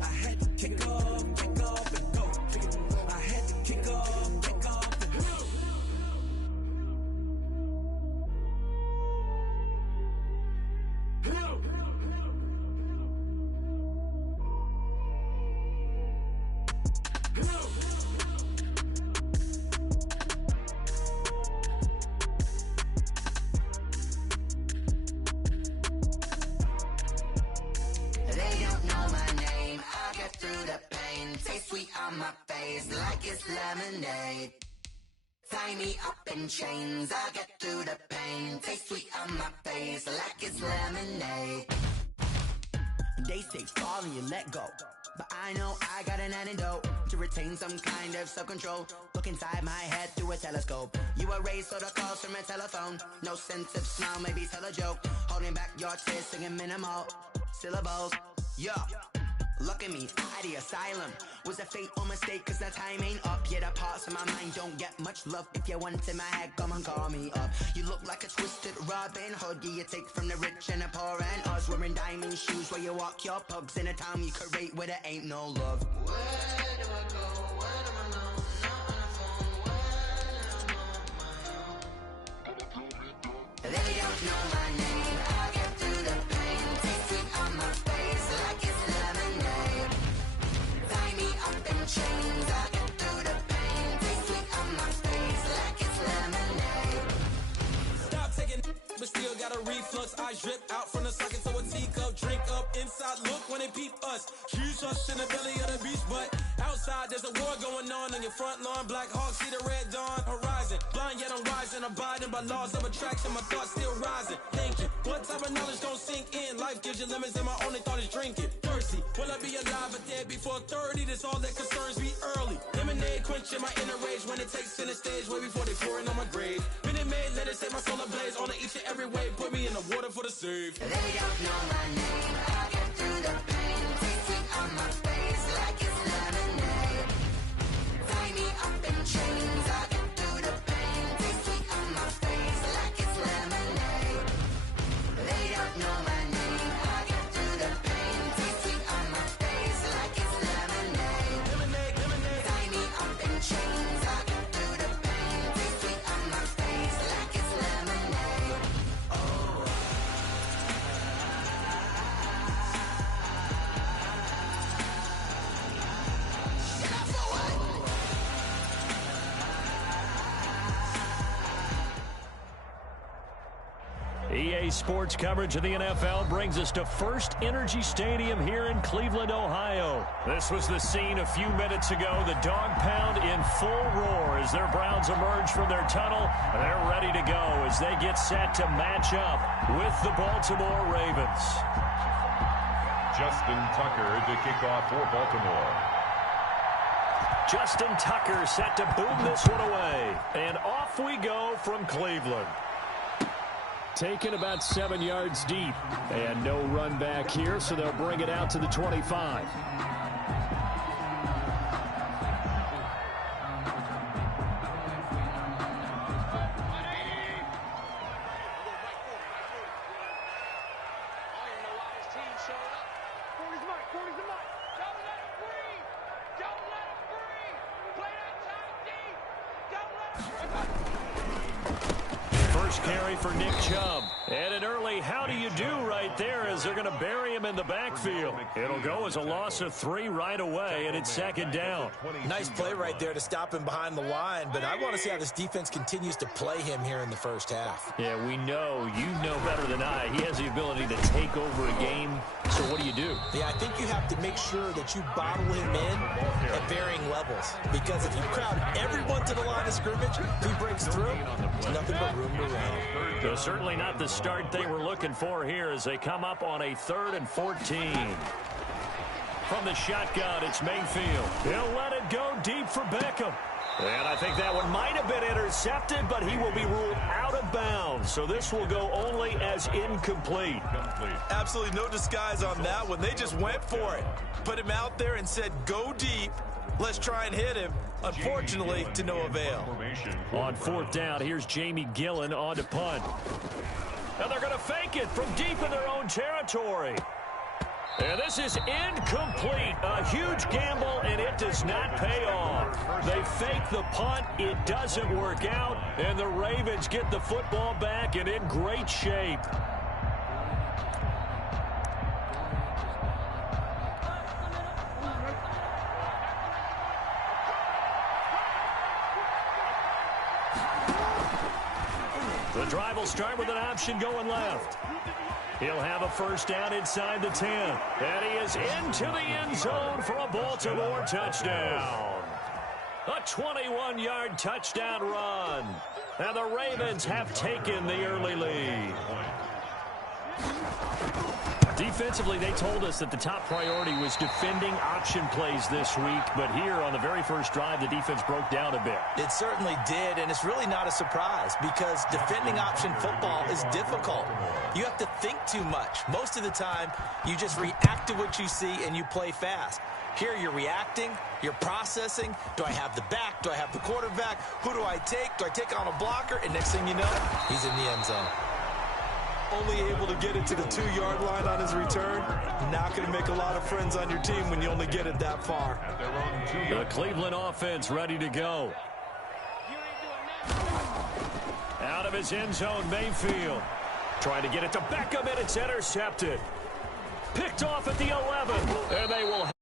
I had to kick off and go. I had to kick off and go. My face like it's lemonade. Tie me up in chains, I get through the pain. Taste sweet on my face like it's lemonade. They say fall and you let go, but I know I got an antidote to retain some kind of self-control. Look inside my head through a telescope. You erase all the calls from a telephone. No sense of smile, maybe tell a joke. Holding back your tears, singing minimal syllables. Yeah. Look at me, at the asylum. Was a fate or mistake, cause the time ain't up. Yeah, the parts of my mind don't get much love. If you want in my head, come and call me up. You look like a twisted Robin Hood. Yeah, you take from the rich and the poor and us. Wearing diamond shoes where you walk your pugs. In a town you create where there ain't no love. Where do I go? Where do I know? Not on the phone. When I'm on my own. They don't know my name. I get through the pain. Taste sweet on my face like it's lemonade. Tie me up in chains. I get through the pain. Taste sweet on my face like it's lemonade. Stop taking, but still got a reflux. I drip out from the socket to a teacup. Drink up inside. Look when they peep us. Huge us in the belly of the beach, but outside there's a war going on your front lawn. Black Hawk see the red dawn horizon. Blind yet I'm rising, abiding by laws of attraction. My thoughts still rising. Thinking, what type of knowledge gon' sink in? Life gives you limits, and my only thought is drinking. Thirsty, will I be alive or dead before 30? That's all that concerns me early. Lemonade quenching my inner rage when it takes center stage, way before they pour it on my grave. Minute Maid, let it set my soul ablaze on each and every way. Put me in the water for the save. They don't know my name. I get through the pain. Taste sweet on my face like it's lemonade. Tie me up in chains. I get through the pain. Taste sweet on my face like it's lemonade. They don't know my name. I get through the pain. Taste sweet on my face like it's lemonade. Tie me up in chains. I get through the pain. Taste sweet on my face like it's lemonade. Oh. EA Sports coverage of the NFL brings us to First Energy Stadium here in Cleveland, Ohio. This was the scene a few minutes ago. The dog pound in full roar as their Browns emerge from their tunnel. They're ready to go as they get set to match up with the Baltimore Ravens. Justin Tucker to kick off for Baltimore. Justin Tucker set to boom this one away. And off we go from Cleveland. Taken about 7 yards deep. And no run back here, so they'll bring it out to the 25. Carry for Nick Chubb. And an early how do you do right there as they're going to bury him in the backfield. It'll go as a loss of 3 right away, and it's second down. Nice play right there to stop him behind the line, but I want to see how this defense continues to play him here in the first half. Yeah, we know, you know better than I, he has the ability to take over a game So what do you do? Yeah, I think you have to make sure that you bottle him in at varying levels. Because if you crowd everyone to the line of scrimmage, if he breaks through, there's nothing but room to run. So certainly not the start they were looking for here as they come up on a 3rd and 14. From the shotgun, it's Mayfield. He'll let it go deep for Beckham. And I think that one might have been intercepted, but he will be ruled out of bounds. So this will go only as incomplete. Absolutely no disguise on that one. They just went for it. Put him out there and said, go deep. Let's try and hit him. Unfortunately, to no avail. On 4th down, here's Jamie Gillen on to punt. And they're going to fake it from deep in their own territory. And this is incomplete. A huge gamble, and it does not pay off. They fake the punt. It doesn't work out, and the Ravens get the football back and in great shape. The drive will start with an option going left. He'll have a 1st down inside the 10. And he is into the end zone for a Baltimore touchdown. A 21-yard touchdown run. And the Ravens have taken the early lead. Defensively, they told us that the top priority was defending option plays this week. But here on the very first drive, the defense broke down a bit. It certainly did, and it's really not a surprise because defending option football is difficult. You have to think too much. Most of the time, you just react to what you see and you play fast. Here you're reacting, you're processing. Do I have the back? Do I have the quarterback? Who do I take? Do I take on a blocker? And next thing you know, he's in the end zone. Only able to get it to the 2-yard line on his return. Not going to make a lot of friends on your team when you only get it that far. The Cleveland offense ready to go. Out of his end zone, Mayfield. Trying to get it to Beckham, and it's intercepted. Picked off at the 11, and they will